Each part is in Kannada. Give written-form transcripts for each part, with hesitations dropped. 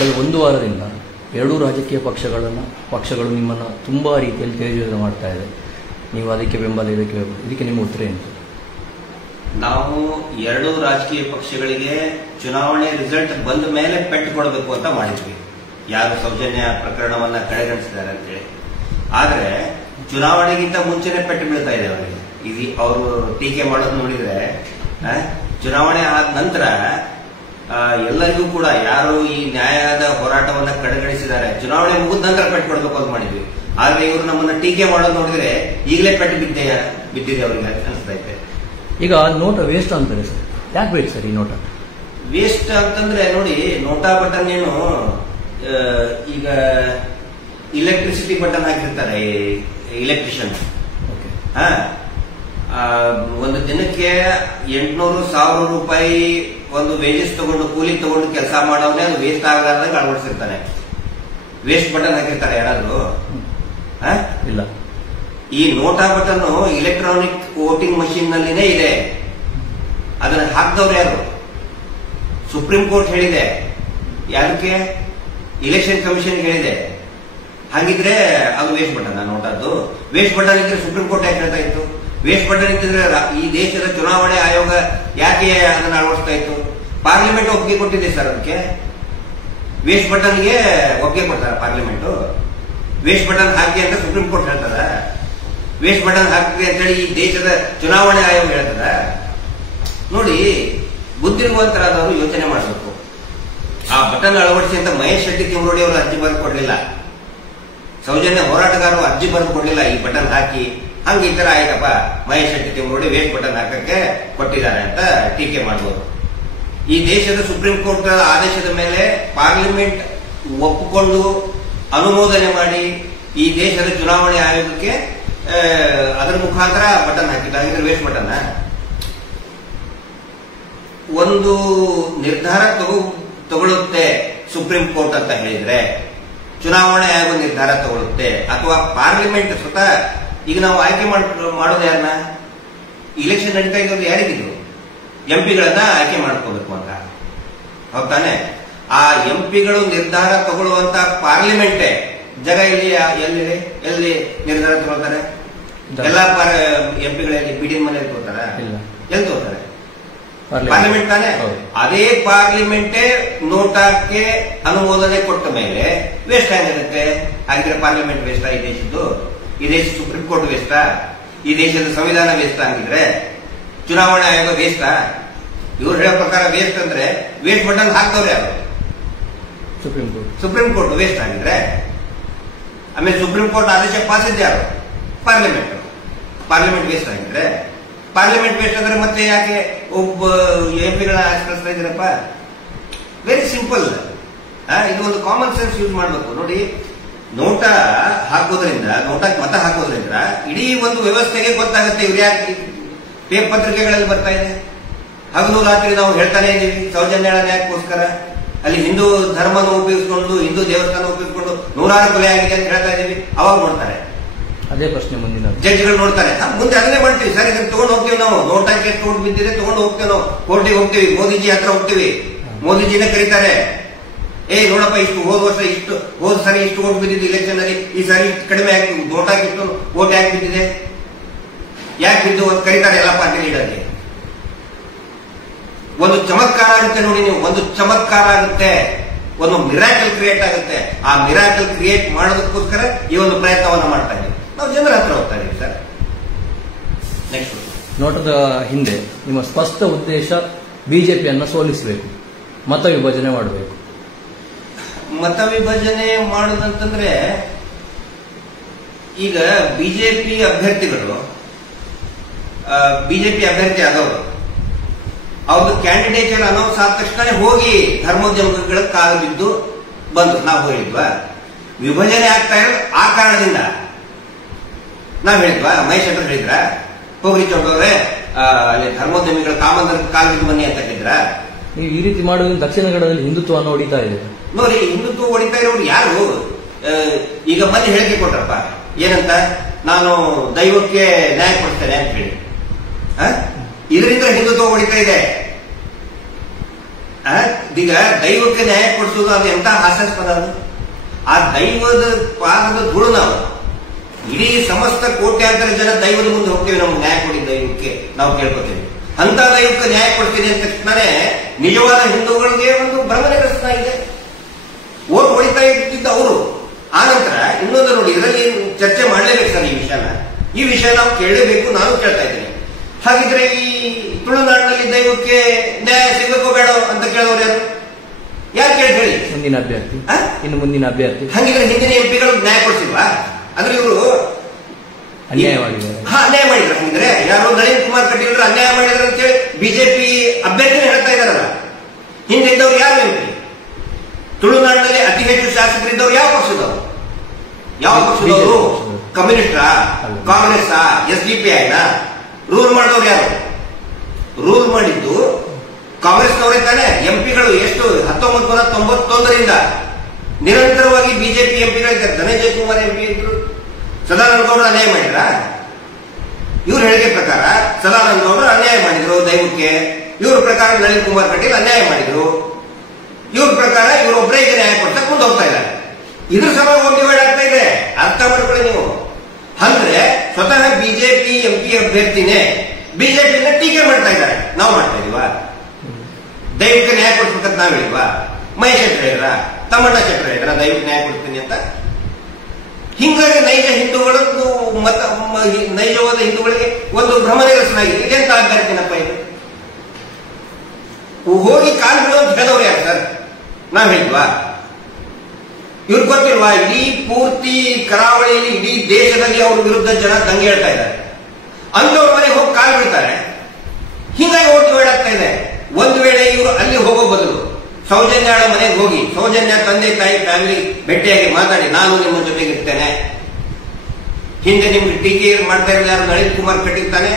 ಕಳೆದ ಒಂದು ವಾರದಿಂದ ಎರಡೂ ರಾಜಕೀಯ ಪಕ್ಷಗಳು ನಿಮ್ಮನ್ನು ತುಂಬ ರೀತಿಯಲ್ಲಿ ತೇಜೋವಧೆ ಮಾಡ್ತಾ ಇದೆ. ನೀವು ಅದಕ್ಕೆ ಬೆಂಬಲ, ಇದಕ್ಕೆ ನಿಮ್ಮ ಉತ್ತರ ಏನು? ನಾವು ಎರಡೂ ರಾಜಕೀಯ ಪಕ್ಷಗಳಿಗೆ ಚುನಾವಣೆ ರಿಸಲ್ಟ್ ಬಂದ ಮೇಲೆ ಪೆಟ್ಟು ಕೊಡಬೇಕು ಅಂತ ಮಾಡಿದ್ವಿ, ಯಾರು ಸೌಜನ್ಯ ಪ್ರಕರಣವನ್ನ ಕಡೆಗಣಿಸಿದ್ದಾರೆ ಅಂತೇಳಿ. ಆದ್ರೆ ಚುನಾವಣೆಗಿಂತ ಮುಂಚೆನೆ ಪೆಟ್ಟು ಬೀಳ್ತಾ ಇದೆ ಅವರಿಗೆ. ಇದು ಅವರು ಟೀಕೆ ಮಾಡೋದು ನೋಡಿದ್ರೆ ಚುನಾವಣೆ ಆದ ನಂತರ ಎಲ್ಲರಿಗೂ ಕೂಡ ಯಾರು ಈ ನ್ಯಾಯದ ಹೋರಾಟವನ್ನ ಕಡೆಗಣಿಸಿದ್ದಾರೆ ಚುನಾವಣೆ ಮುಗಿದ ನಂತರ ಪೆಟ್ಟು ಕೊಡಬೇಕು ಅಂತ ಮಾಡಿದ್ವಿ. ಆದ್ರೆ ಇವರು ನಮ್ಮನ್ನ ಟೀಕೆ ಮಾಡೋದು ನೋಡಿದ್ರೆ ಈಗಲೇ ಪೆಟ್ಟು ಬಿದ್ದಿದೆ ಅವರಿಗೆ ಅನಿಸ್ತಾ ಇದೆ. ಈಗ ನೋಟ ವೇಸ್ಟ್ ಅಂತಾರೆ ಸರ್, ಯಾಕೆ ಬೇಕು ಸರ್ ಈ ನೋಟ? ವೇಸ್ಟ್ ಅಂತಂದ್ರೆ ನೋಡಿ, ನೋಟಾ ಬಟನ್ ಏನು ಈಗ ಇಲೆಕ್ಟ್ರಿಸಿಟಿ ಬಟನ್ ಹಾಕಿರ್ತಾರೆ ಇಲೆಕ್ಟ್ರಿಷಿಯನ್. ಒಂದು ದಿನಕ್ಕೆ 800,000 ರೂಪಾಯಿ ಒಂದು ವೇಜಸ್ ತಗೊಂಡು ಕೂಲಿ ತಗೊಂಡು ಕೆಲಸ ಮಾಡೋನೇ ಅದು ವೇಸ್ಟ್ ಆಗಲಾರ್ದಂಗೆ ಅಳವಡಿಸಿರ್ತಾನೆ. ವೇಸ್ಟ್ ಬಟನ್ ಹಾಕಿರ್ತಾರೆ ಯಾರಾದ್ರೂ? ಇಲ್ಲ. ಈ NOTA button electronic voting machine ನಲ್ಲಿನೇ ಇದೆ. ಅದನ್ನ ಹಾಕಿದವ್ರು ಯಾರು? ಸುಪ್ರೀಂ ಕೋರ್ಟ್ ಹೇಳಿದೆ. ಯಾರಕ್ಕೆ? ಇಲೆಕ್ಷನ್ ಕಮಿಷನ್ ಹೇಳಿದೆ. ಹಾಗಿದ್ರೆ ಅದು ವೇಸ್ಟ್ ಬಟನ್ ನೋಟದ್ದು? ವೇಸ್ಟ್ ಬಟನ್ ಇದ್ರೆ ಸುಪ್ರೀಂ ಕೋರ್ಟ್ ಯಾಕೆ ಹೇಳ್ತಾ ಇತ್ತು? ವೇಸ್ಟ್ ಬಟನ್ ಇದ್ದಿದ್ರೆ ಈ ದೇಶದ ಚುನಾವಣೆ ಆಯೋಗ ಯಾಕೆ ಅದನ್ನ ಅಳವಡಿಸ್ತಾ ಇತ್ತು? ಪಾರ್ಲಿಮೆಂಟ್ ಒಪ್ಪಿಗೆ ಕೊಟ್ಟಿದೆ ಸರ್ ಅದಕ್ಕೆ. ವೇಸ್ಟ್ ಬಟನ್ಗೆ ಒಪ್ಪಿಗೆ ಕೊಡ್ತಾರ ಪಾರ್ಲಿಮೆಂಟ್? ವೇಸ್ಟ್ ಬಟನ್ ಹಾಕಿ ಅಂತ ಸುಪ್ರೀಂ ಕೋರ್ಟ್ ಹೇಳ್ತದ? ವೇಸ್ಟ್ ಬಟನ್ ಹಾಕಿ ಅಂತ ಹೇಳಿ ಈ ದೇಶದ ಚುನಾವಣೆ ಆಯೋಗ ಹೇಳ್ತದ? ನೋಡಿ, ಬುದ್ಧಿರುವಂತರಾದವರು ಯೋಚನೆ ಮಾಡಬೇಕು. ಆ ಬಟನ್ ಅಳವಡಿಸಿ ಅಂತ ಮಹೇಶ್ ಶೆಟ್ಟಿ ತಿಮ್ಮರೋಡಿ ಅವರು ಅರ್ಜಿ ಬರೆದು ಕೊಡಲಿಲ್ಲ, ಸೌಜನ್ಯ ಹೋರಾಟಗಾರರು ಅರ್ಜಿ ಬರೆದು ಕೊಡಲಿಲ್ಲ. ಈ ಬಟನ್ ಹಾಕಿ ಹಂಗ ಈ ತರ ಆಯ್ತಪ್ಪ, ಮಹೇಶ್ ಶೆಟ್ಟಿ ತಿಮ್ಮರೋಡಿ ವೇಸ್ಟ್ ಬಟನ್ ಹಾಕಕ್ಕೆ ಕೊಟ್ಟಿದ್ದಾರೆ ಅಂತ ಟೀಕೆ ಮಾಡಬಹುದು. ಈ ದೇಶದ ಸುಪ್ರೀಂ ಕೋರ್ಟ್ ಆದೇಶದ ಮೇಲೆ ಪಾರ್ಲಿಮೆಂಟ್ ಒಪ್ಪಿಕೊಂಡು ಅನುಮೋದನೆ ಮಾಡಿ ಈ ದೇಶದ ಚುನಾವಣೆ ಆಯೋಗಕ್ಕೆ ಅದರ ಮುಖಾಂತರ ಬಟನ್ ಹಾಕಿದ್ದಾರೆ. ವೇಸ್ಟ್ ಬಟನ್ ಒಂದು ನಿರ್ಧಾರ ತಗೊಳ್ಳುತ್ತೆ ಸುಪ್ರೀಂ ಕೋರ್ಟ್ ಅಂತ ಹೇಳಿದ್ರೆ ಚುನಾವಣೆ ಆಯೋಗ ನಿರ್ಧಾರ ತಗೊಳ್ಳುತ್ತೆ, ಅಥವಾ ಪಾರ್ಲಿಮೆಂಟ್ ಸ್ವತಃ. ಈಗ ನಾವು ಆಯ್ಕೆ ಮಾಡೋದು ಯಾರನ್ನ? ಇಲೆಕ್ಷನ್ ನಡೀತಾ ಇರೋದು ಯಾರಿಗಿದ್ರು? ಎಂಪಿಗಳನ್ನ ಆಯ್ಕೆ ಮಾಡ್ಕೋಬೇಕು ಅಂತ, ಹೌದಾನೆ? ಆ ಎಂಪಿಗಳು ನಿರ್ಧಾರ ತಗೊಳ್ಳುವಂತ ಪಾರ್ಲಿಮೆಂಟೇ ಜಗ ಎಲ್ಲಿ ನಿರ್ಧಾರ ತಗೊಳ್ತಾರೆ? ಎಲ್ಲಾ ಎಂಪಿಗಳಲ್ಲಿ ಬಿಡಿನ ಮನೆ ತಗೋತಾರ? ಎಲ್ಲಿ ತಗೋತಾರೆ? ಪಾರ್ಲಿಮೆಂಟ್ ತಾನೆ. ಅದೇ ಪಾರ್ಲಿಮೆಂಟೇ ನೋಟಾಕ್ಕೆ ಅನುಮೋದನೆ ಕೊಟ್ಟ ಮೇಲೆ ವೇಸ್ಟ್ ಆಗಿರುತ್ತೆ. ಹಾಗಿದ್ರೆ ಪಾರ್ಲಿಮೆಂಟ್ ವೇಸ್ಟಾ ಈ ದೇಶದ್ದು? ಈ ದೇಶ ಸುಪ್ರೀಂ ಕೋರ್ಟ್ ವೇಸ್ಟಾ? ಈ ದೇಶದ ಸಂವಿಧಾನ ವೇಸ್ಟ್ ಆಗಿದ್ರೆ ಚುನಾವಣಾ ಆಯೋಗ ವೇಸ್ಟಾ? ಇವ್ರು ಹೇಳೋ ಪ್ರಕಾರ ವೇಸ್ಟ್ ಅಂದ್ರೆ ವೇಸ್ಟ್ ಬಟನ್ ಹಾಕ್ದವ್ರು ಯಾರು? ಸುಪ್ರೀಂ ಕೋರ್ಟ್ ವೇಸ್ಟ್ ಆಗಿದ್ರೆ. ಆಮೇಲೆ ಸುಪ್ರೀಂ ಕೋರ್ಟ್ ಆದೇಶ ಪಾಸಿದ್ದು ಯಾರು? ಪಾರ್ಲಿಮೆಂಟ್ ವೇಸ್ಟ್ ಆಗಿದ್ರೆ. ಪಾರ್ಲಿಮೆಂಟ್ ವೇಸ್ಟ್ ಅಂದ್ರೆ ಮತ್ತೆ ಯಾಕೆ ಒಬ್ಬ ಎಂಪಿಗಳ ಕಳಿಸ್ತಾ ಇದ್ದೀರಪ್ಪ? Very simple. ಇದು ಒಂದು ಕಾಮನ್ ಸೆನ್ಸ್ ಯೂಸ್ ಮಾಡಬೇಕು. ನೋಡಿ, ನೋಟ ಹಾಕೋದ್ರಿಂದ, ನೋಟಕ್ಕೆ ಮತ ಹಾಕೋದ್ರಿಂದ ಇಡೀ ಒಂದು ವ್ಯವಸ್ಥೆಗೆ ಗೊತ್ತಾಗುತ್ತೆ ಇವ್ರು ಯಾಕೆ ಪತ್ರಿಕೆಗಳಲ್ಲಿ ಬರ್ತಾ ಇದೆ. ಹಗಲು ರಾತ್ರಿ ನಾವು ಹೇಳ್ತಾನೆ ಇದೀವಿ ಸೌಜನ್ಯ ನ್ಯಾಯಕ್ಕೋಸ್ಕರ. ಅಲ್ಲಿ ಹಿಂದೂ ಧರ್ಮನ ಉಪಯೋಗಿಸಿಕೊಂಡು, ಹಿಂದೂ ದೇವಸ್ಥಾನ ಉಪಯೋಗಿಸಿಕೊಂಡು 100 ಕೊಲೆ ಆಗಿದೆ ಅಂತ ಹೇಳ್ತಾ ಇದೀವಿ. ಅವಾಗ ನೋಡ್ತಾರೆ, ಅದೇ ಪ್ರಶ್ನೆ ಮುಂದಿನ ಜಡ್ಜ್ಗಳು ನೋಡ್ತಾರೆ. ಮುಂದೆ ಅದನ್ನೇ ಮಾಡ್ತೀವಿ ಸರ್, ಇದನ್ನ ತಗೊಂಡು ಹೋಗ್ತೀವಿ ನಾವು. ನೋಟಾಕ್ಕೆ ಎಷ್ಟು ಓಟ್ ಬಿದ್ದಿದೆ ತಗೊಂಡು ಹೋಗ್ತೇವೆ ನಾವು, ಕೋರ್ಟಿಗೆ ಹೋಗ್ತೀವಿ, ಮೋದಿಜಿ ಹತ್ರ ಹೋಗ್ತೀವಿ. ಮೋದಿಜಿನೇ ಕರೀತಾರೆ, ನೋಡಪ್ಪ ಇಷ್ಟು ಹೋದ ಸರಿ ಇಷ್ಟು ಓಟ್ ಬಿದ್ದಿದ್ದು ಇಲೆಕ್ಷನ್ ಅಲ್ಲಿ, ಈ ಸಾರಿ ಇಷ್ಟು ಕಡಿಮೆ ಆಗಿ ನೋಟಾಗಿ ಇಷ್ಟು ಓಟ್ ಯಾಕೆ ಬಿದ್ದಿದೆ, ಯಾಕೆ ಬಿದ್ದು ಅಂತ ಕರೀತಾರೆ ಎಲ್ಲ ಪಾರ್ಟಿ ಲೀಡರ್ಗೆ. ಒಂದು ಚಮತ್ಕಾರ ಆಗುತ್ತೆ ನೋಡಿ, ನೀವು ಒಂದು ಚಮತ್ಕಾರ ಆಗುತ್ತೆ, ಒಂದು ಮಿರಾಕಲ್ ಕ್ರಿಯೇಟ್ ಆಗುತ್ತೆ. ಆ ಮಿರಾಕಲ್ ಕ್ರಿಯೇಟ್ ಮಾಡೋದಕ್ಕೋಸ್ಕರ ಈ ಒಂದು ಪ್ರಯತ್ನವನ್ನ ಮಾಡ್ತಾ ಇದ್ದೀವಿ ನಾವು, ಜನರ ಹತ್ರ ಹೋಗ್ತಾ ಇದೀವಿ ಸರ್. ನೆಕ್ಸ್ಟ್, ನೋಟದ ಹಿಂದೆ ನಿಮ್ಮ ಸ್ಪಷ್ಟ ಉದ್ದೇಶ ಬಿಜೆಪಿಯನ್ನ ಸೋಲಿಸಬೇಕು, ಮತ ವಿಭಜನೆ ಮಾಡಬೇಕು. ಮತ ವಿಭಜನೆ ಮಾಡೋದಂತಂದ್ರೆ ಈಗ ಬಿಜೆಪಿ ಅಭ್ಯರ್ಥಿ ಆದವರು ಅವ್ರದ್ದು ಕ್ಯಾಂಡಿಡೇಟ್ ಅನೌನ್ಸ್ ಆದ ತಕ್ಷಣ ಹೋಗಿ ಧರ್ಮೋದ್ಯಮಗಳ ಕಾಲು ಬಿದ್ದು ಬಂದು ನಾವು ಹೇಳಿದ್ವಾ? ವಿಭಜನೆ ಆಗ್ತಾ ಇರೋದು ಆ ಕಾರಣದಿಂದ ನಾವ್ ಹೇಳಿದ್ವಾ? ಮಹೇಶ್ ಅಂತ ಹೇಳಿದ್ರ? ಹೋಗ್ರಿ ಚೌಕವ್ರೆ, ಅಲ್ಲಿ ಧರ್ಮೋದ್ಯಮಿಗಳ ಕಾಲು ಬಿದ್ದು ಬನ್ನಿ ಅಂತ ಹೇಳಿದ್ರ? ನೀವು ಈ ರೀತಿ ಮಾಡೋದ್ರಿಂದ ದಕ್ಷಿಣ ಕನ್ನಡದಲ್ಲಿ ಹಿಂದುತ್ವವನ್ನು ಹೊಡಿತಾ ಇದೆ. ನೋಡಿ, ಹಿಂದುತ್ವ ಹೊಡಿತಾ ಇರೋರು ಯಾರು? ಈಗ ಮತ್ತೆ ಹೇಳಿಕೆ ಕೊಟ್ರಪ್ಪ, ಏನಂತ? ನಾನು ದೈವಕ್ಕೆ ನ್ಯಾಯ ಕೊಡ್ತೇನೆ ಅಂತ ಹೇಳಿ. ಇದರಿಂದ ಹಿಂದುತ್ವ ಹೊಡಿತಾ ಇದೆ. ಈಗ ದೈವಕ್ಕೆ ನ್ಯಾಯ ಕೊಡಿಸೋದು ಅದು ಎಂತ ಹಾಸ್ಯಾಸ್ಪದ ಅದು. ಆ ದೈವದ ಪಾದದ ಧೂಳು ನಾವು ಇಡೀ ಸಮಸ್ತ ಕೋಟ್ಯಾಂತರ ಜನ ದೈವದ ಮುಂದೆ ಹೋಗ್ತೇವೆ, ನಮ್ಗೆ ನ್ಯಾಯ ಕೊಡಿ ದೈವಕ್ಕೆ ನಾವು ಕೇಳ್ಕೊತೇವೆ. ಅಂತ ದೈವಕ್ಕೆ ನ್ಯಾಯ ಕೊಡ್ತೀನಿ ಅಂತ ತಕ್ಷಣನೇ ನಿಜವಾದ ಹಿಂದೂಗಳಿಗೆ ಒಂದು ಭ್ರಮನಿರಸನ ಇದೆ. ಓಟ್ ಹೊಡಿತಾ ಇದ್ದಿದ್ದ ಅವರು. ಆ ನಂತರ ಇನ್ನೊಂದು ನೋಡಿ, ಇದರಲ್ಲಿ ಚರ್ಚೆ ಮಾಡಲೇಬೇಕು ಸರ್ ಈ ವಿಷಯ ನಾವು ಕೇಳಲೇಬೇಕು. ನಾನು ಕೇಳ್ತಾ ಇದ್ದೇನೆ. ಹಾಗಿದ್ರೆ ಈ ತುಳುನಾಡಿನಲ್ಲಿ ದೈವಕ್ಕೆ ನ್ಯಾಯ ಸಿಗಬೇಕೋ ಬೇಡ ಅಂತ ಕೇಳೋರು ಯಾರು ಕೇಳಿ ಹೇಳಿ? ಮುಂದಿನ ಅಭ್ಯರ್ಥಿ, ಇನ್ನು ಮುಂದಿನ ಅಭ್ಯರ್ಥಿ. ಹಾಗಿದ್ರೆ ಹಿಂದಿನ ಎಂಪಿಗಳು ನ್ಯಾಯ ಕೊಡ್ಸಿಲ್ವಾ? ಅಂದ್ರೆ ಇವರು ಅನ್ಯಾಯ ಮಾಡಿದ್ದಾರೆ. ಅನ್ಯಾಯ ಮಾಡಿದ್ರು. ಹಾಗಿದ್ರೆ ಯಾರು ನಳಿನ್ ಕುಮಾರ್ ಕಟೀಲ್ ಅನ್ಯಾಯ ಮಾಡಿದ್ರು ಅಂತ ಹೇಳಿ ಬಿಜೆಪಿ ಅಭ್ಯರ್ಥಿನೇ ಹೇಳ್ತಾ ಇದಾರಲ್ಲ. ಹಿಂದಿದ್ದವ್ರು ಯಾರು ಎಂಪಿ? ತುಳುನಾಡಿನಲ್ಲಿ ಅತಿ ಹೆಚ್ಚು ಶಾಸಕರಿದ್ದವ್ರು ಯಾವ ಪಕ್ಷದವರು? ಕಮ್ಯುನಿಸ್ಟಾ, ಕಾಂಗ್ರೆಸ್, SDPI ರೂಲ್ ಮಾಡೋರು ಯಾರು? ರೂಲ್ ಮಾಡಿದ್ದು ಕಾಂಗ್ರೆಸ್ನವರೇ ತಾನೆ. ಎಂಪಿಗಳು ಎಷ್ಟು 1991ರಿಂದ ನಿರಂತರವಾಗಿ ಬಿಜೆಪಿ ಎಂಪಿಗಳಿದ್ದಾರೆ. ಧನಂಜಯ ಕುಮಾರ್ ಎಂಪಿ ಇದ್ರು. ಸದಾನಂದ ಗೌಡರು ಅನ್ಯಾಯ ಮಾಡಿದ್ರ? ಇವ್ರ ಹೇಳಿಕೆ ಪ್ರಕಾರ ಸದಾನಂದ ಗೌಡರು ಅನ್ಯಾಯ ಮಾಡಿದ್ರು ದೈವಕ್ಕೆ. ಇವ್ರ ಪ್ರಕಾರ ನಳಿನ್ ಕುಮಾರ್ ಕಟೀಲ್ ಅನ್ಯಾಯ ಮಾಡಿದ್ರು. ಇವ್ರ ಪ್ರಕಾರ ಇವರೊಬ್ಬರೇ ಈಗ ನ್ಯಾಯ ಕೊಡ್ತಾ ಮುಂದೆ ಹೋಗ್ತಾ ಇದ್ದಾರೆ. ಇದ್ರ ಸಲುವಾಗಿ ಡಿವೈಡ್ ಆಗ್ತಾ ಇದೆ. ಅರ್ಥ ಮಾಡ್ಕೊಳ್ಳಿ ನೀವು. ಅಂದ್ರೆ ಸ್ವತಃ ಬಿಜೆಪಿ ಎಂಪಿ ಅಭ್ಯರ್ಥಿನೇ ಬಿಜೆಪಿನ ಟೀಕೆ ಮಾಡ್ತಾ ಇದ್ದಾರೆ. ನಾವು ಮಾಡ್ತಾ ಇದೀವಾ? ದೈವಕ್ಕೆ ನ್ಯಾಯ ಕೊಡ್ಬೇಕಂತ ನಾವ್ ಹೇಳಿಲ್ವಾ? ಮಹೇಶ್ ಶೆಟ್ಟರ್ ಹೇಳಿದ್ರ, ತಮ್ಮಣ್ಣ ಶೆಟ್ಟರ್ ಹೇಳಿದ್ರ ದೈವಕ್ಕೆ ನ್ಯಾಯ ಕೊಡ್ತೀನಿ ಅಂತ? ಹಿಂಗಾಗಿ ನೈಜ ಹಿಂದೂಗಳದ್ದು ನೈಜವಾದ ಹಿಂದೂಗಳಿಗೆ ಒಂದು ಭ್ರಮನಿರಸನಾಗಿದೆ. ಇದೆಂತ ಅಭ್ಯರ್ಥಿನಪ್ಪ ಇದು? ಹೋಗಿ ಕಾಲು ಬಿಡೋ ಅಂತ ಹೇಳಿದವ್ರು ಯಾರು ಸರ್? ನಾವ್ ಹೇಳಿದ್ವಾ? ಇವ್ರಿಗೆ ಗೊತ್ತಿಲ್ವಾ? ಇಡೀ ಪೂರ್ತಿ ಕರಾವಳಿಯಲ್ಲಿ ಇಡೀ ದೇಶದಲ್ಲಿ ಅವ್ರ ವಿರುದ್ಧ ಜನ ದಂಗೆ ಹೇಳ್ತಾ ಇದ್ದಾರೆ. ಅಂತವ್ರ ಮನೆಗೆ ಹೋಗಿ ಕಾಲು ಬಿಡ್ತಾರೆ. ಹೀಗಾಗಿ ಓಟ್ ಡಿವೈಡ್ ಆಗ್ತಾ ಇದೆ. ಒಂದು ವೇಳೆ ಇವರು ಅಲ್ಲಿ ಹೋಗೋ ಬದಲು ಸೌಜನ್ಯ ಮನೆಗೆ ಹೋಗಿ ಸೌಜನ್ಯ ತಂದೆ ತಾಯಿ ಫ್ಯಾಮಿಲಿ ಭೇಟಿಯಾಗಿ ಮಾತಾಡಿ, ನಾನು ನಿಮ್ಮ ಜೊತೆಗೆ ಇರ್ತೇನೆ. ಹಿಂದೆ ನಿಮ್ಗೆ ಟೀಕೆ ಮಾಡ್ತಾ ಇರೋದು ಯಾರು? ನಳಿನ್ ಕುಮಾರ್ ಕಟೀಲ್ ತಾನೆ.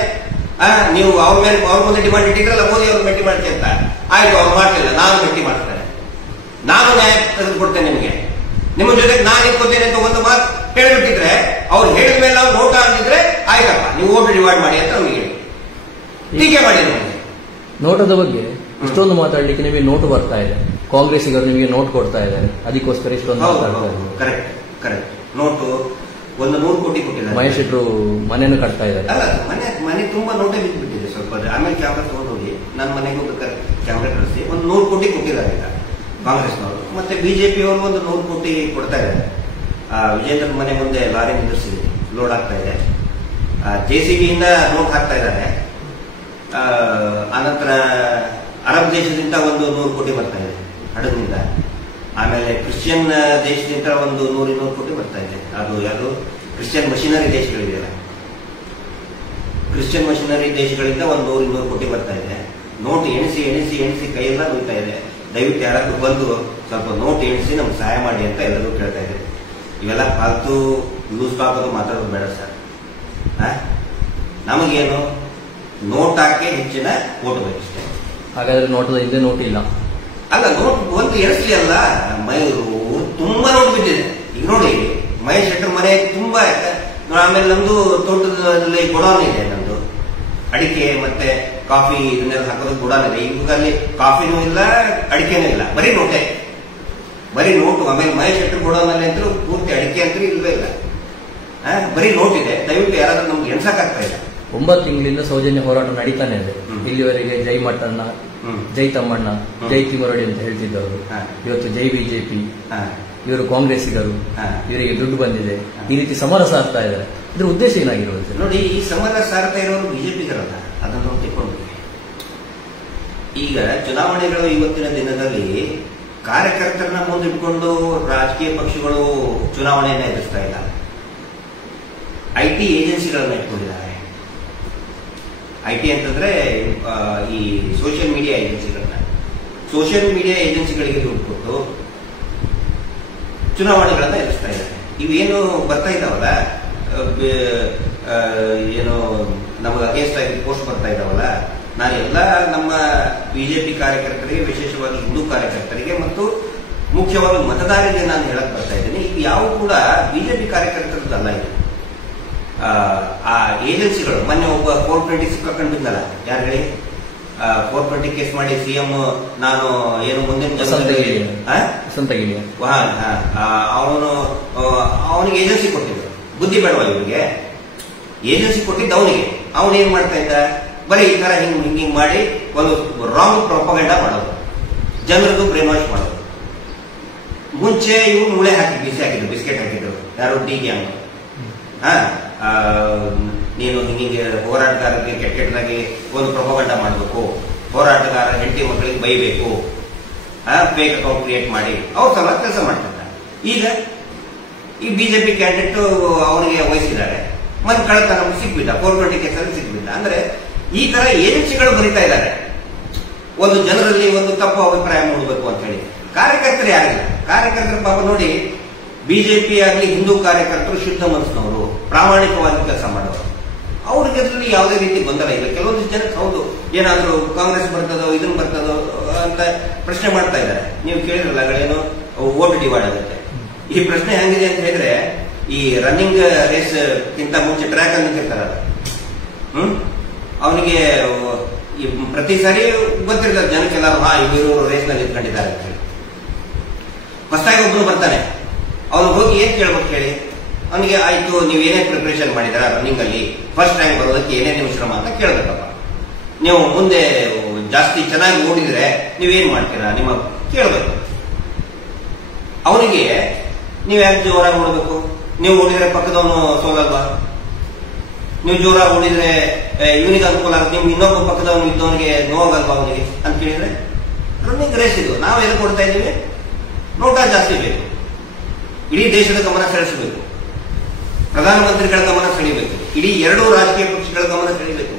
ನೀವು ಅವ್ರ ಮುಂದೆ ಡಿಮಾಂಡ್ ಇಟ್ಟಿದ್ರಲ್ಲ, ಮೋದಿ ಅವ್ರು ಭೇಟಿ ಮಾಡ್ತೀನಿ ಅಂತ. ಆಯ್ತು, ಅವ್ರು ಮಾಡ್ತಿಲ್ಲ, ನಾನು ಭೇಟಿ ಮಾಡ್ತೇನೆ, ನಾನು ನ್ಯಾಯ ತೆಗೆದುಕೊಡ್ತೇನೆ ನಿಮಗೆ, ನಿಮ್ಮ ಜೊತೆಗೆ ನಾನು ಇಟ್ಕೋತೇನೆ ಅಂತ ಒಂದು ಮಾತು ಹೇಳ್ಬಿಟ್ಟಿದ್ರೆ, ಅವ್ರು ಹೇಳಿದ ಮೇಲೆ ನಾವು ನೋಟ ಅಂದಿದ್ರೆ ಆಯ್ತಪ್ಪ ನೀವು ಓಟ್ ಡಿವೈಡ್ ಮಾಡಿ ಅಂತ ನಮಗೆ ಟೀಕೆ ಮಾಡಿ. ನೋಟದ ಬಗ್ಗೆ ಇಷ್ಟೊಂದು ಮಾತಾಡ್ಲಿಕ್ಕೆ ನಿಮಗೆ ನೋಟು ಬರ್ತಾ ಇದೆ. ಕಾಂಗ್ರೆಸ್ಸಿಗರು ನಿಮಗೆ ನೋಟ್ ಕೊಡ್ತಾ ಇದ್ದಾರೆ, ಅದಕ್ಕೋಸ್ಕರ ಇಷ್ಟೊಂದು ಮಾತಾಡ್ತಾ ಇದ್ದಾರೆ. ಕರೆಕ್ಟ್. ನೋಟು ಒಂದು 100 ಕೋಟಿ ಕೊಟ್ಟಿದ್ದಾರೆ. ಮಹೇಶ್ ಶೆಟ್ಟರು ಮನೆಯನ್ನು ಕಟ್ತಾ ಇದ್ದಾರೆ. ಅಲ್ಲ, ಮನೆ ತುಂಬಾ ನೋಟೇ ಬಿದ್ದುಬಿಟ್ಟಿದೆ ಸ್ವಲ್ಪ. ಆಮೇಲೆ ಕ್ಯಾಮ್ರಾ ತಗೊಂಡೋಗಿ ನನ್ನ ಮನೆಗೆ ಹೋಗ್ಬೇಕಾದ್ರೆ ಕ್ಯಾಮ್ರಾ ಕಳಿಸಿ ಒಂದು 100 ಕೋಟಿ ಕೊಟ್ಟಿದ್ದಾರೆ ಈಗ ಕಾಂಗ್ರೆಸ್ನವರು. ಮತ್ತೆ ಬಿಜೆಪಿ ಅವರು ಒಂದು 100 ಕೋಟಿ ಕೊಡ್ತಾ ಇದ್ದಾರೆ. ವಿಜೇಂದ್ರ ಮನೆ ಮುಂದೆ ಲಾರಿ ನಿಂದಿರಿಸಿ ಲೋಡ್ ಆಗ್ತಾ ಇದೆ. JCB ಇಂದ ನೋಟ್ ಹಾಕ್ತಾ ಇದ್ದಾರೆ. ಆನಂತರ ಅರಬ್ ದೇಶದಿಂದ ಒಂದು 100 ಕೋಟಿ ಬರ್ತಾ ಇದೆ ಹಡಗಿನಿಂದ. ಆಮೇಲೆ ಕ್ರಿಶ್ಚಿಯನ್ ದೇಶದಿಂದ ಒಂದು 100-200 ಕೋಟಿ ಬರ್ತಾ ಇದೆ. ಅದು ಯಾವುದು ಕ್ರಿಶ್ಚಿಯನ್ ಮಷಿನರಿ ದೇಶಗಳಿದೆಯಲ್ಲ, ಕ್ರಿಶ್ಚಿಯನ್ ಮಷಿನರಿ ದೇಶಗಳಿಂದ ಒಂದು 100-200 ಕೋಟಿ ಬರ್ತಾ ಇದೆ. ನೋಟ್ ಎಣಿಸಿ ಎಣಿಸಿ ಎಣಿಸಿ ಕೈಯೆಲ್ಲ ನೋಯ್ತಾ ಇದೆ. ದಯವಿಟ್ಟು ಯಾರಾದ್ರೂ ಬಂದು ಸ್ವಲ್ಪ ನೋಟ್ ಎಣಿಸಿ ನಮ್ಗೆ ಸಹಾಯ ಮಾಡಿ ಅಂತ ಎಲ್ಲರೂ ಕೇಳ್ತಾ ಇದೆ. ಇವೆಲ್ಲ ಫಾಲ್ತು ಲೂಸ್ ಹಾಕೋದು ಮಾತಾಡೋದು ಬೇಡ ಸರ್. ನಮಗೇನು ನೋಟ್ ಹಾಕಿ ಹೆಚ್ಚಿನ ಓಟ್ ಬೇಕಿಷ್ಟೇ. ಹಾಗಾದ್ರೆ ನೋಟದ ಹಿಂದೆ ನೋಟ್ ಇಲ್ಲ ಅಲ್ಲ, ನೋಟ್ ಒಂದು ಎಣಿಸ್ಲಿ ಅಲ್ಲ. ತುಂಬಾ ನೋಟ್ ಬಿದ್ದಿದೆ. ಈಗ ನೋಡಿ, ಮಹೇಶ್ ಶೆಟ್ಟರ್ ಮನೆ ತುಂಬಾ. ಆಮೇಲೆ ನಮ್ದು ತೋಟದಲ್ಲಿ ಗುಡಾನ್ ಇದೆ, ನಮ್ದು ಅಡಿಕೆ ಮತ್ತೆ ಕಾಫಿ ಇದನ್ನೆಲ್ಲ ಹಾಕೋದು ಗುಡಾನ್ ಇದೆ. ಈಗ ಅಲ್ಲಿ ಕಾಫಿನೂ ಇಲ್ಲ, ಅಡಿಕೆನೂ ಇಲ್ಲ, ಬರೀ ನೋಟೆ, ಬರೀ ನೋಟು. ಆಮೇಲೆ ಮಹೇಶ್ ಶೆಟ್ಟರ್ ಗುಡಾನಲ್ಲಿ ಅಂತೂ ಪೂರ್ತಿ ಅಡಿಕೆ ಅಂತೂ ಇಲ್ವೇ ಇಲ್ಲ, ಬರೀ ನೋಟ್ ಇದೆ. ದಯವಿಟ್ಟು ಯಾರಾದ್ರೂ ನಮ್ಗೆ ಎಣ್ಸಕ್ಕಾಗ್ತಾ ಇಲ್ಲ. 9 ತಿಂಗಳಿಂದ ಸೌಜನ್ಯ ಹೋರಾಟ ನಡೀತಾನೆ ಇದೆ. ಇಲ್ಲಿವರೆಗೆ ಜೈ ಮಟ್ಟಣ್ಣ, ಜೈ ತಮ್ಮಣ್ಣ, ಜೈ ತಿಮರಡಿ ಅಂತ ಹೇಳ್ತಿದ್ದವರು ಇವತ್ತು ಜೈ ಬಿಜೆಪಿ, ಇವರು ಕಾಂಗ್ರೆಸ್ಸಿಗರು, ಇವರಿಗೆ ದುಡ್ಡು ಬಂದಿದೆ, ಈ ರೀತಿ ಸಮರ ಸಾರ್ತಾ ಇದ್ದಾರೆ. ಇದ್ರ ಉದ್ದೇಶ ಏನಾಗಿರುವುದು ನೋಡಿ? ಈ ಸಮರ ಸಾರ್ತಾ ಇರೋರು ಬಿಜೆಪಿಗರಲ್ಲ, ಅದನ್ನು ನಾವು ತಿಳ್ಕೊಂಡು. ಈಗ ಚುನಾವಣೆಗಳು ಇವತ್ತಿನ ದಿನದಲ್ಲಿ ಕಾರ್ಯಕರ್ತರನ್ನ ಮುಂದಿಟ್ಕೊಂಡು ರಾಜಕೀಯ ಪಕ್ಷಗಳು ಚುನಾವಣೆಯನ್ನ ಎದುರಿಸ್ತಾ ಇಲ್ಲ. IT ಏಜೆನ್ಸಿಗಳನ್ನ ಇಟ್ಕೊಂಡಿದ್ದಾರೆ. IT ಅಂತಂದ್ರೆ ಈ ಸೋಷಿಯಲ್ ಮೀಡಿಯಾ ಏಜೆನ್ಸಿಗಳಿಗೆ ದುಡ್ಡು ಕೊಟ್ಟು ಚುನಾವಣೆಗಳನ್ನ ಎದುರಿಸ್ತಾ ಇದ್ದಾರೆ. ಇವೇನು ಬರ್ತಾ ಇದ್ದಾವಲ್ಲ, ಏನು ನಮಗೆ ಅಗೇನ್ಸ್ಟ್ ಆಗಿ ಪೋಸ್ಟ್ ಬರ್ತಾ ಇದ್ದಾವಲ್ಲ, ನಾನೆಲ್ಲ ನಮ್ಮ ಬಿಜೆಪಿ ಕಾರ್ಯಕರ್ತರಿಗೆ, ವಿಶೇಷವಾಗಿ ಹಿಂದೂ ಕಾರ್ಯಕರ್ತರಿಗೆ ಮತ್ತು ಮುಖ್ಯವಾಗಿ ಮತದಾರರಿಗೆ ನಾನು ಹೇಳಕ್ ಬರ್ತಾ ಇದ್ದೀನಿ, ಇದು ಯಾವ ಕೂಡ ಬಿಜೆಪಿ ಕಾರ್ಯಕರ್ತರದ್ದಲ್ಲ. ಇದು ಆ ಏಜೆನ್ಸಿಗಳು. ಮೊನ್ನೆ ಒಬ್ಬ 420 ಸಿಕ್ಕಾಕೊಂಡು ಬಿದ್ದಲ್ಲ, ಯಾರು ಹೇಳಿ? 420 ಕೇಸ್ ಮಾಡಿ ಸಿಎಂ ನಾನು ಏನು ಮುಂದಿನ ಅವನಿಗೆ ಏಜೆನ್ಸಿ ಕೊಟ್ಟಿದ್ರು. ಬುದ್ಧಿ ಬೇಡವಾ ಇವರಿಗೆ? ಏಜೆನ್ಸಿ ಕೊಟ್ಟಿದ್ದ ಅವನಿಗೆ. ಅವನೇನ್ ಮಾಡ್ತಾ ಇದ್ದ? ಬರೀ ಈ ತರ ಹಿಂಗಿಂಗ್ ಮಾಡಿ ಒಂದು ರಾಂಗ್ ಪ್ರೊಪಗಂಡಾ ಮಾಡೋದು, ಜನರಿಗೂ ಬ್ರೇನ್ ವಾಶ್ ಮಾಡೋದು. ಮುಂಚೆ ಇವ್ರು ಮುಳೆ ಹಾಕಿ ಬಿಸಿ ಹಾಕಿದ್ರು, ಬಿಸ್ಕೆಟ್ ಹಾಕಿದ್ರು. ಯಾರು? D gang. ನೀನು ಹಿಂಗೆ ಹೋರಾಟಗಾರರಿಗೆ ಕೆಟ್ಟದಾಗಿ ಒಂದು ಪ್ರೊಪಗಂಡಾ ಮಾಡಬೇಕು, ಹೋರಾಟಗಾರ ಹೆಂಡತಿ ಮಕ್ಕಳಿಗೆ ಬೈಬೇಕು, ಫೇಕ್ ಅಕೌಂಟ್ ಕ್ರಿಯೇಟ್ ಮಾಡಿ ಅವ್ರ ಸಲ ಕೆಲಸ ಮಾಡ್ತಿದ್ದಾರೆ. ಈಗ ಈ ಬಿಜೆಪಿ ಕ್ಯಾಂಡಿಡೇಟ್ ಅವನಿಗೆ ವಹಿಸಿದ್ದಾರೆ, ಮತ್ತೆ ಕಳತನ ಸಿಕ್ಬಿದ್ದ, 420 ಕೇಸಲ್ಲಿ ಸಿಕ್ಬಿದ್ದ. ಅಂದ್ರೆ ಈ ತರ ಏಜೆನ್ಸಿಗಳು ಬರೀತಾ ಇದ್ದಾರೆ ಒಂದು ಜನರಲ್ಲಿ ಒಂದು ತಪ್ಪು ಅಭಿಪ್ರಾಯ ಮೂಡಬೇಕು ಅಂತ ಹೇಳಿ. ಕಾರ್ಯಕರ್ತರು ಯಾರಿಲ್ಲ. ಕಾರ್ಯಕರ್ತರ ಪಾಪ ನೋಡಿ, ಬಿಜೆಪಿ ಆಗಲಿ ಹಿಂದೂ ಕಾರ್ಯಕರ್ತರು ಶುದ್ಧ ಮನಸ್ಸಿನವರು, ಪ್ರಾಮಾಣಿಕವಾಗಿ ಕೆಲಸ ಮಾಡೋರು. ಅವ್ರಿಗೆ ಅದರಲ್ಲಿ ಯಾವುದೇ ರೀತಿ ಗೊಂದಲ ಇಲ್ಲ. ಕೆಲವೊಂದು ಜನಕ್ಕೆ ಹೌದು ಏನಾದ್ರು ಕಾಂಗ್ರೆಸ್ ಬರ್ತದೋ ಇದನ್ನ ಬರ್ತದೋ ಅಂತ ಪ್ರಶ್ನೆ ಮಾಡ್ತಾ ಇದ್ದಾರೆ. ನೀವು ಕೇಳಿದ್ರಲ್ಲ ಗಳೇನು ವೋಟ್ ಡಿವೈಡ್ ಆಗುತ್ತೆ. ಈ ಪ್ರಶ್ನೆ ಹೆಂಗಿದೆ ಅಂತ ಹೇಳಿದ್ರೆ, ಈ ರನ್ನಿಂಗ್ ರೇಸ್ ಗಿಂತ ಮುಂಚೆ ಟ್ರ್ಯಾಕ್ ಅಲ್ಲಿ ನಿಂತಿರ್ತಾರಲ್ಲ, ಅವನಿಗೆ ಪ್ರತಿ ಸಾರಿ ಗೊತ್ತಿರ್ತಾರೆ ಜನಕ್ಕೆಲ್ಲ, ಇವರು ರೇಸ್ ನಲ್ಲಿ ನಿಂತ್ಕೊಂಡಿದ್ದಾರೆ ಅಂತ ಹೇಳಿ. ಹೊಸದಾಗಿ ಒಬ್ಬನು ಬರ್ತಾನೆ, ಅವನು ಹೋಗಿ ಏನ್ ಕೇಳ್ಬೇಕು ಹೇಳಿ? ಅವನಿಗೆ ಆಯ್ತು, ನೀವು ಏನೇನ್ ಪ್ರಿಪರೇಷನ್ ಮಾಡಿದಾರ ರನ್ನಿಂಗ್ ಅಲ್ಲಿ, ಫಸ್ಟ್ ರ್ಯಾಂಕ್ ಬರೋದಕ್ಕೆ ಏನೇನು ನಿಮ್ಮ ಶ್ರಮ ಅಂತ ಕೇಳ್ಬೇಕಪ್ಪ. ನೀವು ಮುಂದೆ ಜಾಸ್ತಿ ಚೆನ್ನಾಗಿ ಓಡಿದ್ರೆ ನೀವೇನ್ ಮಾಡ್ತೀರಾ ನಿಮ್ಮ ಕೇಳ್ಬೇಕು. ಅವನಿಗೆ ನೀವ್ ಯಾಕೆ ಜೋರಾಗಿ ಓಡಬೇಕು? ನೀವು ಓಡಿದ್ರೆ ಪಕ್ಕದವನು ಸೋಲಲ್ವಾ? ನೀವು ಜೋರಾಗಿ ಓಡಿದ್ರೆ ಇವನಿಗೆ ಅನುಕೂಲ ಆಗುತ್ತೆ, ನಿಮ್ಗೆ ಇನ್ನೊಬ್ಬ ಪಕ್ಕದವನು ಇದ್ದವನಿಗೆ ನೋವಾಗಲ್ವಾ ಅವನಿಗೆ ಅಂತ ಕೇಳಿದ್ರೆ? ರನ್ನಿಂಗ್ ರೇಸ್ ಇದು. ನಾವು ಎಲ್ಲಿ ಕೊಡ್ತಾ ಇದ್ದೀವಿ? ನೋಟ ಜಾಸ್ತಿ ಬೇಕು, ಇಡೀ ದೇಶದ ಗಮನ ಸೆಳೆಸಬೇಕು, ಪ್ರಧಾನಮಂತ್ರಿಗಳ ಗಮನ ಸೆಳೆಯಬೇಕು, ಇಡೀ ಎರಡೂ ರಾಜಕೀಯ ಪಕ್ಷಗಳ ಗಮನ ಸೆಳೆಯಬೇಕು,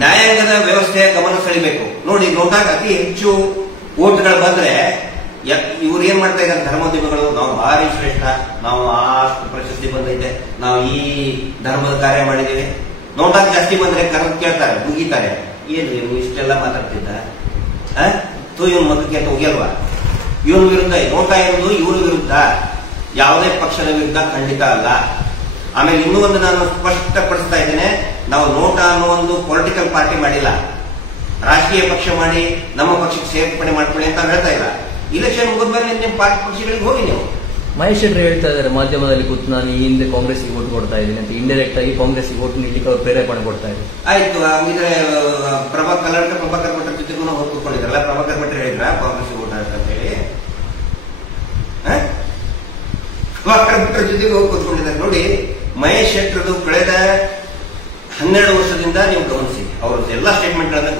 ನ್ಯಾಯಾಂಗದ ವ್ಯವಸ್ಥೆಯ ಗಮನ ಸೆಳೆಯಬೇಕು. ನೋಡಿ, ನೋಟಾಗ ಅತಿ ಹೆಚ್ಚು ಓಟ್ಗಳು ಬಂದ್ರೆ ಇವ್ರು ಏನ್ ಮಾಡ್ತಾ ಇದ್ದಾರೆ ಧರ್ಮೋದ್ಯಮಿಗಳು, ನಾವು ಭಾರಿ ಶ್ರೇಷ್ಠ, ನಾವು ಅಷ್ಟು ಪ್ರಶಸ್ತಿ ಬಂದೈತೆ, ನಾವು ಈ ಧರ್ಮದ ಕಾರ್ಯ ಮಾಡಿದ್ದೇವೆ. ನೋಟಾಗ ಜಾಸ್ತಿ ಬಂದ್ರೆ ಕರೆದು ಕೇಳ್ತಾರೆ, ಮುಗಿತಾರೆ, ಏನು ನೀವು ಇಷ್ಟೆಲ್ಲ ಮಾತಾಡ್ತಿದ್ದ ಇವನ್ ಮತಕ್ಕೆ ಅಂತ ಹೋಗ್ಯಲ್ವಾ? ಇವನ್ ವಿರುದ್ಧ ನೋಟ ಇರುವುದು ಇವ್ರ ವಿರುದ್ಧ, ಯಾವುದೇ ಪಕ್ಷದ ವಿರುದ್ಧ ಖಂಡಿತ ಅಲ್ಲ. ಆಮೇಲೆ ಇನ್ನೂ ಒಂದು ನಾನು ಸ್ಪಷ್ಟಪಡಿಸ್ತಾ ಇದ್ದೇನೆ, ನಾವು ನೋಟ ಅನ್ನೋ ಒಂದು ಪೊಲಿಟಿಕಲ್ ಪಾರ್ಟಿ ಮಾಡಿಲ್ಲ, ರಾಜಕೀಯ ಪಕ್ಷ ಮಾಡಿ ನಮ್ಮ ಪಕ್ಷಕ್ಕೆ ಸೇರ್ಪಡೆ ಮಾಡ್ಕೊಳ್ಳಿ ಅಂತ ಹೇಳ್ತಾ ಇಲ್ಲ. ಇಲೆಕ್ಷನ್ ಮುಗಿದ್ಮೇಲೆ ನಿಮ್ಮ ಪಾರ್ಟಿ ಪಕ್ಷಗಳಿಗೆ ಹೋಗಿ ನೀವು. ಮಹೇಶ್ ಶೆಟ್ಟಿ ಹೇಳ್ತಾ ಇದ್ದಾರೆ ಮಾಧ್ಯಮದಲ್ಲಿ ಕೂತು, ನಾನು ಈ ಹಿಂದೆ ಕಾಂಗ್ರೆಸ್ಗೆ ವೋಟ್ ಕೊಡ್ತಾ ಇದ್ದೀನಿ ಅಂತ, ಇಂಡೈರೆಕ್ಟ್ ಆಗಿ ಕಾಂಗ್ರೆಸ್ಗೆ ವೋಟ್ ನೀಡಲಿಕ್ಕೆ ಅವರು ಪ್ರೇರೇಪಣೆ ಕೊಡ್ತಾ ಇದ್ದಾರೆ. ಆಯ್ತು, ಹಂಗಿದ್ರೆ ಪ್ರಭಾಕರ್ ಭಟ್ರ ಜೊತೆಗೂ ಹೋಗಿ ಕೂತ್ಕೊಂಡಿದ್ರಲ್ಲ, ಪ್ರಭಾಕರ್ ಭಟ್ರು ಹೇಳಿದ್ರ ಕಾಂಗ್ರೆಸ್ಗೆ ವೋಟ್ ಅಂತ ಹೇಳಿ? ಪ್ರಭಾಕರ್ ಭಟ್ರ ಜೊತೆಗೆ ಹೋಗಿ ಕೂತ್ಕೊಂಡಿದ್ದಾರೆ. ನೋಡಿ, ಮಹೇಶ್ ಶೆಟ್ಟರ್ದು ಕಳೆದ 12 ವರ್ಷದಿಂದ ನೀವು ಗಮನಿಸಿ, ಅವ್ರದ್ದು ಎಲ್ಲಾ ಸ್ಟೇಟ್ಮೆಂಟ್ ಗಳನ್ನ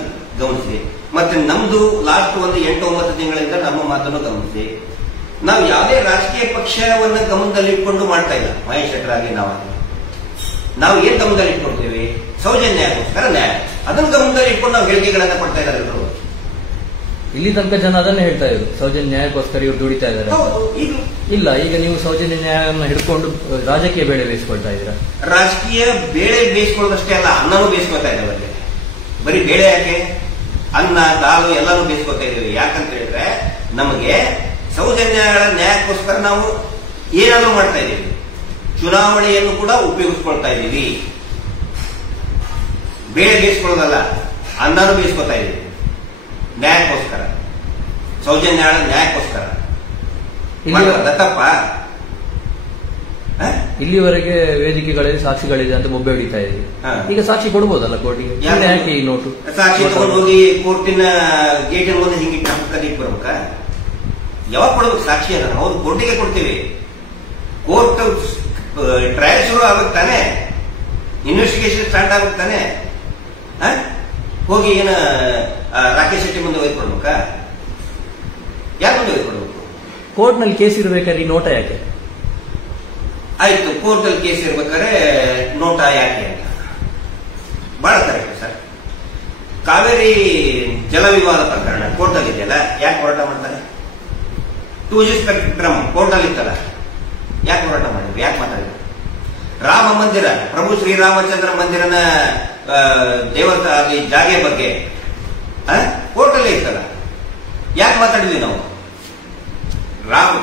ಗಮನಿಸಿ, ಮತ್ತೆ ನಮ್ದು ಲಾಸ್ಟ್ ಒಂದು 8-9 ತಿಂಗಳಿಂದ ನಮ್ಮ ಮಾತನ್ನು ಗಮನಿಸಿ. ನಾವು ಯಾವುದೇ ರಾಜಕೀಯ ಪಕ್ಷವನ್ನ ಗಮನದಲ್ಲಿ ಇಟ್ಕೊಂಡು ಮಾಡ್ತಾ ಇಲ್ಲ. ಮಹೇಶ್ ಶೆಟ್ಟರ್ ಆಗಿ ನಾವು ಏನ್ ಗಮನದಲ್ಲಿ ಇಟ್ಕೊಳ್ತೀವಿ? ಸೌಜನ್ಯಕ್ಕೋಸ್ಕರ ನ್ಯಾಯ, ಅದನ್ನ ಗಮನದಲ್ಲಿ ಇಟ್ಕೊಂಡು ನಾವು ಹೇಳಿಕೆಗಳನ್ನ ಕೊಡ್ತಾ ಇದ್ದಾರೆ ಎಲ್ಲರೂ. ಇಲ್ಲಿ ತನಕ ಜನ ಅದನ್ನೇ ಹೇಳ್ತಾ ಇದ್ರು, ಸೌಜನ್ಯ ನ್ಯಾಯಕ್ಕೋಸ್ಕರ ಇವ್ರು ದುಡಿತಾ ಇದ್ದಾರೆ. ಇಲ್ಲ, ಈಗ ನೀವು ಸೌಜನ್ಯ ನ್ಯಾಯವನ್ನು ಹಿಡ್ಕೊಂಡು ರಾಜಕೀಯ ಬೇಳೆ ಬೇಯಿಸ್ಕೊಳ್ತಾ ಇದ್ದೀರಾ. ರಾಜಕೀಯ ಬೇಳೆ ಬೇಯಿಸ್ಕೊಳ್ಳೋದಷ್ಟೇ ಅಲ್ಲ, ಅನ್ನನೂ ಬೇಯಿಸ್ಕೊತಾ ಇದ್ದೇವೆ. ಬರೀ ಬೇಳೆ ಯಾಕೆ? ಅನ್ನ, ದಾಲು ಎಲ್ಲಾನು ಬೇಯಿಸ್ಕೊತಾ ಇದ್ದೀವಿ. ಯಾಕಂತ ಹೇಳಿದ್ರೆ ನಮಗೆ ಸೌಜನ್ಯಗಳ ನ್ಯಾಯಕ್ಕೋಸ್ಕರ ನಾವು ಏನಾದ್ರೂ ಮಾಡ್ತಾ ಇದ್ದೀವಿ. ಚುನಾವಣೆಯನ್ನು ಕೂಡ ಉಪಯೋಗಿಸ್ಕೊಳ್ತಾ ಇದ್ದೀವಿ. ಬೇಳೆ ಬೇಯಿಸ್ಕೊಳ್ಳೋದಲ್ಲ, ಅನ್ನನೂ ಬೇಯಿಸ್ಕೊತಾ ಇದ್ದೀವಿ ನ್ಯಾಯಕ್ಕೋಸ್ಕರ, ಸೌಜನ್ಯಗಳ ನ್ಯಾಯಕ್ಕೋಸ್ಕರ. ತಪ್ಪ? ಇಲ್ಲಿವರೆಗೆ ವೇದಿಕೆಗಳಲ್ಲಿ ಸಾಕ್ಷಿಗಳಿದೆ ಅಂತ ಬೊಬ್ಬೆ ಹೊಡಿತಾ ಇದೆ. ಈಗ ಸಾಕ್ಷಿ ಕೊಡ್ಬೋದಲ್ಲ ಕೋರ್ಟಿಗೆ? ಯಾಕೆ ಈ ನೋಟು? ಸಾಕ್ಷಿ ತಗೊಂಡು ಹೋಗಿ ಕೋರ್ಟಿನ ಗೇಟಿನ ಮುಂದೆ ಹಿಂಗೆ ಕದಿಕ್ ಬರ್ಬೇಕಾ? ಯಾವಾಗ ಕೊಡ್ಬೇಕು ಸಾಕ್ಷಿ? ಅದನ್ನ ಹೌದು, ಕೋರ್ಟಿಗೆ ಕೊಡ್ತೀವಿ. ಕೋರ್ಟ್ ಟ್ರಯಲ್ ಶುರು ಆಗುತ್ತೆ ತಾನೆ, ಇನ್ವೆಸ್ಟಿಗೇಷನ್ ಸ್ಟಾರ್ಟ್ ಆಗುತ್ತೆ ತಾನೆ. ಹೋಗಿ ಏನ ರಾಕೇಶ್ ಶೆಟ್ಟಿ ಮುಂದೆ ಒಯ್ಕೊಡ್ಬೇಕಾ? ಯಾರ ಮುಂದೆ ಒಯ್ಕೊಡ್ಬೇಕು? ಕೋರ್ಟ್ ನಲ್ಲಿ ಕೇಸ್ ಇರ್ಬೇಕಾದ್ರೆ ಈ ನೋಟ ಯಾಕೆ? ಆಯ್ತು, ಕೋರ್ಟ್ ಅಲ್ಲಿ ಕೇಸ್ ಇರ್ಬೇಕಾದ್ರೆ ನೋಟ ಯಾಕೆ ಅಂತ ಬಹಳ ಕರೆಕ್ಟ್ ಸರ್. ಕಾವೇರಿ ಜಲ ವಿವಾದ ಪ್ರಕರಣ ಕೋರ್ಟ್ ಅಲ್ಲಿ ಇದೆಯಲ್ಲ, ಯಾಕೆ ಹೋರಾಟ ಮಾಡ್ತಾರೆ? 2G ಸ್ಪೆಕ್ಟ್ರಮ್ ಕೋರ್ಟ್ ಅಲ್ಲಿ ಇತ್ತಲ್ಲ, ಯಾಕೆ ಹೋರಾಟ ಮಾಡಿದ್ವಿ? ಯಾಕೆ ಮಾತಾಡಿದ್ವಿ? ರಾಮ ಮಂದಿರ, ಪ್ರಭು ಶ್ರೀರಾಮಚಂದ್ರ ಮಂದಿರನ ದೇವತಾ ಅಲ್ಲಿ ಜಾಗೆ ಬಗ್ಗೆ ಕೋರ್ಟ್ ಅಲ್ಲೇ ಇತ್ತಲ್ಲ, ಯಾಕೆ ಮಾತಾಡಿದ್ವಿ ನಾವು?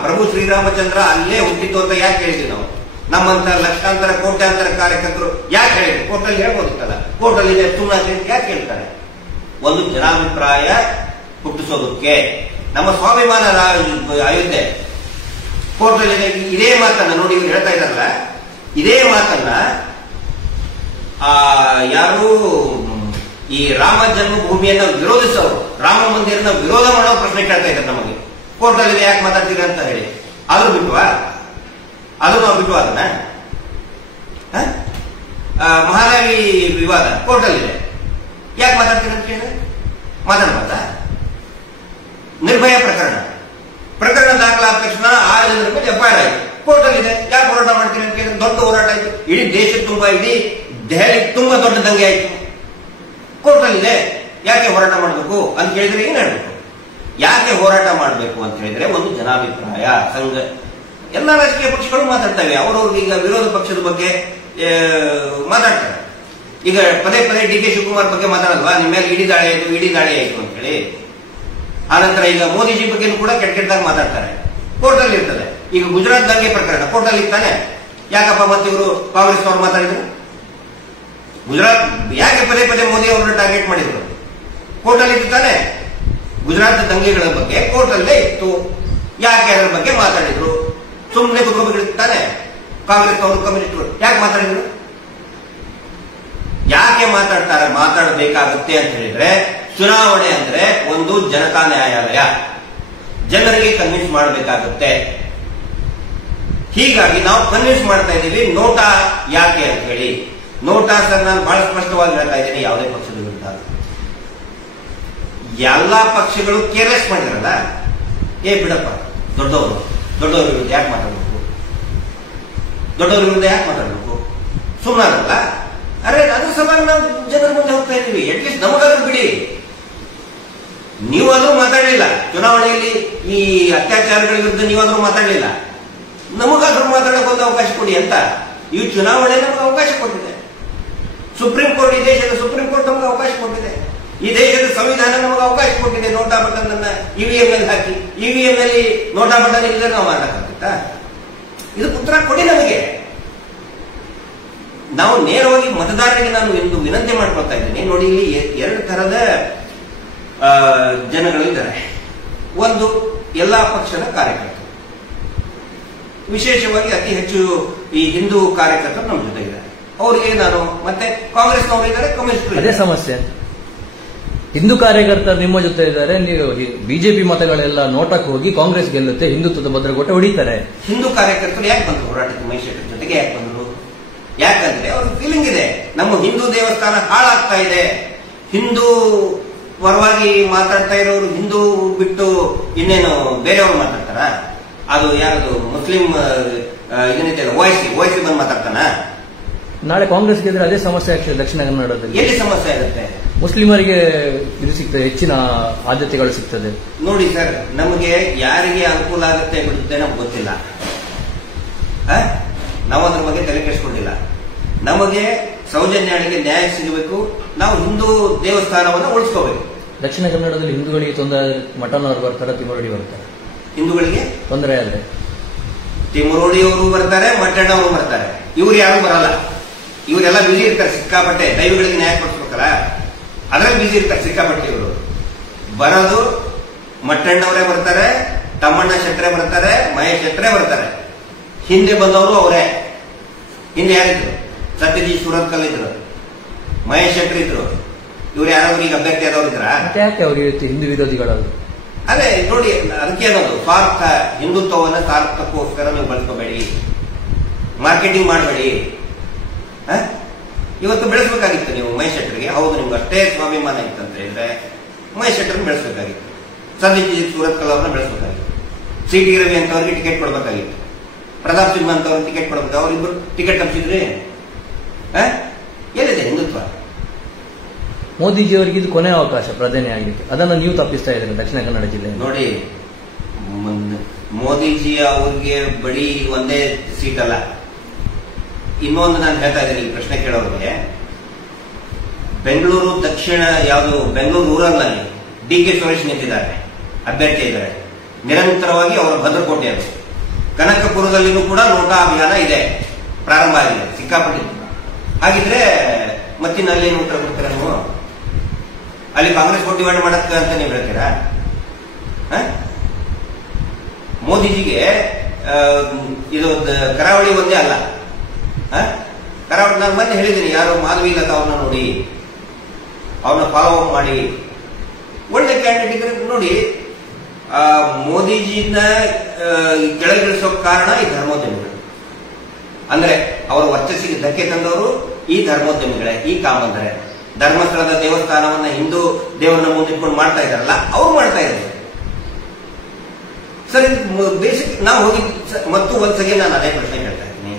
ಪ್ರಭು ಶ್ರೀರಾಮಚಂದ್ರ ಅಲ್ಲೇ ಹುಟ್ಟಿದ್ದು ಅಂತ ಯಾಕೆ ಹೇಳಿದ್ವಿ ನಾವು? ನಮ್ಮಂತ ಲಕ್ಷಾಂತರ ಕೋಟ್ಯಾಂತರ ಕಾರ್ಯಕರ್ತರು ಯಾಕೆ ಹೇಳಿದ್ರು? ಕೋರ್ಟ್ ಅಲ್ಲಿ ಹೇಳ್ಬೋದಿತ್ತಲ್ಲ, ಕೋರ್ಟ್ ಅಲ್ಲಿ ಸುಮ್ಮನೆ ಯಾಕೆ ಹೇಳ್ತಾರೆ? ಒಂದು ಜನಾಭಿಪ್ರಾಯ ಹುಟ್ಟಿಸೋದಕ್ಕೆ. ನಮ್ಮ ಸ್ವಾಭಿಮಾನ ಅಯೋಧ್ಯೆ ಕೋರ್ಟಲ್ಲಿ ಇದೇ ಮಾತನ್ನ ನೋಡಿ, ಇವ್ರು ಹೇಳ್ತಾ ಇದ್ದಾರಲ್ಲ, ಇದೇ ಮಾತನ್ನ ಯಾರು ಈ ರಾಮ ಜನ್ಮಭೂಮಿಯನ್ನ ವಿರೋಧಿಸೋರು, ರಾಮ ಮಂದಿರನ ವಿರೋಧ ಮಾಡೋ ಪ್ರಶ್ನೆ ಕೇಳ್ತಾ ಇದ್ದಾರೆ ನಮಗೆ. ಕೋರ್ಟಲ್ಲಿ ಯಾಕೆ ಮಾತಾಡ್ತೀರಾ ಅಂತ ಹೇಳಿ ಆದ್ರೂ ಬಿಟ್ವಾ? ಆದ್ರೂ ನಾವು ಬಿಟ್ವಾ ಅದನ್ನ? ಮಹಾರಾವಿ ವಿವಾದ ಕೋರ್ಟಲ್ಲಿದೆ, ಯಾಕೆ ಮಾತಾಡ್ತೀರಾ ಅಂತ ಕೇಳಿದ್ರೆ ಮಾತಾಡ್ಬಾರ್ದ? ನಿರ್ಭಯ ಪ್ರಕರಣ ದಾಖಲಾದ ತಕ್ಷಣ 6 ಜನರ ಮೇಲೆ ಎಫ್ಐಆರ್ ಆಯ್ತು, ಕೋರ್ಟಲ್ಲಿದೆ, ಯಾಕೆ ಹೋರಾಟ ಮಾಡ್ತೀರಿ ಅಂತ ಕೇಳಿದ್ರೆ ದೊಡ್ಡ ಹೋರಾಟ ಆಯ್ತು, ಇಡೀ ದೇಶ ತುಂಬಾ, ಇಡೀ ದೆಹಲಿ ತುಂಬಾ ದೊಡ್ಡ ದಂಗೆ ಆಯ್ತು, ಕೋರ್ಟಲ್ಲಿದೆ, ಯಾಕೆ ಹೋರಾಟ ಮಾಡಬೇಕು ಅಂತ ಕೇಳಿದ್ರೆ ಏನ್ ಹೇಳ್ಬೇಕು? ಯಾಕೆ ಹೋರಾಟ ಮಾಡಬೇಕು ಅಂತ ಹೇಳಿದ್ರೆ ಒಂದು ಜನಾಭಿಪ್ರಾಯ. ಸಂಘ ಎಲ್ಲ ರಾಜಕೀಯ ಪಕ್ಷಗಳು ಮಾತಾಡ್ತವೆ, ಅವರವ್ರಿಗೆ ಈಗ ವಿರೋಧ ಪಕ್ಷದ ಬಗ್ಗೆ ಮಾತಾಡ್ತಾರೆ. ಈಗ ಪದೇ ಡಿ ಕೆ ಶಿವಕುಮಾರ್ ಬಗ್ಗೆ ಮಾತಾಡಲ್ವಾ, ನಿಮ್ಮ ಮೇಲೆ ಇಡೀ ದಾಳಿ ಆಯ್ತು ಅಂತ ಹೇಳಿ. ಆನಂತರ ಈಗ ಮೋದಿಜಿ ಬಗ್ಗೆ ಕೂಡ ಕೆಟ್ಟದಾಗ ಮಾತಾಡ್ತಾರೆ, ಕೋರ್ಟಲ್ಲಿ ಇರ್ತದೆ. ಈಗ ಗುಜರಾತ್ ದಂಗೆ ಪ್ರಕರಣ ಕೋರ್ಟಲ್ಲಿ ಇರ್ತಾನೆ, ಯಾಕಪ್ಪ ಮತ್ತೆ ಇವರು ಕಾಂಗ್ರೆಸ್ ಅವರು ಮಾತಾಡಿದ್ರು? ಗುಜರಾತ್ ಯಾಕೆ ಪದೇ ಮೋದಿ ಅವರನ್ನು ಟಾರ್ಗೆಟ್ ಮಾಡಿದ್ರು? ಕೋರ್ಟಲ್ಲಿ ಇರ್ತಾನೆ. ಗುಜರಾತ್ ದಂಗೆಗಳ ಬಗ್ಗೆ ಕೋರ್ಟಲ್ಲೇ ಇತ್ತು, ಯಾಕೆ ಅದರ ಬಗ್ಗೆ ಮಾತಾಡಿದ್ರು? ಸುಮ್ಮನೆ ಕುತ್ಕೋಬೇಕಿರ್ತಾನೆ. ಕಾಂಗ್ರೆಸ್ ಅವರು ಕಮ್ಯುನಿಸ್ಟ್ಗಳು ಯಾಕೆ ಮಾತಾಡಿದ್ರು? ಯಾಕೆ ಮಾತಾಡಬೇಕಾಗುತ್ತೆ ಅಂತ ಹೇಳಿದ್ರೆ, ಚುನಾವಣೆ ಅಂದ್ರೆ ಒಂದು ಜನತಾ ನ್ಯಾಯಾಲಯ, ಜನರಿಗೆ ಕನ್ವಿನ್ಸ್ ಮಾಡಬೇಕಾಗುತ್ತೆ. ಹೀಗಾಗಿ ನಾವು ಕನ್ವಿನ್ಸ್ ಮಾಡ್ತಾ ಇದ್ದೀವಿ ನೋಟಾ ಯಾಕೆ ಅಂತ ಹೇಳಿ. ನೋಟಾ ಸರ್, ನಾನು ಬಹಳ ಸ್ಪಷ್ಟವಾಗಿ ಹೇಳ್ತಾ ಇದ್ದೀನಿ, ಯಾವುದೇ ಪಕ್ಷದ ವಿರುದ್ಧ ಎಲ್ಲಾ ಪಕ್ಷಗಳು ಕೇರ್ಲೆಸ್ ಮಾಡಿದ್ರಲ್ಲ, ಬಿಡಪ್ಪ, ದೊಡ್ಡವರು ವಿರುದ್ಧ ಯಾಕೆ ಮಾತಾಡಬೇಕು, ಸುಮ್ಮನಾಗಲ್ಲ. ಅರೆ ಅದ್ರ ಸಲುವಾಗಿ ನಾವು ಜನರ ಮುಂದೆ ಹೋಗ್ತಾ ಇದ್ದೀವಿ. ಅಟ್ಲೀಸ್ಟ್ ನಮಗಾದ್ರೂ ಬಿಡಿ. ನೀವಾದ್ರೂ ಮಾತಾಡಲಿಲ್ಲ ಚುನಾವಣೆಯಲ್ಲಿ, ಈ ಅತ್ಯಾಚಾರಗಳ ವಿರುದ್ಧ ನೀವಾದ್ರೂ ಮಾತಾಡಲಿಲ್ಲ, ನಮಗಾದ್ರೂ ಮಾತಾಡೋಕೆ ಒಂದು ಅವಕಾಶ ಕೊಡಿ ಅಂತ. ಈ ಚುನಾವಣೆ ನಮಗೆ ಅವಕಾಶ ಕೊಟ್ಟಿದೆ. ಸುಪ್ರೀಂ ಕೋರ್ಟ್, ಈ ದೇಶದ ಸುಪ್ರೀಂ ಕೋರ್ಟ್ ನಮಗೆ ಅವಕಾಶ ಕೊಟ್ಟಿದೆ. ಈ ದೇಶದ ಸಂವಿಧಾನ ನಮಗೆ ಅವಕಾಶ ಕೊಟ್ಟಿದೆ. ನೋಟಾ ಬಟನ್ ಅನ್ನ ಇವಿಎಂ ಅಲ್ಲಿ ಹಾಕಿ, ಇವಿಎಂ ಅಲ್ಲಿ ನೋಟಾ ಬಟನ್ ಇಲ್ಲದೆ ನಾವು ಮಾಡಕ್ಕಾಗುತ್ತಾ? ಇದು ಉತ್ತರ ಕೊಡಿ ನಮಗೆ. ನಾವು ನೇರವಾಗಿ ಮತದಾರರಿಗೆ ನಾನು ಎಂದು ವಿನಂತಿ ಮಾಡ್ಕೊಳ್ತಾ ಇದ್ದೀನಿ. ನೋಡಿ, ಇಲ್ಲಿ 2 ತರದ ಜನಗಳಿದ್ದಾರೆ. ಒಂದು ಎಲ್ಲಾ ಪಕ್ಷದ ಕಾರ್ಯಕರ್ತರು, ವಿಶೇಷವಾಗಿ ಅತಿ ಹೆಚ್ಚು ಈ ಹಿಂದೂ ಕಾರ್ಯಕರ್ತರು ನಮ್ಮ ಜೊತೆ ಇದ್ದಾರೆ. ಅವರಿಗೆ ನಾನು ಮತ್ತೆ ಕಾಂಗ್ರೆಸ್ನವರು ಇದ್ದಾರೆ, ಕಮ್ಯುನಿಸ್ಟ್ ಅದೇ ಸಮಸ್ಯೆ. ಹಿಂದೂ ಕಾರ್ಯಕರ್ತರು ನಿಮ್ಮ ಜೊತೆ ಇದ್ದಾರೆ, ನೀವು ಬಿಜೆಪಿ ಮತಗಳೆಲ್ಲ ನೋಟಕ್ಕೆ ಹೋಗಿ ಕಾಂಗ್ರೆಸ್ ಗೆಲ್ಲುತ್ತೆ, ಹಿಂದುತ್ವದ ಭದ್ರಕೋಟೆ ಹೊಡಿತಾರೆ. ಹಿಂದೂ ಕಾರ್ಯಕರ್ತರು ಯಾಕೆ ಬಂದರು ಹೋರಾಟಕ್ಕೆ? ಮೈಸೂರು ಜೊತೆಗೆ ಯಾಕೆ ಬಂದರು? ಯಾಕಂದ್ರೆ ಅವ್ರಿಗೆ ಫೀಲಿಂಗ್ ಇದೆ, ನಮ್ಮ ಹಿಂದೂ ದೇವಸ್ಥಾನ ಹಾಳಾಗ್ತಾ ಇದೆ. ಹಿಂದೂ ಪರವಾಗಿ ಮಾತಾಡ್ತಾ ಇರೋರು ಹಿಂದೂ ಬಿಟ್ಟು ಇನ್ನೇನು ಬೇರೆಯವರು ಮಾತಾಡ್ತಾರ? ಅದು ಯಾರದು ಮುಸ್ಲಿಂ ಇದನ್ನಿದೆ ಓವೈಸಿ ಬಂದು ಮಾತಾಡ್ತಾನ? ನಾಳೆ ಕಾಂಗ್ರೆಸ್ ಗೆದ್ರೆ ಅದೇ ಸಮಸ್ಯೆ ಆಗ್ತದೆ. ದಕ್ಷಿಣ ಕನ್ನಡದಲ್ಲಿ ಎಲ್ಲಿ ಸಮಸ್ಯೆ ಆಗುತ್ತೆ? ಮುಸ್ಲಿಮರಿಗೆ ಇದು ಸಿಗ್ತದೆ, ಹೆಚ್ಚಿನ ಆದ್ಯತೆಗಳು ಸಿಗ್ತದೆ. ನೋಡಿ ಸರ್, ನಮಗೆ ಯಾರಿಗೆ ಅನುಕೂಲ ಆಗುತ್ತೆ ಬಿಡುತ್ತೆ ನಮ್ಗೆ ಗೊತ್ತಿಲ್ಲ. ನಾವು ಅದ್ರ ಬಗ್ಗೆ ತಲೆ ಕೆಡಿಸ್ಕೊಂಡಿಲ್ಲ. ನಮಗೆ ಸೌಜನ್ಯಗಳಿಗೆ ನ್ಯಾಯ ಸಿಗಬೇಕು, ನಾವು ಹಿಂದೂ ದೇವಸ್ಥಾನವನ್ನು ಉಳಿಸ್ಕೋಬೇಕು. ದಕ್ಷಿಣ ಕನ್ನಡದಲ್ಲಿ ಹಿಂದೂಗಳಿಗೆ ತೊಂದರೆ, ಮಠನವರು ಬರ್ತಾರೆ, ತಿಮ್ಮರೋಡಿ ಬರ್ತಾರೆ. ಹಿಂದೂಗಳಿಗೆ ತೊಂದರೆ ಆದ್ರೆ ತಿಮ್ಮರೋಡಿಯವರು ಬರ್ತಾರೆ, ಮಟ್ಟಣ್ಣವರು ಬರ್ತಾರೆ. ಇವ್ರು ಯಾರು ಬರಲ್ಲ. ಇವರೆಲ್ಲ ಬಿಜಿ ಇರ್ತಾರೆ ಸಿಕ್ಕಾಪಟ್ಟೆ. ದೈವಗಳಿಗೆ ನ್ಯಾಯ ಕೊಡಿಸ್ಬೇಕಲ್ಲ, ಅದ್ರಲ್ಲಿ ಬಿಜಿ ಇರ್ತಾರೆ ಸಿಕ್ಕಾಪಟ್ಟೆ. ಇವರು ಬರೋದು ಮಟ್ಟಣ್ಣವರೇ ಬರ್ತಾರೆ, ತಮ್ಮಣ್ಣ ಶೆಟ್ಟರೆ ಬರ್ತಾರೆ, ಮಹೇಶ್ ಶೆಟ್ಟರೆ ಬರ್ತಾರೆ. ಹಿಂದೆ ಬಂದವರು ಅವರೇ. ಹಿಂದೆ ಯಾರಿದ್ರು? ಸತ್ಯಜೀತ್ ಸೂರತ್ಕಲ್ ಇದ್ರು, ಮಹೇಶ್ ಶೆಟ್ಟರ್ ಇದ್ರು. ಇವ್ರು ಯಾರಾದ್ರೂ ಈಗ ಅಭ್ಯರ್ಥಿ ಆದವ್ರು ಇದ್ರ? ಯಾಕೆ ಅವ್ರಿಗೆ ಹಿಂದೂ ವಿರೋಧಿಗಳಾದ್ರು? ಅದೇ ನೋಡಿ, ಅದಕ್ಕೆ ಅನ್ನೋದು ಸ್ವಾರ್ಥ. ಹಿಂದುತ್ವವನ್ನ ಸ್ವಾರ್ಥಕ್ಕೋಸ್ಕರ ನೀವು ಬಳಸ್ಕೋಬೇಡಿ, ಮಾರ್ಕೆಟಿಂಗ್ ಮಾಡಬೇಡಿ. ಇವತ್ತು ಬೆಳೆಸಬೇಕಾಗಿತ್ತು ನೀವು ಮಹೇಶ್ ಶೆಟ್ಟರ್ಗೆ. ಹೌದು, ನಿಮ್ಗೆ ಅಷ್ಟೇ ಸ್ವಾಭಿಮಾನ ಇತ್ತು ಅಂತ ಹೇಳಿದ್ರೆ ಮಹೇಶ್ ಶೆಟ್ಟರ್ನ ಬೆಳೆಸಬೇಕಾಗಿತ್ತು, ಸತ್ಯಜೀತ್ ಸೂರತ್ಕಲ್ ಅವ್ರನ್ನ ಬೆಳೆಸಬೇಕಾಗಿತ್ತು, ಸಿ.ಟಿ. ರವಿ ಅಂತವ್ರಿಗೆ ಟಿಕೆಟ್ ಕೊಡಬೇಕಾಗಿತ್ತು, ಪ್ರತಾಪ್ ಸಿಂಹ ಅಂತವ್ರಿಗೆ ಟಿಕೆಟ್ ಕೊಡಬೇಕು. ಅವರಿಬ್ಬರು ಟಿಕೆಟ್ ತಪ್ಪಿಸಿದ್ರೆ ಎಲ್ಲಿದೆ ಹಿಂದುತ್ವ? ಮೋದಿಜಿ ಅವರಿಗೆ ಇದು ಕೊನೆ ಅವಕಾಶ ಪ್ರಧಾನಿ ಆಗಲಿಕ್ಕೆ, ಅದನ್ನು ನೀವು ತಪ್ಪಿಸ್ತಾ ಇದ್ದೀರಿ ದಕ್ಷಿಣ ಕನ್ನಡ ಜಿಲ್ಲೆ. ನೋಡಿ, ಮೋದಿಜಿ ಅವ್ರಿಗೆ ಬರೀ ಒಂದೇ ಸೀಟ್ ಅಲ್ಲ, ಇನ್ನೊಂದು ನಾನು ಹೇಳ್ತಾ ಇದ್ದೀನಿ ಈ ಪ್ರಶ್ನೆ ಕೇಳೋರಿಗೆ. ಬೆಂಗಳೂರು ದಕ್ಷಿಣ ಯಾವುದು ಬೆಂಗಳೂರು ರೂರಲ್ನಲ್ಲಿ ಡಿ.ಕೆ. ಸುರೇಶ್ ನಿಂತಿದ್ದಾರೆ, ಅಭ್ಯರ್ಥಿ ಇದ್ದಾರೆ. ನಿರಂತರವಾಗಿ ಅವರ ಭದ್ರಕೋಟೆ ಅದು. ಕನಕಪುರದಲ್ಲಿನೂ ಕೂಡ ನೋಟಾ ಅಭಿಯಾನ ಇದೆ, ಪ್ರಾರಂಭ ಆಗಿದೆ, ಸಿಕ್ಕಾಪಟ್ಟಿದ್ದು. ಹಾಗಿದ್ರೆ ಮತ್ತಿನಲ್ಲಿ ಏನು ಉತ್ತರ ಕೊಡ್ತೀರ ನೀವು? ಅಲ್ಲಿ ಕಾಂಗ್ರೆಸ್ ಡಿವೈಡ್ ಮಾಡಕ್ಕ ಅಂತ ನೀವು ಹೇಳ್ತೀರಾ? ಮೋದಿಜಿಗೆ ಇದು ಕರಾವಳಿ ಒಂದೇ ಅಲ್ಲ. ಕರಾವಳಿ ನಾನು ಮೊನ್ನೆ ಹೇಳಿದ್ದೀನಿ, ಯಾರು ಮಾಧವಿ ಲತಾ ಅವ್ರನ್ನ ನೋಡಿ, ಅವ್ರನ್ನ ಫಾಲೋ ಅಪ್ ಮಾಡಿ, ಒಳ್ಳೆ ಕ್ಯಾಂಡಿಡೇಟ್ ಇದ್ರೆ ನೋಡಿ. ಮೋದಿಜಿನ ಕೆಳಗಿಳಿಸೋ ಕಾರಣ ಈ ಧರ್ಮೋದ್ಯಮಿಗಳು. ಅಂದ್ರೆ ಅವರ ವರ್ಚಸ್ಸಿಗೆ ಧಕ್ಕೆ ತಂದವರು ಈ ಧರ್ಮೋದ್ಯಮಿಗಳೇ, ಈ ಕಾಮಂದರೆ. ಧರ್ಮಸ್ಥಳದ ದೇವಸ್ಥಾನವನ್ನ ಹಿಂದೂ ದೇವರನ್ನ ಮುಂದಿಟ್ಕೊಂಡು ಮಾಡ್ತಾ ಇದಾರಲ್ಲ, ಅವ್ರು ಮಾಡ್ತಾ ಇದ್ದಾರೆ. ಸರಿ, ಬೇಸಿಕ್ ನಾವು ಹೋಗಿ ಮತ್ತು ಒಂದ್ಸಗೆ ನಾನು ಅದೇ ಪ್ರಶ್ನೆ ಕೇಳ್ತಾ ಇದ್ದೀನಿ.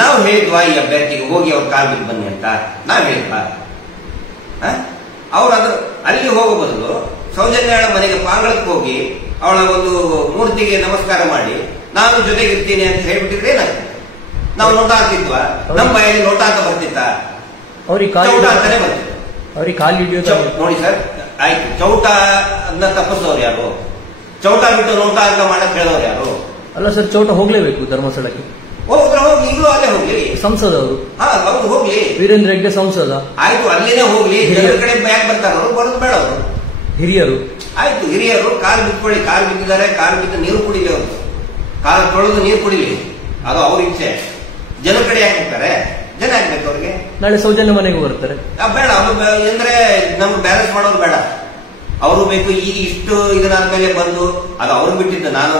ನಾವು ಹೇಳಿದ್ವಾ ಈ ಅಭ್ಯರ್ಥಿಗೆ ಹೋಗಿ ಅವ್ರ ಕಾಲ್ ಬಿಟ್ಟು ಬನ್ನಿ ಅಂತ? ನಾವ್ ಹೇಳಿದ್ವಾ? ಅವ್ರು ಅದ್ರ ಅಲ್ಲಿ ಹೋಗೋ ಬದಲು ಸೌಜನ್ಯಳ ಮನೆಗೆ ಪಾಂಗಳಕ್ಕೆ ಹೋಗಿ ಅವಳ ಒಂದು ಮೂರ್ತಿಗೆ ನಮಸ್ಕಾರ ಮಾಡಿ ನಾನು ಜೊತೆಗಿರ್ತೀನಿ ಅಂತ ಹೇಳ್ಬಿಟ್ಟಿದ್ರೆ ಏನಾಗ್ತದೆ? ನಾವು ನೋಟ ಹಾಕಿದ್ವಾ? ನಮ್ಮ ಬಾಯಲ್ಲಿ ನೋಟ ಅಂತ ಬರ್ತಿತ್ತ? ಚೌಟ ಅಂತಾನೆ ಬರ್ತಿತ್ತು. ನೋಡಿ ಸರ್, ಆಯ್ತು, ಚೌಟ ಅದನ್ನ ತಪ್ಪಿಸೋರು ಯಾರು? ಚೌಟ ಬಿಟ್ಟು ನೋಟ ಅಂತ ಮಾಡಕ್ ಹೇಳೋರು ಯಾರು? ಅಲ್ಲ ಸರ್, ಚೌಟ ಹೋಗ್ಲೇಬೇಕು ಧರ್ಮಸ್ಥಳಕ್ಕೆ. ಹೋಗಿ ಈಗಲೂ ಅಲ್ಲೇ ಹೋಗ್ಲಿ. ಸಂಸದ ಅವರು ಅವ್ರು ಹೋಗ್ಲಿ. ವೀರೇಂದ್ರ ಹೆಗ್ಡೆ ಸಂಸದ. ಆಯ್ತು, ಅಲ್ಲೇನೆ ಹೋಗ್ಲಿ. ಜನರ ಕಡೆ ಯಾಕೆ ಬರ್ತಾರ? ಬರೋದು ಬೇಡ. ಅವರು ಹಿರಿಯರು. ಆಯ್ತು, ಹಿರಿಯರು ಕಾಲು ಬಿಟ್ಕೊಳ್ಳಿ. ಕಾಲು ಬಿದ್ದಿದ್ದಾರೆ, ಕಾಲು ಬಿದ್ದು ನೀರು ಕುಡಿಲಿ. ಅವರು ಕಾಲು ತೊಳೆದು ನೀರು ಕುಡಿಲಿ, ಅದು ಅವ್ರ ಇಚ್ಛೆ. ಜನರ ಕಡೆ ಯಾಕೆ ಹೋಗ್ತಾರೆ? ಜನ ಆಗ್ಬೇಕು ಅವ್ರಿಗೆ. ನಾಳೆ ಸೌಜನ್ಯ ಮನೆಗೆ ಬರ್ತಾರೆ. ಬೇಡ, ಅವ್ರು ಅಂದ್ರೆ ನಮ್ಗೆ ಬ್ಯಾಲೆನ್ಸ್ ಮಾಡೋರು ಬೇಡ. ಅವರು ಬೇಕು. ಈಗ ಇಷ್ಟು ಇದನ್ನಾದ್ಮೇಲೆ ಬಂದು ಅದು ಅವ್ರು ಬಿಟ್ಟಿದ್ದು. ನಾನು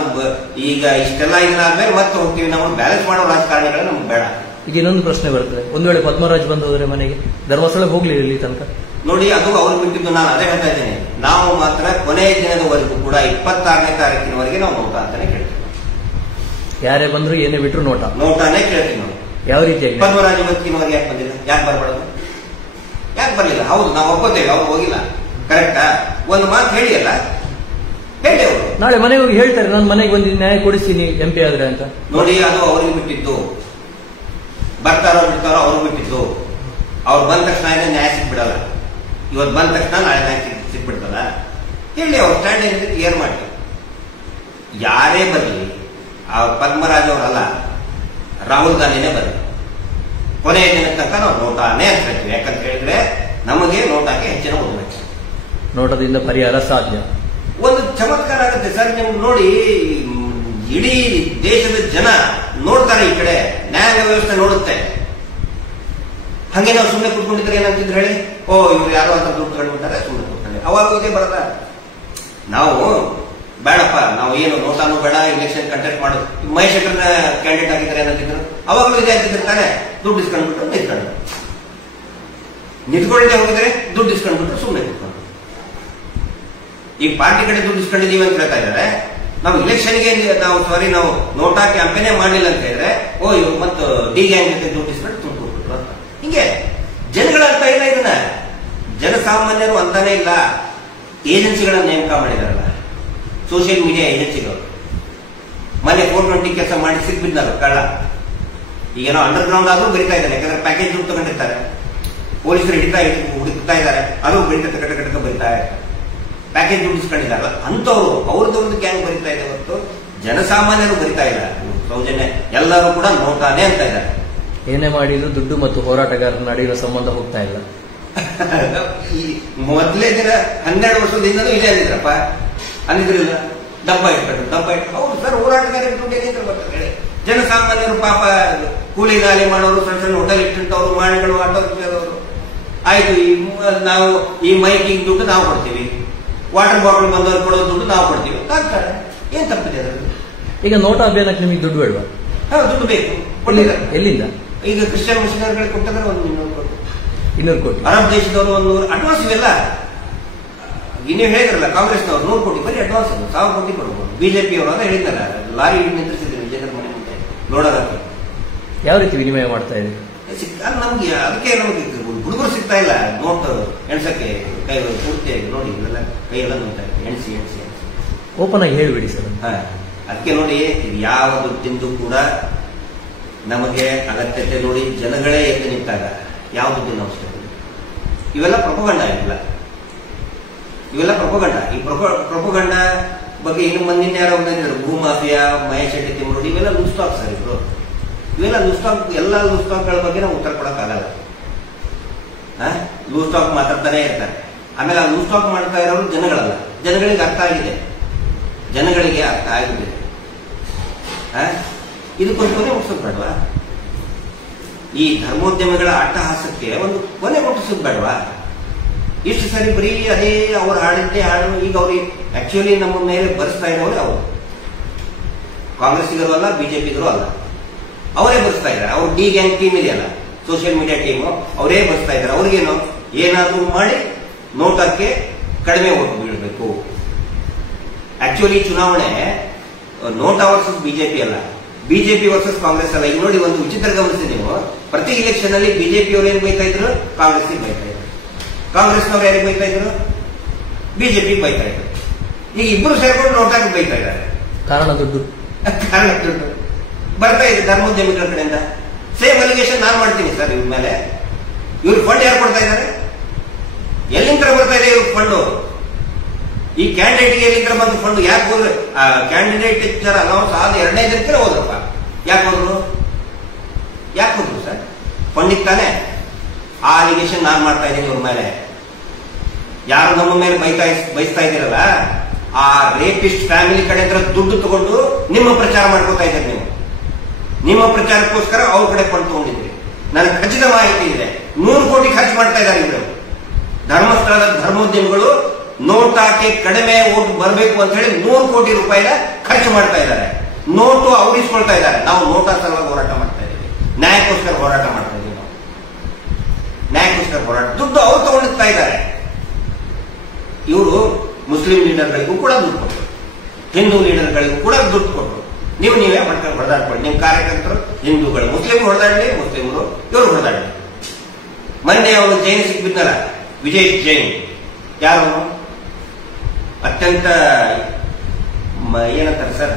ಈಗ ಇಷ್ಟೆಲ್ಲ ಇದನ್ನಾದ್ಮೇಲೆ ಮತ್ತೆ ಹೋಗ್ತೀವಿ. ನಮ್ಗೆ ಬ್ಯಾಲೆನ್ಸ್ ಮಾಡೋ ರಾಜಕಾರಣಿಗಳು ನಮ್ಗೆ ಬೇಡ. ಈಗ ಇನ್ನೊಂದು ಪ್ರಶ್ನೆ ಬರ್ತದೆ, ಒಂದ್ ವೇಳೆ ಪದ್ಮರಾಜ್ ಬಂದು ಹೋದ್ರೆ ಮನೆಗೆ, ಧರ್ಮಸ್ಥಳ ಹೋಗ್ಲಿ ಇಲ್ಲಿ ತನಕ. ನೋಡಿ, ಅದು ಅವ್ರು ಬಿಟ್ಟಿದ್ದು. ನಾನು ಅದೇ ಹೇಳ್ತಾ ಇದ್ದೇನೆ. ನಾವು ಮಾತ್ರ ಕೊನೆಯ ದಿನದವರೆಗೂ ಕೂಡ 26ನೇ ತಾರೀಕಿನವರೆಗೆ ನಾವು ನೋಟ ಅಂತಾನೆ ಕೇಳ್ತೀವಿ. ಯಾರೇ ಬಂದ್ರು ಏನೇ ಬಿಟ್ರು ನೋಟಾನೇ ಕೇಳ್ತೀವಿ ನಾವು. ಯಾವ ರೀತಿಯಾಗಿ? ಪದ್ಮರಾಜ ಇವತ್ತಿನವರೆಗೆ ಯಾಕೆ ಬಂದಿಲ್ಲ? ಯಾಕೆ ಬರ್ಬಾರ್ದು? ಯಾಕೆ ಬರ್ಲಿಲ್ಲ? ಹೌದು, ನಾವು ಒಪ್ಪತ್ತೇವೆ, ಅವ್ರು ಹೋಗಿಲ್ಲ. ಕರೆಕ್ಟಾ? ಒಂದು ಮಾತು ಹೇಳಿ ಅಲ್ಲ, ಹೇಳಿ. ಅವರು ನಾಳೆ ಮನೆಗೆ ಹೋಗಿ ಹೇಳ್ತಾರೆ, ನಾನು ಮನೆಗೆ ಬಂದು ನ್ಯಾಯ ಕೊಡಿಸ್ತೀನಿ MP ಆದ್ರೆ ಅಂತ. ನೋಡಿ, ಅದು ಅವ್ರಿಗೆ ಬಿಟ್ಟಿದ್ದು. ಬರ್ತಾರೋ ಬಿಡ್ತಾರೋ ಅವ್ರಿಗೆ ಬಿಟ್ಟಿದ್ದು. ಅವ್ರು ಬಂದ ತಕ್ಷಣ ನ್ಯಾಯ ಸಿಕ್ಬಿಡಲ್ಲ. ಇವತ್ತು ಬಂದ ತಕ್ಷಣ ನಾಳೆ ನ್ಯಾಯ ಸಿಕ್ಬಿಡ್ತದ? ಹೇಳಿ, ಅವ್ರ ಸ್ಟ್ಯಾಂಡ್ ಏನಿದೆ ಕ್ಲಿಯರ್ ಮಾಡಿ. ಯಾರೇ ಬರಲಿ, ಆ ಪದ್ಮರಾಜ್ ಅವರಲ್ಲ, ರಾಹುಲ್ ಗಾಂಧಿನೇ ಬರಲಿ, ಕೊನೆಯ ದಿನದ ತನಕ ನಾವು ನೋಟಾನೇ ಅಂತ ಹೇಳ್ತೀವಿ. ಯಾಕಂತ ಹೇಳಿದ್ರೆ ನಮಗೆ ನೋಟಾಕ್ಕೆ ಹೆಚ್ಚಿನ ಒತ್ತು. ನೋಟದಿಂದ ಪರಿಹಾರ ಸಾಧ್ಯ. ಒಂದು ಚಮತ್ಕಾರ ಆಗುತ್ತೆ ಸರ್. ನೀವು ನೋಡಿ, ಇಡೀ ದೇಶದ ಜನ ನೋಡ್ತಾರೆ ಈ ಕಡೆ, ನ್ಯಾಯಾಂಗ ವ್ಯವಸ್ಥೆ ನೋಡುತ್ತೆ. ಹಂಗೆ ನಾವು ಸುಮ್ಮನೆ ಕೂತ್ಕೊಂಡಿದ್ರೆ ಏನಂತಿದ್ರೆ ಹೇಳಿ, ಇವ್ರು ಯಾರೋ ಅಂತ ದುಡ್ಡು ತಗೊಂಡ್ಬಿಟ್ಟಾರೆ, ಸುಮ್ಮನೆ ಕೂತ್ಕೊಂಡೆ. ಅವಾಗ ಹೋದೇ ಬರದ. ನಾವು ಬೇಡಪ್ಪ, ನಾವು ಏನು ನೋಟಾನು ಬೇಡ, ಇಲೆಕ್ಷನ್ ಕಂಟೆಕ್ಟ್ ಮಾಡೋದು. ಮಹೇಶ್ ಶೆಟ್ಟರ್ನ ಕ್ಯಾಂಡಿಡೇಟ್ ಆಗಿದ್ದಾರೆ ಏನಂತಿದ್ರು, ಅವಾಗಲೂ ಇದೇ ಅಂತಿರ್ತಾನೆ, ದುಡ್ಡು ಇಸ್ಕೊಂಡ್ಬಿಟ್ಟು ನಿಂತ್ಕೊಳ್ಳದೆ ಹೋಗಿದ್ರೆ ದುಡ್ಡು ಇಸ್ಕೊಂಡ್ಬಿಟ್ಟು ಸುಮ್ಮನೆ ಕೂತ್ಕೊಂಡು. ಈಗ ಪಾರ್ಟಿ ಕಡೆ ದುಡ್ಡು ಇಸ್ಕೊಂಡಿದೀವಿ ಅಂತ ಹೇಳ್ತಾ ಇದ್ದಾರೆ. ನಾವು ಇಲೆಕ್ಷನ್ಗೆ ನಾವು ನೋಟಾ ಕ್ಯಾಂಪೇನೇ ಮಾಡಲಿಲ್ಲ ಅಂತ ಹೇಳಿದ್ರೆ, ಇವ್ರು ಮತ್ತು ಡಿ ಗ್ಯಾಂಗ್ ಜೊತೆ ದುಡ್ಡು ಇಸ್ಕೊಂಡು ತುಂಬಿಕೊಟ್ಬಿಟ್ರು ಅಂತ. ಹಿಂಗೆ ಜನಗಳ ಅರ್ಥ ಇಲ್ಲ. ಇದನ್ನ ಜನಸಾಮಾನ್ಯರು ಅಂತಾನೆ ಇಲ್ಲ. ಏಜೆನ್ಸಿಗಳನ್ನ ನೇಮಕ ಮಾಡಿದಾರಲ್ಲ, ಸೋಷಿಯಲ್ ಮೀಡಿಯಾ ಏಜೆನ್ಸಿಗಳು. ಮೊನ್ನೆ 420 ಕೆಲಸ ಮಾಡಿ ಸಿಕ್ಬಿದ್ನಲ್ಲ ಕಳ್ಳ. ಈಗೇನೋ ಅಂಡರ್ ಗ್ರೌಂಡ್ ಆದ್ರೂ ಬರಿತಾ ಇದ್ದಾರೆ, ಯಾಕಂದ್ರೆ ಪ್ಯಾಕೇಜ್ ದುಡ್ಡು ತಗೊಂಡಿರ್ತಾರೆ. ಪೊಲೀಸರು ಹುಡುಕ್ತಾ ಇದ್ದಾರೆ, ಅದು ಬರಿತಾ ಕಟಕ ಬರಿತಾ ಇದ್ದಾರೆ. ಪ್ಯಾಕೇಜ್ ದುಡ್ಡು ಇಸ್ಕೊಂಡಿದ್ದಾರಲ್ಲ ಅಂತವ್ರು, ಅವ್ರದ್ದೊಂದು ಗ್ಯಾಂಗ್ ಬರಿತಾ ಇದೆ ಹೊರತು ಜನಸಾಮಾನ್ಯರು ಬರಿತಾ ಇಲ್ಲ. ಸೌಜನ್ಯ ಎಲ್ಲರೂ ಕೂಡ ನೋಟಾನೇ ಅಂತ ಇದ್ದಾರೆ. ಏನೇ ಮಾಡಿದ್ರು ದುಡ್ಡು ಮತ್ತು ಹೋರಾಟಗಾರರ ನಡುವಿನ ಸಂಬಂಧ ಹೋಗ್ತಾ ಇಲ್ಲ. ಈ ಮೊದಲೇ ದಿನ 12 ವರ್ಷದಿಂದಲೂ ಇದೇ ಅಂದಿದ್ರಪ್ಪ, ಅಂದಿದ್ರಿಲ್ಲ. ಡಬ್ಬ ಇಟ್ಕೊಂಡು ಹೌದು ಸರ್, ಹೋರಾಟಗಾರರ ದುಡ್ಡು ಏನಿದ್ರು ಬರ್ತದೆ. ಜನಸಾಮಾನ್ಯರು ಪಾಪ ಕೂಲಿ ಗಾಲಿ ಮಾಡೋರು, ಸಣ್ಣ ಸಣ್ಣ ಹೋಟೆಲ್ ಇಟ್ಟಂತವ್ರು, ಮಾಡಿಗಳು, ಆಟೋ ರಿಕ್ಷಾದವರು. ಆಯ್ತು, ನಾವು ಈ ಮೈಕಿಂಗ್ ದುಡ್ಡು ನಾವು ಕೊಡ್ತೀವಿ, ವಾಟರ್ ಬಾಟಲ್ ಬಂದವ್ರು ಕೊಡೋ ದುಡ್ಡು ನಾವು ಕೊಡ್ತೀವಿ. ಏನ್ ತಪ್ಪಿದೆ ಅದರಲ್ಲಿ? ಈಗ ನೋಟಾ ಅಭಿಯಾನಕ್ಕೆ ನಿಮಗೆ ದುಡ್ಡು ಬೇಡವಾ? ದುಡ್ಡು ಬೇಕು. ಎಲ್ಲಿಂದ? ಈಗ ಕ್ರಿಶ್ಚಿಯನ್ ಮಿಷನರಿಗಳಿಗೆ ಕೊಟ್ಟಿದ್ರೆ ಒಂದು 200 ಕೋಟಿ, ಅರಬ್ ದೇಶದವರು 100 ಅಡ್ವಾನ್ಸ್. ಇವೆಲ್ಲ ನೀವು ಹೇಳಿದ್ರಲ್ಲ, ಕಾಂಗ್ರೆಸ್ನವ್ರು 100 ಕೋಟಿ ಬರೀ ಅಡ್ವಾನ್ಸ್, 1000 ಕೋಟಿ ಕೊಡ್ಬೋದು. ಬಿಜೆಪಿ ಅವರು ಅಂತ ಹೇಳಿದ್ದಾರೆ, ಲಾರಿ ನಿಂತ್ರಿಸಿದ್ರು ವಿಜಯನಗರ ಮನೆ ಮುಂದೆ ನೋಡೋದಕ್ಕೆ. ಯಾವ ರೀತಿ ವಿನಿಮಯ ಮಾಡ್ತಾ ಇದೆ? ನಮ್ಗೆ ಅದಕ್ಕೆ ನಮಗೆ ಹುಡುಗರು ಸಿಗ್ತಾ ಇಲ್ಲ ನೋಟ್ ಎಣ್ಸಕ್ಕೆ. ಕೈ ಪೂರ್ತಿಯಾಗಿ ನೋಡಿ, ಇವೆಲ್ಲ ಕೈಯೆಲ್ಲ ನೋಡ್ತಾ ಇದೆ. ಎಣಿಸಿ ಓಪನ್ ಆಗಿ ಹೇಳಿಬಿಡಿ ಸರ್. ಅದಕ್ಕೆ ನೋಡಿ, ಇದು ಯಾವ ದುಡ್ಡಿಂದು ಕೂಡ ನಮಗೆ ಅಗತ್ಯತೆ ನೋಡಿ. ಜನಗಳೇ ಎದ್ದು ನಿಂತಾಗ ಯಾವ ದುಡ್ಡಿನ ಅವಶ್ಯಕತೆ? ಇವೆಲ್ಲ ಪ್ರೊಪಗಂಡ. ಇವೆಲ್ಲ ಪ್ರೊಪಗಂಡ. ಈ ಪ್ರೊಪಗಂಡ ಬಗ್ಗೆ ಇನ್ನು ಮುಂದಿನ ಯಾರೋ ಬಂದಿದ್ರು, ಭೂಮಾಫಿಯಾ, ಮಹೇಶ್ ಶೆಟ್ಟಿ, ತಿಮ್ಮರೋಡಿ, ಇವೆಲ್ಲ ಲೂಸ್ ಸ್ಟಾಕ್ ಸರ್. ಇವೆಲ್ಲ ಲೂಸ್ ಸ್ಟಾಕ್. ಎಲ್ಲ ಲೂಸ್ ಸ್ಟಾಕ್ಗಳ ಬಗ್ಗೆ ನಾವು ಉತ್ತರ ಕೊಡಕ್ಕಾಗಲ್ಲ. ಲೂಸ್ ಸ್ಟಾಕ್ ಮಾತಾಡ್ತಾನೆ ಇರ್ತಾರೆ. ಆಮೇಲೆ ಅದು ಸ್ಟಾಕ್ ಮಾಡ್ತಾ ಇರೋರು ಜನಗಳಲ್ಲ, ಜನಗಳಿಗೆ ಅರ್ಥ ಆಗಿದೆ, ಜನಗಳಿಗೆ ಅರ್ಥ ಆಗಿದೆ. ಇದಕ್ಕೊಂದು ಕೊನೆ ಮುಟ್ಟಿಸೋದು ಬೇಡವಾ? ಈ ಧರ್ಮೋದ್ಯಮಿಗಳ ಅಟ್ಟಹಾಸಕ್ಕೆ ಒಂದು ಕೊನೆ ಮುಟ್ಟಿಸೋದು ಬೇಡವಾ? ಇಷ್ಟು ಸರಿ ಬರೀ ಅದೇ ಅವ್ರು ಹಾಡಿದ್ದೇ ಹಾಡು. ಈಗ ಅವ್ರಿಗೆ ಆಕ್ಚುಲಿ ನಮ್ಮ ಮೇಲೆ ಬರೆಸ್ತಾ ಇರೋರು ಅವರು ಕಾಂಗ್ರೆಸ್ಸಿಗರು ಅಲ್ಲ, ಬಿಜೆಪಿಗರು ಅಲ್ಲ, ಅವರೇ ಬರೆಸ್ತಾ ಇದ್ದಾರೆ. ಅವ್ರು ಡಿ ಗ್ಯಾಂಗ್ ಟೀಮ್ ಇದೆಯಲ್ಲ, ಸೋಷಿಯಲ್ ಮೀಡಿಯಾ ಟೀಮು, ಅವರೇ ಬರೆಸ್ತಾ ಇದ್ದಾರೆ. ಅವ್ರಿಗೇನು ಏನಾದರೂ ಮಾಡಿ ನೋಟಕ್ಕೆ ಕಡಿಮೆ ಓಟು ಬೀಳಬೇಕು. ಆಕ್ಚುಲಿ ಚುನಾವಣೆ ನೋಟಾ ವರ್ಸಸ್ ಬಿಜೆಪಿ ಅಲ್ಲ, ಬಿಜೆಪಿ ವರ್ಸಸ್ ಕಾಂಗ್ರೆಸ್ ಅಲ್ಲ. ಈಗ ನೋಡಿ, ಒಂದು ವಿಚಿತ್ರ ಗಮನಿಸಿ ನೀವು, ಪ್ರತಿ ಇಲೆಕ್ಷನ್ ಅಲ್ಲಿ ಬಿಜೆಪಿ ಅವರು ಏನ್ ಬೈತಾ ಇದ್ರು? ಕಾಂಗ್ರೆಸ್ಗೆ ಬೈತಾ ಇದ್ರು. ಕಾಂಗ್ರೆಸ್ನವ್ರು ಯಾರಿಗೆ ಬೈತಾ ಇದ್ರು? ಬಿಜೆಪಿ ಬೈತಾ ಇದ್ರು. ಈಗ ಇಬ್ಬರು ಸೇರ್ಕೊಂಡು ನೋಟಾಗಿ ಬೈತಾ ಇದ್ದಾರೆ. ಕಾರಣ ದುಡ್ಡು ಬರ್ತಾ ಇದೆ ಧರ್ಮೋದ್ಯಮಿಗಳ ಕಡೆಯಿಂದ. ಸೇಮ್ ಅಲಿಗೇಷನ್ ನಾನು ಮಾಡ್ತೀನಿ ಸರ್ ಇವ್ರ ಮೇಲೆ. ಇವ್ರ ಫಂಡ್ ಯಾರು ಕೊಡ್ತಾ ಇದ್ದಾರೆ? ಎಲ್ಲಿಂದ ಬರ್ತಾ ಇದೆ ಇವ್ರ ಫಂಡು? ಈ ಕ್ಯಾಂಡಿಡೇಟ್ಗೆ ಎಲ್ಲಿಂದ ಬಂದು ಫಂಡ್? ಯಾಕೆ ಹೋದ್ರೆ ಕ್ಯಾಂಡಿಡೇಟ್ ಸರ್ ಅನೌನ್ಸ್ ಆದ 2ನೇ ದಿನಕ್ಕೆ ಹೋದ್ರಪ್ಪ. ಯಾಕೆ ಹೋದ್ರು ಸರ್? ಫಂಡ್ ಇತ್ತಾನೆ. ಆ ಅಲಿಗೇಷನ್ ನಾನು ಮಾಡ್ತಾ ಇದ್ದೀನಿ ಇವ್ರ ಮೇಲೆ. ಯಾರು ನಮ್ಮ ಮೇಲೆ ಬಯಸ್ತಾ ಇದ್ದೀರಲ್ಲ, ಆ ರೇಪಿಸ್ಟ್ ಫ್ಯಾಮಿಲಿ ಕಡೆ ಹತ್ರ ದುಡ್ಡು ತಗೊಂಡು ನಿಮ್ಮ ಪ್ರಚಾರ ಮಾಡ್ಕೋತಾ ಇದ್ದೀರಿ ನೀವು. ನಿಮ್ಮ ಪ್ರಚಾರಕ್ಕೋಸ್ಕರ ಅವ್ರ ಕಡೆ ಫಂಡ್ ತಗೊಂಡಿದ್ರಿ. ನನಗೆ ಖಚಿತ ಮಾಹಿತಿ ಇದೆ. 100 ಕೋಟಿ ಖರ್ಚು ಮಾಡ್ತಾ ಇದ್ದಾರೆ ಇವರು. ಧರ್ಮಸ್ಥಳದ ಧರ್ಮೋದ್ಯಮಿಗಳು ನೋಟಾಕ್ಕೆ ಕಡಿಮೆ ಓಟ್ ಬರಬೇಕು ಅಂತ ಹೇಳಿ 100 ಕೋಟಿ ರೂಪಾಯಿನ ಖರ್ಚು ಮಾಡ್ತಾ ಇದ್ದಾರೆ. ನೋಟು ಅವರಿಸ್ಕೊಳ್ತಾ ಇದ್ದಾರೆ. ನಾವು ನೋಟಾ ಸಲುವಾಗಿ ಹೋರಾಟ ಮಾಡ್ತಾ ಇದ್ದೀವಿ, ನ್ಯಾಯಕ್ಕೋಸ್ಕರ ಹೋರಾಟ ಮಾಡ್ತಾ ಇದ್ದೀವಿ. ನಾವು ನ್ಯಾಯಕ್ಕೋಸ್ಕರ ಹೋರಾಟ, ದುಡ್ಡು ಅವ್ರು ತಗೊಂಡಿರ್ತಾ ಇದ್ದಾರೆ. ಇವರು ಮುಸ್ಲಿಂ ಲೀಡರ್ಗಳಿಗೂ ಕೂಡ ದುಡ್ಡು ಕೊಟ್ಟರು, ಹಿಂದೂ ಲೀಡರ್ಗಳಿಗೂ ಕೂಡ ದುಡ್ಡು ಕೊಟ್ಟರು. ನೀವೇ ಮಾಡ್ಕೊಂಡು ಹೊಡೆದಾಡ್ಕೊಳ್ಳಿ. ನಿಮ್ಮ ಕಾರ್ಯಕರ್ತರು ಹಿಂದೂಗಳು, ಮುಸ್ಲಿಂ ಹೊಡೆದಾಡಲಿ, ಮುಸ್ಲಿಮರು ಇವರು ಹೊಡೆದಾಡಲಿ. ಮೊನ್ನೆ ಅವರು ಜೈನ್ ಸಿಕ್ಬಿದ್ನಲ್ಲ, ವಿಜಯ್ ಜೈನ್, ಯಾರು ಅತ್ಯಂತ ಏನಂತಾರೆ ಸರ್,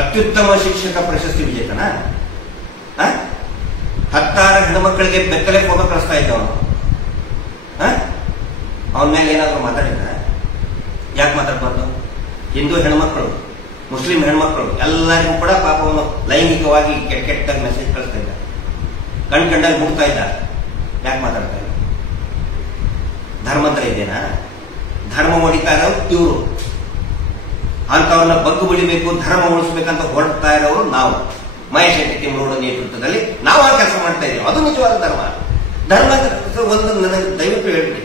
ಅತ್ಯುತ್ತಮ ಶಿಕ್ಷಕ ಪ್ರಶಸ್ತಿ ವಿಜೇತನ. 10 ಹೆಣ್ಮಕ್ಕಳಿಗೆ ಬೆತ್ತಲೆ ಫೋಟೋ ಕಳಿಸ್ತಾ ಇದ್ದ ಅವನು. ಅವನ ಮೇಲೆ ಏನಾದ್ರು ಮಾತಾಡಿದ? ಯಾಕೆ ಮಾತಾಡ್ಬಾರ್ದು? ಹಿಂದೂ ಹೆಣ್ಮಕ್ಳು, ಮುಸ್ಲಿಂ ಹೆಣ್ಮಕ್ಳು ಎಲ್ಲರಿಗೂ ಕೂಡ ಪಾಪ ಅವನು ಲೈಂಗಿಕವಾಗಿ ಕೆಟ್ಟ ಮೆಸೇಜ್ ಕಳಿಸ್ತಾ ಇದ್ದ, ಕಂಡಲ್ಲಿ ಮುಗ್ತಾ ಇದ್ದ. ಯಾಕೆ ಮಾತಾಡ್ತಾ ಇದ್ದ? ಧರ್ಮಂತರ ಇದೇನಾ? ಧರ್ಮ ಹೊಡಿತಾ ಇರೋರು ಇವರು. ಅಂತವ್ರನ್ನ ಬಗ್ಗು ಬಿಡಬೇಕು, ಧರ್ಮ ಉಳಿಸ್ಬೇಕಂತ ಹೊರಡ್ತಾ ಇರೋರು ನಾವು. ಮಹೇಶ್ ತಿಮ್ಮರೋಡ ನೇತೃತ್ವದಲ್ಲಿ ನಾವು ಆ ಕೆಲಸ ಮಾಡ್ತಾ ಇದ್ದೀವಿ. ಅದು ನಿಜವಾದ ಧರ್ಮ. ಒಂದು ನನಗೆ ದಯವಿಟ್ಟು ಹೇಳ್ಬಿಡಿ,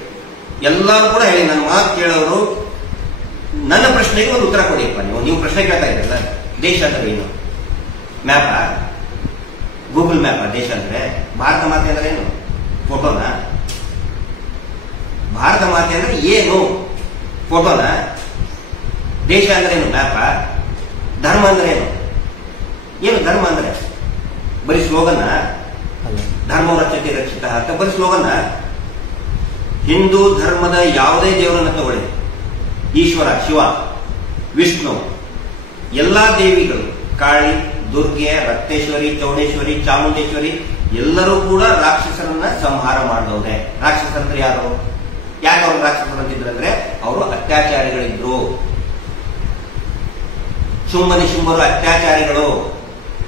ಎಲ್ಲರೂ ಕೂಡ ಹೇಳಿ, ನನ್ನ ಮಾತು ಕೇಳೋರು ನನ್ನ ಪ್ರಶ್ನೆಗೆ ಒಂದು ಉತ್ತರ ಕೊಡಿಯಪ್ಪ. ನೀವು ಪ್ರಶ್ನೆ ಕೇಳ್ತಾ ಇದ್ದೀರಲ್ಲ, ದೇಶ ಅಂದ್ರೆ ಏನು? ಮ್ಯಾಪ, ಗೂಗಲ್ ಮ್ಯಾಪ ದೇಶ ಅಂದ್ರೆ? ಭಾರತ ಮಾತೆ ಅಂದ್ರೆ ಏನು? ಫೋಟೋನ? ಭಾರತ ಮಾತೆ ಅಂದ್ರೆ ಏನು? ಫೋಟೋನ? ದೇಶ ಅಂದ್ರೆ ಏನು? ಮ್ಯಾಪ? ಧರ್ಮ ಅಂದ್ರೆ ಏನು? ಏನು ಧರ್ಮ ಅಂದ್ರೆ? ಬರೀ ಸ್ಲೋಗನ್ನ? ಧರ್ಮ ರಕ್ಷತೆ ರಕ್ಷಿತ ಅಂತ ಬರೀ ಸ್ಲೋಗನ್ನ? ಹಿಂದೂ ಧರ್ಮದ ಯಾವುದೇ ದೇವರನ್ನ ತಗೊಳ್ಳಿ, ಈಶ್ವರ, ಶಿವ, ವಿಷ್ಣು, ಎಲ್ಲಾ ದೇವಿಗಳು, ಕಾಳಿ, ದುರ್ಗೆ, ರಕ್ತೇಶ್ವರಿ, ಚೌಡೇಶ್ವರಿ, ಚಾಮುಂಡೇಶ್ವರಿ, ಎಲ್ಲರೂ ಕೂಡ ರಾಕ್ಷಸರನ್ನ ಸಂಹಾರ ಮಾಡಿದವ್ರೆ. ರಾಕ್ಷಸರಂದ್ರೆ ಯಾರು? ಯಾಕೆ ಅವರು ರಾಕ್ಷಸರು ಅಂತಿದ್ರಂದ್ರೆ ಅವರು ಅತ್ಯಾಚಾರಿಗಳಿದ್ರು. ಶುಂಭರು ಅತ್ಯಾಚಾರಿಗಳು.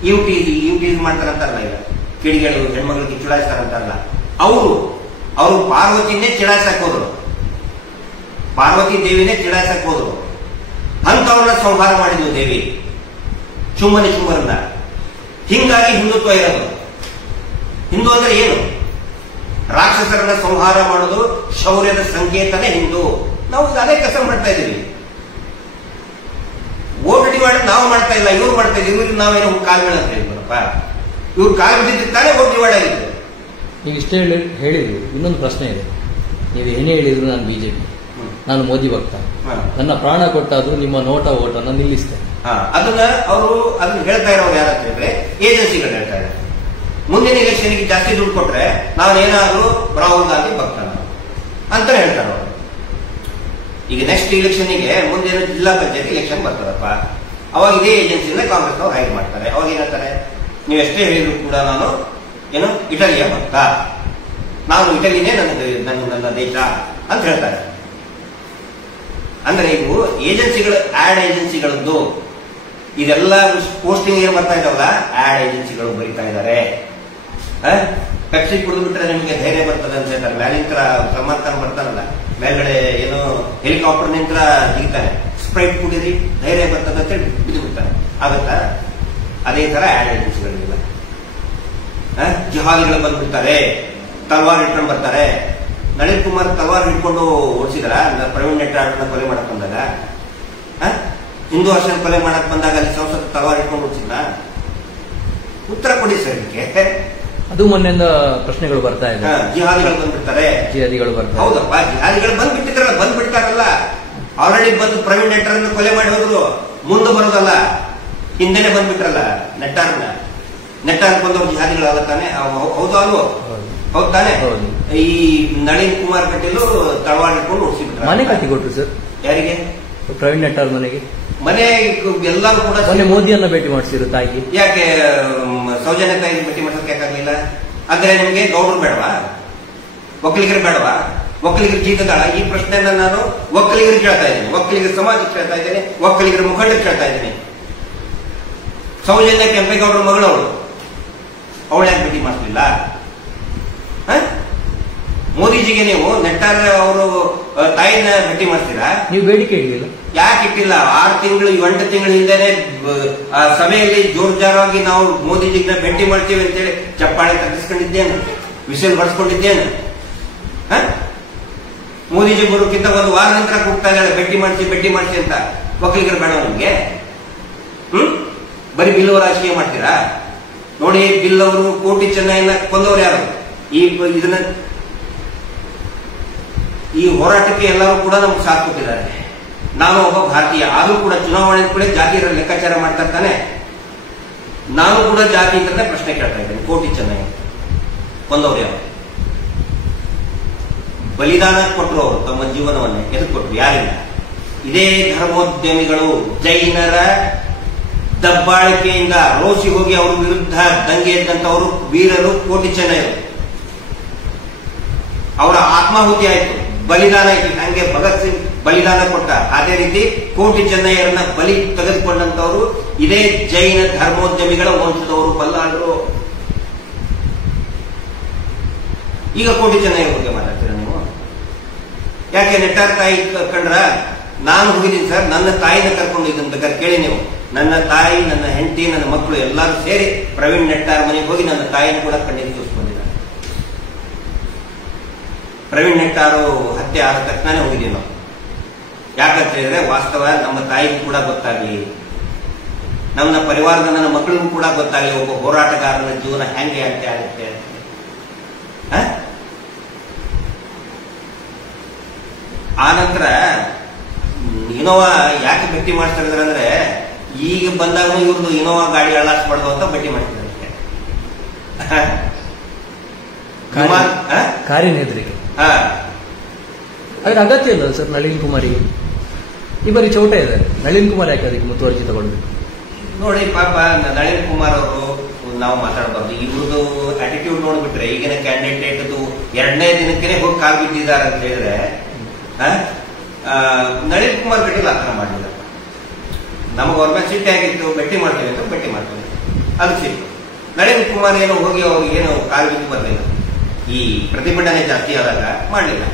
ಯೂಟೀಸ್ ಮಾಡ್ತಾರಂತಾರಲ್ಲ, ಈಗ ಕಿಡಿಗಳು ಹೆಣ್ಮಗಳಿಗೆ ಚುಡಾಯಿಸ್ತಾರಂತಾರಲ್ಲ, ಅವರು ಪಾರ್ವತಿನೇ ಚಿಡಾಯಿಸಕ್ ಹೋದ್ರು, ಪಾರ್ವತಿ ದೇವಿನೇ ಚಿಡಾಯಿಸಕ್ ಹೋದ್ರು. ಅಂತವ್ರನ್ನ ಸಂಹಾರ ಮಾಡಿದ್ಲು ದೇವಿ, ಶುಂಭರನ್ನ. ಹಿಂಗಾಗಿ ಹಿಂದುತ್ವ ಇರೋದು. ಹಿಂದೂ ಅಂದ್ರೆ ಏನು? ರಾಕ್ಷಸರನ್ನ ಸಂಹಾರ ಮಾಡೋದು ಶೌರ್ಯದ ಸಂಕೇತನೇ ಹಿಂದೂ. ನಾವು ಅದೇ ಕೆಲಸ ಮಾಡ್ತಾ ಇದ್ದೀವಿ. ಓಟ್ ಡಿವೈಡ್ ನಾವು ಮಾಡ್ತಾ ಇಲ್ಲ, ಇವ್ರು ಮಾಡ್ತಾ ಇದ್ದೀವಿ. ಇವ್ರಿಗೆ ನಾವೇನೋ ಕಾಲ್ ಬೀಳ ಅಂತ ಹೇಳಿದ್ರಪ್ಪ. ಇವ್ರು ಕಾಲ್ ಬಿದ್ದಿರ್ತಾನೆ ಓಟ್ ಡಿವೈಡ್ ಆಗಿದ್ರು. ನೀವು ಇಷ್ಟೇ ಹೇಳಿದ್ರು. ಇನ್ನೊಂದು ಪ್ರಶ್ನೆ ಇದೆ. ನೀವು ಏನೇ ಹೇಳಿದ್ರು ನಾನು ಬಿಜೆಪಿ, ನಾನು ಮೋದಿ ಭಕ್ತ, ನನ್ನ ಪ್ರಾಣ ಕೊಟ್ಟಾದ್ರೂ ನಿಮ್ಮ ನೋಟಾ ಓಟನ್ನು ನಿಲ್ಲಿಸ್ತೇನೆ. ಅದನ್ನ ಹೇಳ್ತಾ ಇರೋರು ಯಾರಂತ ಹೇಳಿದ್ರೆ ಏಜೆನ್ಸಿಗಳು ಹೇಳ್ತಾ ಇದ್ದಾರೆ. ಮುಂದಿನ ಎಲೆಕ್ಷನ್ಗೆ ಜಾಸ್ತಿ ದುಡ್ಡು ಕೊಟ್ರೆ ನಾವೇನಾದ್ರೂ ರಾಹುಲ್ ಗಾಂಧಿ ಭಕ್ತನ ಅಂತ ಹೇಳ್ತಾರೆ ಅವರು. ಈಗ ನೆಕ್ಸ್ಟ್ ಇಲೆಕ್ಷನ್ಗೆ ಮುಂದೇನು ಜಿಲ್ಲಾ ಪಂಚಾಯತ್ ಇಲೆಕ್ಷನ್ ಬರ್ತದಪ್ಪ, ಅವಾಗ ಇದೇ ಏಜೆನ್ಸಿಯಿಂದ ಕಾಂಗ್ರೆಸ್ನವ್ರು ಹೈರ್ ಮಾಡ್ತಾರೆ. ಅವಾಗ ಏನಂತಾರೆ, ನೀವು ಎಷ್ಟೇ ಹೇಳಿದ್ರು ಕೂಡ ನಾನು ಏನು ಇಟಲಿಯ ಭಕ್ತ, ನಾನು ಇಟಲಿನೇ ನನ್ನ ದೇಶ ಅಂತ ಹೇಳ್ತಾರೆ. ಅಂದ್ರೆ ಇವು ಏಜೆನ್ಸಿಗಳು, ಆಡ್ ಏಜೆನ್ಸಿಗಳದ್ದು ಇದೆಲ್ಲ ಪೋಸ್ಟಿಂಗ್ ಏನ್ ಬರ್ತಾ ಇದಾವಲ್ಲ, ಆಡ್ ಏಜೆನ್ಸಿಗಳು ಬರೀತಾ ಇದ್ದಾರೆ. ಪೆಪ್ಸಿ ಕುಡಿದು ಬಿಟ್ರೆ ನಿಮಗೆ ಧೈರ್ಯ ಬರ್ತದೆ ಅಂತ ಹೇಳ್ತಾರೆ. ಮ್ಯಾಲಿಂತರ ಸಲ್ಮಾನ್ ಖಾನ್ ಬರ್ತಾರಲ್ಲ, ಮೇಲ್ಗಡೆ ಏನೋ ಹೆಲಿಕಾಪ್ಟರ್ ನಿಂತ ಜಿಗ್ತಾನೆ, ಸ್ಪ್ರೈಟ್ ಕುಡಿರಿ ಧೈರ್ಯ ಬರ್ತದೆ ಅಂತ ಹೇಳಿ ಬಿದ್ದು ಬಿಡ್ತಾನೆ. ಆಗತ್ತಾ? ಅದೇ ತರ ಆಡ್ ಏಜೆನ್ಸಿಗಳಿಲ್ಲ. ಜಿಹಾದಿಗಳು ಬಂದ್ಬಿಡ್ತಾರೆ, ತಲ್ವಾರ್ ಹಿಡ್ಕೊಂಡು ಬರ್ತಾರೆ. ನಳಿನ್ ಕುಮಾರ್ ತಲ್ವಾರ್ ಹಿಡ್ಕೊಂಡು ಓಡಿಸಿದಾರ? ಪ್ರವೀಣ್ ನೆಟ್ಟಾರ್ನ ಕೊಲೆ ಮಾಡಕ್ ಬಂದಾಗ, ಹಿಂದೂ ಹರ್ಷನ್ ಕೊಲೆ ಮಾಡಕ್ ಬಂದಾಗ ಅಲ್ಲಿ ಸಂಸತ್ ತಲ್ವಾರ್ ಹಿಡ್ಕೊಂಡು ಓಡಿಸಿದ? ಉತ್ತರ ಕೊಡಿ ಸರ್ ಇದಕ್ಕೆ. ಅದು ಮೊನ್ನೆಯಿಂದ ಪ್ರಶ್ನೆಗಳು ಬರ್ತಾ ಇದೆ. ಜಿಹಾದಿಗಳು ಬಂದ್ಬಿಡ್ತಾರೆ, ಜಿಹಾದಿಗಳು ಬರ್ತಾರೆ. ಹೌದಪ್ಪ, ಜಿಹಾದಿಗಳು ಬಂದ್ಬಿಡ್ತಾರಲ್ಲ. ಆಲ್ರೆಡಿ ಬಂದು ಪ್ರವೀಣ್ ನೆಟ್ಟಾರ್ನ ಕೊಲೆ ಮಾಡಿ ಹೋದ್ರು. ಮುಂದೆ ಬರೋದಲ್ಲ, ಹಿಂದೆನೆ ಬಂದ್ಬಿಟ್ರಲ್ಲ ನೆಟ್ಟಾರ್ ಬಂದವ್ರು ಜಿಹಾದಿಗಳಲ್ಲ ತಾನೆ? ಹೌದು ಅಲ್ವೋ? ಹೌದು ತಾನೆ? ಈ ನಳಿನ್ ಕುಮಾರ್ ಕಟೀಲ್ ತಳವಾಡ ಇಟ್ಕೊಂಡು ಓಡಿಸಿಬಿಟ್ರು. ಮನೆ ಕಟ್ಟಿ ಕೊಟ್ರು ಸರ್. ಯಾರಿಗೆ? ಪ್ರವೀಣ್ ನೆಟ್ಟಾರ್ ಮನೆಗೆ. ಮನೆ ಎಲ್ಲರೂ ಕೂಡ ಮೊನ್ನೆ ಮೋದಿಯನ್ನ ಭೇಟಿ ಮಾಡಿಸಿರು ತಾಯಿಗೆ. ಯಾಕೆ ಸೌಜನ್ಯ ತಾಯಿ ಭೇಟಿ ಮಾಡ್ಸೋಕೆ ಯಾಕಾಗ್ಲಿಲ್ಲ? ಅಂದ್ರೆ ನಿಮ್ಗೆ ಗೌಡ್ರು ಬೇಡವಾ? ಒಕ್ಕಲಿಗರು ಬೇಡವಾ? ಒಕ್ಕಲಿಗರು ಜೀತದಾಳ? ಈ ಪ್ರಶ್ನೆಯನ್ನ ನಾನು ಒಕ್ಕಲಿಗರಿಗೆ ಕೇಳ್ತಾ ಇದ್ದೇನೆ, ಒಕ್ಕಲಿಗರ ಸಮಾಜಕ್ಕೆ ಕೇಳ್ತಾ ಇದ್ದೇನೆ, ಒಕ್ಕಲಿಗರ ಮುಖಂಡಕ್ಕೆ ಕೇಳ್ತಾ ಇದ್ದೇನೆ. ಸೌಜನ್ಯ ಕೆಂಪೇಗೌಡರ ಮಗಳವಳು, ಅವಳು ಯಾಕೆ ಭೇಟಿ ಮಾಡಿಸ್ಲಿಲ್ಲ? ಮೋದಿಜಿಗೆ ನೀವು ನೆಟ್ಟಾರ್ ಅವರು ತಾಯಿನ ಭೇಟಿ ಮಾಡ್ತೀರಾ? ನೀವು ಬೇಡಿಕೆ ಇಡಲಿಲ್ಲ? ಯಾಕೆ ಇಟ್ಟಿಲ್ಲ? 8 ತಿಂಗಳ ಹಿಂದೆನೆ ಸಭೆಯಲ್ಲಿ ಜೋರ್ಜಾರವಾಗಿ ನಾವು ಮೋದಿಜಿಗೆ ಭೇಟಿ ಮಾಡ್ತೀವಿ ಅಂತೇಳಿ ಚಪ್ಪಾಳೆ ತಗ್ಗಿಸ್ಕೊಂಡಿದ್ದೇನು, ವಿಷಲ್ ಬರ್ಸ್ಕೊಂಡಿದ್ದೇನು? ಮೋದಿಜಿ ಬರೋಕ್ಕಿಂತ ಒಂದು ವಾರ ನಂತರ ಕೂಗ್ತಾ ಇದ್ದಾಳೆ ಭೇಟಿ ಮಾಡಿಸಿ ಅಂತ. ಒಕ್ಕಲಿಗರು ಬೇಡ ನಿಮ್ಗೆ? ಬರೀ ಬಿಲ್ ಅವರು ರಾಜಕೀಯ ಮಾಡ್ತೀರಾ? ನೋಡಿ, ಬಿಲ್ ಅವರು ಕೋಟಿ ಚೆನ್ನೈನ ಕೊಂದವರು ಯಾರು? ಈ ಹೋರಾಟಕ್ಕೆ ಎಲ್ಲರೂ ಕೂಡ ನಮ್ಗೆ ಸಾಥ್ ಕೊಟ್ಟಿದ್ದಾರೆ. ನಾನು ಒಬ್ಬ ಭಾರತೀಯ, ಆದ್ರೂ ಕೂಡ ಚುನಾವಣೆ ಕೂಡ ಜಾತಿ ಲೆಕ್ಕಾಚಾರ ಮಾಡ್ತಾ ಇರ್ತಾನೆ. ನಾನು ಕೂಡ ಜಾತಿ ಅಂತ ಪ್ರಶ್ನೆ ಕೇಳ್ತಾ ಇದ್ದೇನೆ. ಕೋಟಿ ಚೆನ್ನೈ ಕೊಂದವರು ಯಾರು? ಬಲಿದಾನ ಕೊಟ್ಟರು ಅವರು ತಮ್ಮ ಜೀವನವನ್ನೇ. ಎದಕ್ಕೆ ಕೊಟ್ಟರು? ಯಾರಿಲ್ಲ. ಇದೇ ಧರ್ಮೋದ್ಯಮಿಗಳು, ಜೈನರ ದಬ್ಬಾಳಿಕೆಯಿಂದ ರೋಸಿ ಹೋಗಿ ಅವ್ರ ವಿರುದ್ಧ ದಂಗೆ ಎದ್ದಂತವರು ವೀರರು ಕೋಟಿ ಚೆನ್ನೈರು. ಅವರ ಆತ್ಮಾಹುತಿ ಆಯ್ತು, ಬಲಿದಾನ ಆಯ್ತು. ಹಂಗೆ ಭಗತ್ ಸಿಂಗ್ ಬಲಿದಾನ ಕೊಟ್ಟ, ಅದೇ ರೀತಿ ಕೋಟಿ ಚೆನ್ನೈಯರನ್ನ ಬಲಿ ತೆಗೆದುಕೊಂಡಂತವರು ಇದೇ ಜೈನ ಧರ್ಮೋದ್ಯಮಿಗಳ ವಂಶದವರು, ಬಲ್ಲಾಳರು. ಈಗ ಕೋಟಿ ಚೆನ್ನೈಯರ ಬಗ್ಗೆ ಮಾತಾಡ್ತೀರಾ ನೀವು? ಯಾಕೆ? ನೆಟ್ಟಾರ್ ತಾಯಿ ಕಂಡ್ರ? ನಾನು ಹೋಗಿದ್ದೀನಿ ಸರ್, ನನ್ನ ತಾಯಿನ ಕರ್ಕೊಂಡು ಇದನ್ನ ಬೇಕಾದ್ರೆ ಕೇಳಿ ನೀವು. ನನ್ನ ತಾಯಿ, ನನ್ನ ಹೆಂಡತಿ, ನನ್ನ ಮಕ್ಕಳು ಎಲ್ಲರೂ ಸೇರಿ ಪ್ರವೀಣ್ ನೆಟ್ಟಾರ್ ಮನೆಗೆ ಹೋಗಿ ನನ್ನ ತಾಯಿನ ಕೂಡ ಕಣ್ಣಿಗೆ ತೋರಿಸ್ಕೊಂಡಿದ್ದಾರೆ. ಪ್ರವೀಣ್ ನೆಟ್ಟಾರು ಹತ್ಯೆ ಆದ ತಕ್ಷಣನೇ ಹೋಗಿದ್ದೀವಿ ನಾವು. ಯಾಕಂತ ಹೇಳಿದ್ರೆ ವಾಸ್ತವ ನಮ್ಮ ತಾಯಿಗೂ ಕೂಡ ಗೊತ್ತಾಗಲಿ, ನಮ್ಮ ಪರಿವಾರದ ನನ್ನ ಮಕ್ಕಳಿಗೂ ಕೂಡ ಗೊತ್ತಾಗಲಿ ಒಬ್ಬ ಹೋರಾಟಗಾರನ ಜೀವನ ಹೆಂಗೆ ಅಂತ್ಯ ಆಗುತ್ತೆ. ಆ ನಂತರ ಇನೋವಾ ಯಾಕೆ ಭೇಟಿ ಮಾಡ್ತಾ ಇದ್ದಾರೆ ಅಂದ್ರೆ, ಈಗ ಬಂದಾಗ ಇವ್ರದ್ದು ಇನೋವಾ ಗಾಡಿ ಅಳ್ಳಾಡ್ಸ್ಬಾರ್ದು ಅಂತ ಭೇಟಿ ಮಾಡ್ತಿದ್ದಾರೆ. ಕಾರ್ಯನಿರ್ವಹಿಸಿ ಅದ್ರ ಅಗತ್ಯ ಇಲ್ಲ ಸರ್ ನಳಿನ್ ಕುಮಾರಿಗೆ. ಈ ಬಾರಿ ಚೌಟ ಇದೆ, ನಳಿನ್ ಕುಮಾರ್ ಯಾಕೆ ಅದಕ್ಕೆ ಮುತುವರ್ಜಿ ತಗೊಳ್ಬೇಕು? ನೋಡಿ ಪಾಪ ನಳಿನ್ ಕುಮಾರ್ ಅವರು ನಾವು ಮಾತಾಡಬಾರ್ದು. ಇವ್ರದ್ದು ಆಟಿಟ್ಯೂಡ್ ನೋಡ್ಬಿಟ್ರೆ ಈಗಿನ ಕ್ಯಾಂಡಿಡೇಟ್ 2ನೇ ದಿನಕ್ಕೆ ಹೋಗಿ ಕಾಲ್ ಬಿಟ್ಟಿದ್ದಾರೆ ಅಂತ ಹೇಳಿದ್ರೆ, ನಳಿನ್ ಕುಮಾರ್ ಕಟೀಲ್ ಆತರ ಮಾಡಲಿಲ್ಲ. ನಮಗೆ ಅವ್ರ ಮೇಲೆ ಸಿಟ್ಟಿ ಆಗಿತ್ತು, ಭೇಟಿ ಮಾಡ್ತೀವಿ ಅಂತ ಭೇಟಿ ಮಾಡ್ತೀವಿ, ಅದು ಸಿಟ್ಟು. ನಳಿನ್ ಕುಮಾರ್ ಏನು ಹೋಗಿ ಅವ್ರಿಗೆ ಏನು ಕಾಲ್ ಬಿದ್ದು ಬರಲಿಲ್ಲ. ಈ ಪ್ರತಿಭಟನೆ ಜಾಸ್ತಿ ಆದಾಗ ಮಾಡಲಿಲ್ಲ.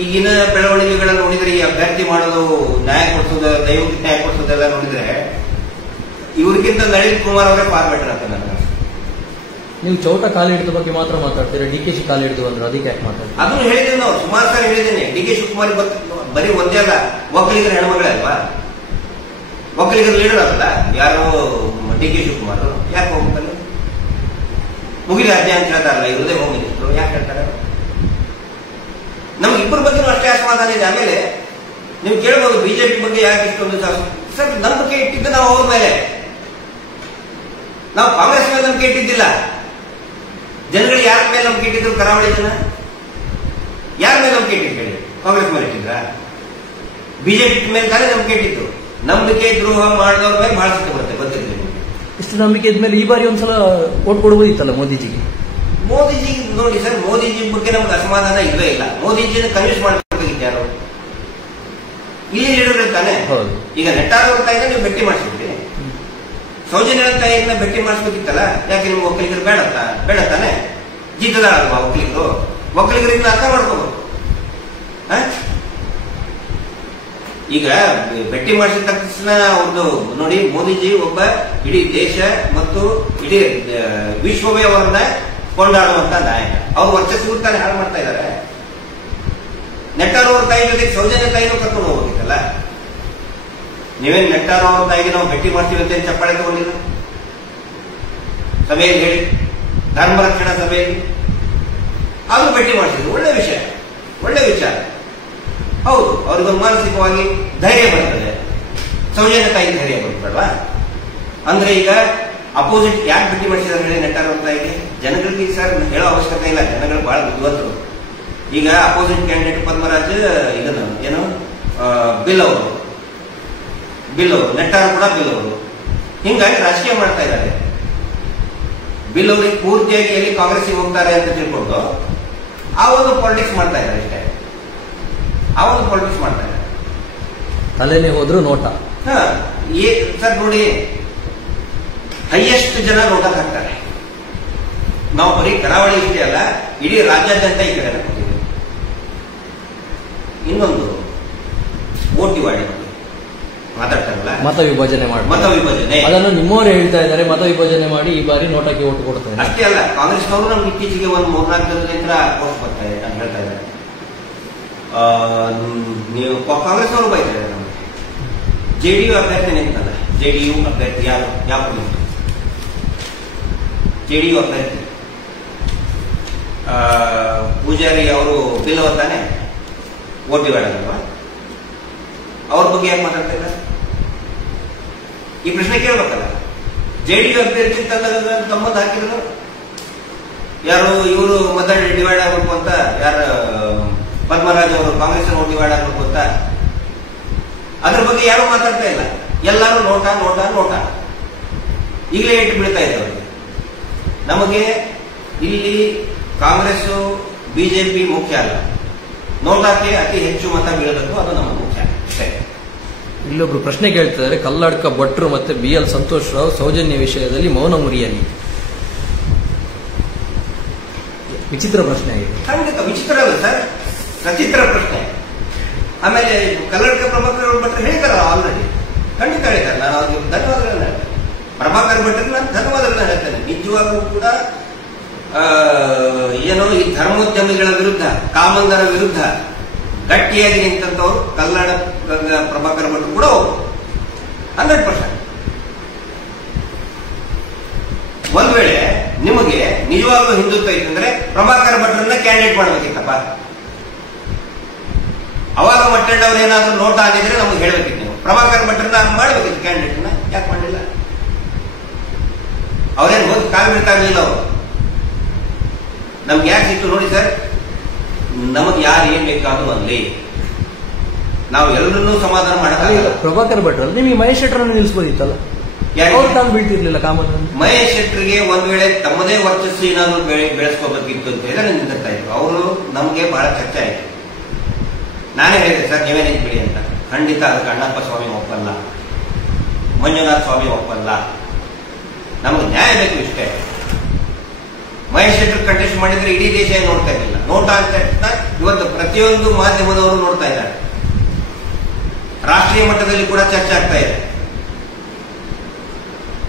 ಈಗಿನ ಬೆಳವಣಿಗೆಗಳನ್ನು ನೋಡಿದ್ರೆ, ಈ ಅಭ್ಯರ್ಥಿ ಮಾಡೋದು, ನ್ಯಾಯ ಕೊಡಿಸೋದು, ದೈವಕ್ಕೆ ನ್ಯಾಯ ಕೊಡಿಸೋದೆಲ್ಲ ನೋಡಿದ್ರೆ ಇವ್ರಿಗಿಂತ ನಳಿನ್ ಕುಮಾರ್ ಅವರೇ ಫಾರ್ ಬೆಟರ್ ಅಂತ ನನಗೆ. ನೀವು ಚೌಟ ಕಾಲಿಡಿದ ಬಗ್ಗೆ ಮಾತ್ರ ಮಾತಾಡ್ತೀರಾ, DK ಕಾಲು ಹಿಡಿದು ಅಂದ್ರೆ ಅದಕ್ಕೆ ಯಾಕೆ ಮಾತಾಡ್ತೀವಿ? ಅದನ್ನು ಹೇಳಿದ್ದೇನೆ ನಾವು, ಸುಮಾರು ಸಾರಿ ಹೇಳಿದ್ದೇನೆ. DK ಶಿವಕುಮಾರ್ ಬರೀ ಒಂದೇ ಅಲ್ಲ, ಒಕ್ಕಲಿಗರ ಹೆಣ್ಮಗಳೇ ಅಲ್ವಾ? ಒಕ್ಕಲಿಗರ ಲೀಡರ್ ಅಲ್ಲ ಯಾರು DK ಶಿವಕುಮಾರ್? ಯಾಕೆ ಹೋಗ್ಬೇಕಲ್ಲ? ಮುಗಿದ ಅಜ್ಞೆ ಅಂತ ಹೇಳ್ತಾರಲ್ಲ, ಇವ್ರದೇ ಹೋಮ್ ಮಿನಿಸ್ಟರ್, ಯಾಕೆ ಹೇಳ್ತಾರೆ? ನಮ್ಗೆ ಇಬ್ಬರ ಬಗ್ಗೆ ಅಷ್ಟೇ ಅಸಮಾಧಾನ ಇದೆ. ಆಮೇಲೆ ನೀವು ಕೇಳಬಹುದು ಬಿಜೆಪಿ ಬಗ್ಗೆ ಯಾಕೆ ಇಷ್ಟೊಂದು ಸರ್, ನಂಬಿಕೆ ಇಟ್ಟಿದ್ದು ನಾವು ಅವ್ರ ಮೇಲೆ, ನಾವು ಕಾಂಗ್ರೆಸ್ ಮೇಲೆ ನಂಬಿಕೆ ಇಟ್ಟಿದ್ದಿಲ್ಲ. ಜನಗಳು ಯಾರ ಮೇಲೆ ನಂಬಿಕೆ ಇಟ್ಟಿದ್ರು? ಕರಾವಳಿ ಜನ ಯಾರ ಮೇಲೆ ನಂಬಿಕೆ ಇಟ್ಟಿದ್ದು ಹೇಳಿ? ಕಾಂಗ್ರೆಸ್ ಮೇಲೆ ಇಟ್ಟಿದ್ರ? ಬಿಜೆಪಿ ಮೇಲೆ ತಾನೇ ನಂಬಿಕೆ ಇಟ್ಟಿದ್ದು. ನಂಬಿಕೆ ದ್ರೋಹ ಮಾಡಿದವ್ರ ಮೇಲೆ ಬಹಳ ಸಿಟ್ಟು ಬರುತ್ತೆ, ಗೊತ್ತಿರಲಿ ನಿಮಗೆ. ಇಷ್ಟು ನಂಬಿಕೆ ಇದ್ಮೇಲೆ ಈ ಬಾರಿ ಒಂದ್ಸಲ ಓಟ್ ಕೊಡಬಹುದಿತ್ತಲ್ಲ ಮೋದಿಜಿಗೆ. ಮೋದಿಜಿ ನೋಡಿ ಸರ್, ಮೋದಿಜಿ ಬಗ್ಗೆ ನಮ್ಗೆ ಅಸಮಾಧಾನ ಇಲ್ಲವೇ ಇಲ್ಲ. ಮೋದಿಜಿನ ಕನ್ವಿನ್ಸ್ ಮಾಡಬೇಕಾಗಿತ್ತು ಯಾರು? ಇಲ್ಲಿ ಲೀಡರ್ ತಾನೆ. ಈಗ ನೆಟ್ಟಾರ್ ಅವ್ರ ತಾಯಿನ ನೀವು ಭೇಟಿ ಮಾಡಿಸಿದ್ರಿ, ಸೌಜನ್ಯ ತಾಯಿಯನ್ನ ಭೇಟಿ ಮಾಡಿಸ್ಬೇಕಿತ್ತಲ್ಲ. ಯಾಕೆ ನಿಮ್ಗೆ ಒಕ್ಕಲಿಗರು ಬೇಡ ತಾನೆ? ಜೀತದಾಳಲ್ವಾ ಒಕ್ಕಲಿಗರು? ಒಕ್ಕಲಿಗರಿಂದ ಅರ್ಥ ಮಾಡ್ಕೋಬಹುದು. ಈಗ ಭೇಟಿ ಮಾಡಿಸಿದ ತಕ್ಷಣ ಒಂದು ನೋಡಿ, ಮೋದಿಜಿ ಒಬ್ಬ ಇಡೀ ದೇಶ ಮತ್ತು ಇಡೀ ವಿಶ್ವವೇ ಅವರನ್ನ ಕೊಂಡಾಡುವಂತ ನಾಯಕ. ಅವ್ರು ವರ್ಚಸ್ಸು ತಾನೇ ಹಾಳು ಮಾಡ್ತಾ ಇದ್ದಾರೆ. ನೆಟ್ಟಾರ್ ಅವ್ರ ತಾಯಿ ಜೊತೆಗೆ ಸೌಜನ್ಯ ತಾಯಿನೂ ಕರ್ಕೊಂಡು ಹೋಗ್ಬೇಕಲ್ಲ. ನೀವೇನ್ ನೆಟ್ಟಾರ್ ಅವ್ರ ತಾಯಿಗೆ ನಾವು ಭೇಟಿ ಮಾಡ್ತೀವಿ ಅಂತ ಚಪ್ಪಾಳೆ ತಗೊಂಡಿಲ್ಲ ಸಭೆಯಲ್ಲಿ ಹೇಳಿ, ಧರ್ಮ ರಕ್ಷಣಾ ಸಭೆಯಲ್ಲಿ ಆದ್ರೂ ಭೇಟಿ ಮಾಡಿಸಿದ್ರು. ಒಳ್ಳೆ ವಿಷಯ, ಒಳ್ಳೆ ವಿಚಾರ. ಹೌದು, ಅವ್ರಿಗೊಂದು ಮಾನಸಿಕವಾಗಿ ಧೈರ್ಯ ಬರ್ತದೆ, ಸೌಜನ್ಯ ತಾಯಿ ಧೈರ್ಯ ಬರ್ತದಲ್ವಾ. ಅಂದ್ರೆ ಈಗ ಅಪೋಸಿಟ್ ಯಾಕೆ ಭೇಟಿ ಮಾಡಿಸಿದ್ರೆ ಹೇಳಿ ನೆಟ್ಟಾರ್ ಅವ್ರ ತಾಯಿಗೆ? ಜನಗಳಿಗೆ ಸರ್ ಹೇಳೋ ಅವಶ್ಯಕತೆ ಇಲ್ಲ, ಜನಗಳು ಬಹಳ ಬುದ್ಧಿವಂತರು. ಈಗ ಅಪೋಸಿಟ್ ಕ್ಯಾಂಡಿಡೇಟ್ ಪದ್ಮರಾಜ್ ಇದನ್ನು ಏನು ಬಿಲ್ ಅವರು ನೆಟ್ಟಾರ್ ಕೂಡ ಬಿಲ್ ಅವರು, ಹಿಂಗಾಗಿ ರಾಜಕೀಯ ಮಾಡ್ತಾ ಇದ್ದಾರೆ. ಬಿಲ್ ಅವರಿಗೆ ಪೂರ್ತಿಯಾಗಿ ಎಲ್ಲಿ ಕಾಂಗ್ರೆಸ್ಗೆ ಹೋಗ್ತಾರೆ ಅಂತ ತಿಳ್ಕೊಂಡು ಆ ಒಂದು ಪಾಲಿಟಿಕ್ಸ್ ಮಾಡ್ತಾ ಇದ್ದಾರೆ ಅಷ್ಟೇ. ಆ ಒಂದು ಪಾಲಿಟಿಕ್ಸ್ ಮಾಡ್ತಾ ಇದ್ದಾರೆ. ತಲೆನೇ ಹೋದ್ರು ನೋಟ. ಸರ್ ನೋಡಿ, ಹೈಯೆಸ್ಟ್ ಜನ ನೋಟಕ್ಕೆ ಹಾಕ್ತಾರೆ. ನಾವು ಬರೀ ಕರಾವಳಿ ಇಷ್ಟೇ ಅಲ್ಲ, ಇಡೀ ರಾಜ್ಯಾದ್ಯಂತ ಈ ಕಡೆ ಹಾಕ್ತೀವಿ. ಇನ್ನೊಂದು ಓಟಿ ವಾಡಿ ಮಾತಾಡ್ತಾರಲ್ಲ, ಮತ ವಿಭಜನೆ ಮಾಡಿ, ಮತ ವಿಭಜನೆ ಅದನ್ನು ನಿಮ್ಮವರೇ ಹೇಳ್ತಾ ಇದ್ದಾರೆ. ಮತ ವಿಭಜನೆ ಮಾಡಿ ಈ ಬಾರಿ ನೋಟಕ್ಕೆ ಓಟು ಕೊಡ್ತಾರೆ. ಅಷ್ಟೇ ಅಲ್ಲ, ಕಾಂಗ್ರೆಸ್ನವರು ನಮ್ಗೆ ಇತ್ತೀಚೆಗೆ ಒಂದು 3-4 ದಿನದಿಂದ ಪೋಸ್ಟ್ ಬರ್ತಾ ಇದೆ ಅಂತ ಹೇಳ್ತಾ ಇದ್ದಾರೆ. ನೀವು ಕಾಂಗ್ರೆಸ್ನವರು ಬೈತಾ ಇದ್ದಾರೆ ನಮಗೆ. ಜೆಡಿಯು ಅಭ್ಯರ್ಥಿ ನಿಂತಲ್ಲ, ಜೆಡಿಯು ಅಭ್ಯರ್ಥಿ ಯಾರು? ಯಾವ ಜೆಡಿಯು ಅಭ್ಯರ್ಥಿ ಪೂಜಾರಿ ಅವರು ಬಿಲ್ ಅವತ್ತಾನೆ ಓಟಿ ಬೇಡಲ್ವಾ? ಅವ್ರ ಬಗ್ಗೆ ಯಾಕೆ ಮಾತಾಡ್ತಾ ಇಲ್ಲ? ಈ ಪ್ರಶ್ನೆ ಕೇಳ್ಬೇಕಲ್ಲ. ಜೆಡಿಯು ಅಭ್ಯರ್ಥಿ ತಮ್ಮದು ಹಾಕಿದ್ರು ಯಾರು? ಇವರು ಮತ ಡಿವೈಡ್ ಆಗಬೇಕು ಅಂತ, ಯಾರು ಪದ್ಮರಾಜ್ ಅವರು ಕಾಂಗ್ರೆಸ್ ಓಟ್ ಡಿವೈಡ್ ಆಗಬೇಕು ಅಂತ, ಅದ್ರ ಬಗ್ಗೆ ಯಾರು ಮಾತಾಡ್ತಾ ಇಲ್ಲ. ಎಲ್ಲರೂ ನೋಟ ನೋಟ ನೋಟ ಈಗಲೇ ಇಟ್ಟು ಬೀಳ್ತಾ ಇದ್ದಾರೆ. ನಮಗೆ ಇಲ್ಲಿ ಕಾಂಗ್ರೆಸ್ ಬಿಜೆಪಿ ಮುಖ್ಯ ಅಲ್ಲ, ನೋಟಾಕ್ಕೆ ಅತಿ ಹೆಚ್ಚು ಮತ ಬೀಳಬೇಕು, ಅದು ನಮಗೆ ಮುಖ್ಯ. ಇಲ್ಲೊಬ್ರು ಪ್ರಶ್ನೆ ಕೇಳ್ತಿದ್ದಾರೆ, ಕಲ್ಲಡ್ಕ ಭಟ್ರು ಮತ್ತೆ BL ಸಂತೋಷ್ ರಾವ್ ಸೌಜನ್ಯ ವಿಷಯದಲ್ಲಿ ಮೌನ ಮುರಿಯಲಿ. ವಿಚಿತ್ರ ಪ್ರಶ್ನೆ ಆಗಿದೆ. ಖಂಡಿತ ವಿಚಿತ್ರ ಅಲ್ಲ ಸರ್, ಸಚಿತ್ರ ಪ್ರಶ್ನೆ. ಆಮೇಲೆ ಕಲ್ಲಡ್ಕ ಪ್ರಭಾಕರ್ ಭಟ್ರು ಹೇಳ್ತಾರಲ್ಲ, ಆಲ್ರೆಡಿ ಖಂಡಿತ ಹೇಳ್ತಾರೆ. ನಾನು ಅವ್ರಿಗೆ ಧನ್ಯವಾದಗಳನ್ನ ಹೇಳ್ತೇನೆ. ಪ್ರಭಾಕರ್ ಭಟ್ರಿಗೆ ನಾನು ಧನ್ಯವಾದಗಳನ್ನ ಹೇಳ್ತೇನೆ. ನಿಜವಾಗ್ಲೂ ಕೂಡ ಏನೋ ಈ ಧರ್ಮೋದ್ಯಮಿಗಳ ವಿರುದ್ಧ, ಕಾಮಂದರ ವಿರುದ್ಧ ಗಟ್ಟಿಯಾಗಿ ನಿಂತವರು ಕಲ್ಲಡ ಪ್ರಭಾಕರ್ ಭಟ್ರು ಕೂಡ 100%. ಒಂದ್ ವೇಳೆ ನಿಮಗೆ ನಿಜವಾಗ್ಲೂ ಹಿಂದುತ್ವ ಇತ್ತಂದ್ರೆ ಪ್ರಭಾಕರ್ ಭಟ್ರನ್ನ ಕ್ಯಾಂಡಿಡೇಟ್ ಮಾಡ್ಬೇಕಿತ್ತಪ್ಪ. ಅವಾಗ ಮಟ್ಟಣ್ಣವ್ರು ಏನಾದ್ರೂ ನೋಟ ಆಗಿದ್ರೆ ನಮಗೆ ಹೇಳ್ಬೇಕಿತ್ತು. ನೀವು ಪ್ರಭಾಕರ್ ಭಟ್ರನ್ನ ಮಾಡ್ಬೇಕಿತ್ತು ಕ್ಯಾಂಡಿಡೇಟ್ನ, ಯಾಕೆ ಮಾಡಲಿಲ್ಲ? ಅವ್ರೇನು ಹೋಗಿ ಕಾಲ್ ಬೀಳ್ತಾ ಇರಲಿಲ್ಲ. ಅವರು ನಮ್ಗೆ ಯಾಕೆ ಸಿಕ್ತು ನೋಡಿ ಸರ್, ನಮಗೆ ಯಾರು ಏನ್ ಬೇಕಾದ್ರೂ ಅಲ್ಲಿ ನಾವು ಎಲ್ಲರನ್ನೂ ಸಮಾಧಾನ ಮಾಡಲ್ಲ. ಪ್ರಭಾಕರ್ ಭಟ್ರು ನಿಮಗೆ ಮಹೇಶ್ ಶೆಟ್ಟರನ್ನು ನಿಲ್ಲಿಸಬಹುದಿತ್ತಲ್ಲ, ಅವ್ರು ತಾನು ಬೀಳ್ತಿರ್ಲಿಲ್ಲ ಕಾಮನ್. ಮಹೇಶ್ ಶೆಟ್ಟರಿಗೆ ಒಂದ್ ವೇಳೆ ತಮ್ಮದೇ ವರ್ಚಸ್ಸು ಏನಾದ್ರು ಬೆಳೆಸ್ಕೋಬೇಕಿತ್ತು ಅಂತ ಹೇಳಿದ್ರೆ ನಿಂತಿರ್ತಾ ಇದ್ರು. ಅವರು ನಮ್ಗೆ ಬಹಳ ಚರ್ಚೆ ಆಯ್ತು. ನಾನೇ ಹೇಳಿದೆ ಸರ್ ನೀವೇ ನಿಂತ್ಬಿಡಿ ಅಂತ. ಖಂಡಿತ ಅದಕ್ಕೆ ಅಣ್ಣಪ್ಪ ಸ್ವಾಮಿ ಒಪ್ಪಲ್ಲ, ಮಂಜುನಾಥ ಸ್ವಾಮಿ ಒಪ್ಪಲ್ಲ. ನಮ್ಗೆ ನ್ಯಾಯ ಬೇಕು ಇಷ್ಟೇ. ಮಹೇಶ್ ಶೆಟ್ಟರ್ ಕಂಟೆಸ್ಟ್ ಮಾಡಿದ್ರೆ ಇಡೀ ದೇಶ ನೋಡ್ತಾ ಇರಲಿಲ್ಲ. ನೋಟ ಅಂತ ಇವತ್ತು ಪ್ರತಿಯೊಂದು ಮಾಧ್ಯಮದವರು ನೋಡ್ತಾ ಇದ್ದಾರೆ. ರಾಷ್ಟ್ರೀಯ ಮಟ್ಟದಲ್ಲಿ ಕೂಡ ಚರ್ಚೆ ಆಗ್ತಾ ಇದೆ.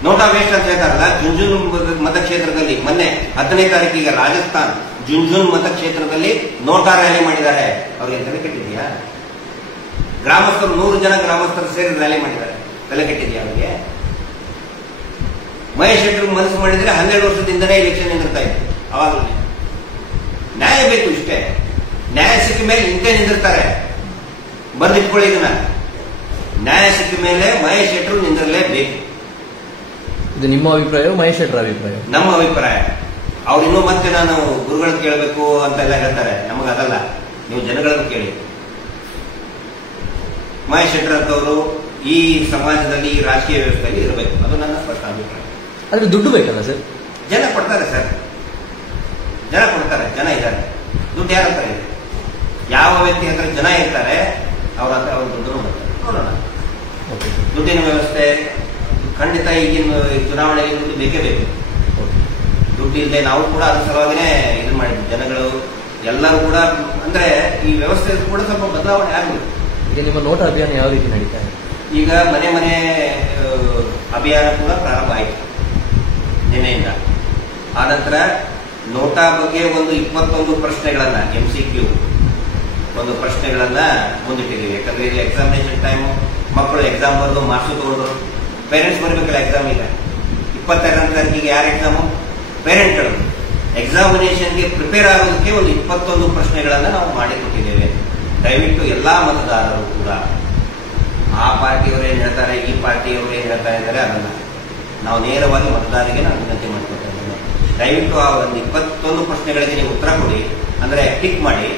ನೋಟಾ ವೇಸ್ಟ್ ಅಂತ ಹೇಳ್ತಾರಲ್ಲ. ಜುಂಜುನ್ ಮತಕ್ಷೇತ್ರದಲ್ಲಿ ಮೊನ್ನೆ 10ನೇ ತಾರೀಕಿಗೆ ರಾಜಸ್ಥಾನ್ ಜುಂಜುನ್ ಮತಕ್ಷೇತ್ರದಲ್ಲಿ ನೋಟಾ ರ್ಯಾಲಿ ಮಾಡಿದ್ದಾರೆ. ಅವ್ರಿಗೆ ತಲೆ ಕೆಟ್ಟಿದೆಯಾ? ಗ್ರಾಮಸ್ಥರು 100 ಜನ ಗ್ರಾಮಸ್ಥರು ಸೇರಿ ರ್ಯಾಲಿ ಮಾಡಿದ್ದಾರೆ. ತಲೆ ಕೆಟ್ಟಿದೆಯಾ ಅವರಿಗೆ? ಮಹೇಶ್ ಶೆಟ್ಟರ್ ಮನಸ್ಸು ಮಾಡಿದ್ರೆ 12 ವರ್ಷದಿಂದನೇ ಎಲೆಕ್ಷನ್ ನಿಂದಿರ್ತಾ ಇತ್ತು. ಅವಾಗಲೇ ನ್ಯಾಯ ಬೇಕು ಇಷ್ಟೇ. ನ್ಯಾಯ ಸಿಕ್ಕ ಮೇಲೆ ಇಂತೆ ನಿಂದಿರ್ತಾರೆ. ಬಂದಿಟ್ಕೊಳ್ಳಿ ಇದನ್ನ. ನ್ಯಾಯ ಸಿಕ್ಕ ಮೇಲೆ ಮಹೇಶ್ ಶೆಟ್ಟರು ನಿಂದಿರಲೇಬೇಕು. ಇದು ನಿಮ್ಮ ಅಭಿಪ್ರಾಯ, ಮಹೇಶ್ ಶೆಟ್ಟರ್ ಅಭಿಪ್ರಾಯ? ನಮ್ಮ ಅಭಿಪ್ರಾಯ. ಅವ್ರು ಇನ್ನೂ ಮತ್ತೆ ನಾನು ಗುರುಗಳನ್ನ ಕೇಳಬೇಕು ಅಂತೆಲ್ಲ ಹೇಳ್ತಾರೆ. ನಮಗೆ ಅದಲ್ಲ, ನೀವು ಜನಗಳನ್ನು ಕೇಳಿ. ಮಹೇಶ್ ಶೆಟ್ಟರ್ ಅಂತವರು ಈ ಸಮಾಜದಲ್ಲಿ, ಈ ರಾಜಕೀಯ ವ್ಯವಸ್ಥೆಯಲ್ಲಿ ಇರಬೇಕು. ಅದು ನನ್ನ ಸ್ಪಷ್ಟ ಅಭಿಪ್ರಾಯ. ಆದ್ರೆ ದುಡ್ಡು ಬೇಕಲ್ಲ ಸರ್? ಜನ ಕೊಡ್ತಾರೆ ಸರ್, ಜನ ಕೊಡ್ತಾರೆ. ಜನ ಇದ್ದಾರೆ. ದುಡ್ಡು ಯಾರ ಹತ್ರ ಇದೆ? ಯಾವ ವ್ಯಕ್ತಿ ಹತ್ರ ಜನ ಇರ್ತಾರೆ ಅವ್ರ ಹತ್ರ ಅವ್ರ ದುಡ್ಡು ಬರ್ತಾರೆ. ನೋಡೋಣ. ದುಡ್ಡಿನ ವ್ಯವಸ್ಥೆ ಖಂಡಿತ ಈಗಿನ ಚುನಾವಣೆಗೆ ದುಡ್ಡು ಬೇಕೇ ಬೇಕು. ದುಡ್ಡು ಇಲ್ಲದೆ ನಾವು ಕೂಡ ಅದ್ರ ಸಲುವಾಗಿನೇ ಇದು ಮಾಡಿದ್ವಿ. ಜನಗಳು ಎಲ್ಲರೂ ಕೂಡ ಅಂದ್ರೆ ಈ ವ್ಯವಸ್ಥೆ ಕೂಡ ಸ್ವಲ್ಪ ಬದಲಾವಣೆ ಆಗಬೇಕು. ಈಗ ನಿಮ್ಮ ನೋಟಾ ಅಭಿಯಾನ ಯಾವ ರೀತಿ ನಡೀತಾ ಇದೆ? ಈಗ ಮನೆ ಮನೆ ಅಭಿಯಾನ ಕೂಡ ಪ್ರಾರಂಭ ಆಯಿತು ನಿನ್ನೆಯಿಂದ. ಆನಂತರ ನೋಟಾ ಬಗ್ಗೆ ಒಂದು 21 ಪ್ರಶ್ನೆಗಳನ್ನ MCQ ಒಂದು ಪ್ರಶ್ನೆಗಳನ್ನ ಮುಂದಿಟ್ಟಿದ್ದೀವಿ. ಯಾಕಂದ್ರೆ ಇದು ಎಕ್ಸಾಮಿನೇಷನ್ ಟೈಮು, ಮಕ್ಕಳು ಎಕ್ಸಾಮ್ ಬರೆದು ಮಾರ್ಕ್ಸ್ ತಗೊಂಡ್ರು, ಪೇರೆಂಟ್ಸ್ ಬರಬೇಕಲ್ಲ ಎಕ್ಸಾಮ್. ಈಗ 22ನೇ ತಾರೀಕಿಗೆ ಯಾರ ಎಕ್ಸಾಮು? ಪೇರೆಂಟ್ಗಳು. ಎಕ್ಸಾಮಿನೇಷನ್ಗೆ ಪ್ರಿಪೇರ್ ಆಗೋದಕ್ಕೆ ಒಂದು 21 ಪ್ರಶ್ನೆಗಳನ್ನ ನಾವು ಮಾಡಿಕೊಟ್ಟಿದ್ದೇವೆ. ದಯವಿಟ್ಟು ಎಲ್ಲಾ ಮತದಾರರು ಕೂಡ ಆ ಪಾರ್ಟಿಯವರು ಏನ್ ಹೇಳ್ತಾರೆ, ಈ ಪಾರ್ಟಿಯವರು ಏನ್ ಹೇಳ್ತಾ ಇದ್ದಾರೆ ಅದನ್ನ ನಾವು ನೇರವಾಗಿ ಮತದಾರರಿಗೆ ನಾನು ವಿನಂತಿ ಮಾಡ್ಕೊಳ್ತಾ ಇದ್ದೇನೆ. ದಯವಿಟ್ಟು ಆ ಒಂದು 21 ಪ್ರಶ್ನೆಗಳಿಗೆ ನೀವು ಉತ್ತರ ಕೊಡಿ. ಅಂದ್ರೆ ಟಿಕ್ ಮಾಡಿ,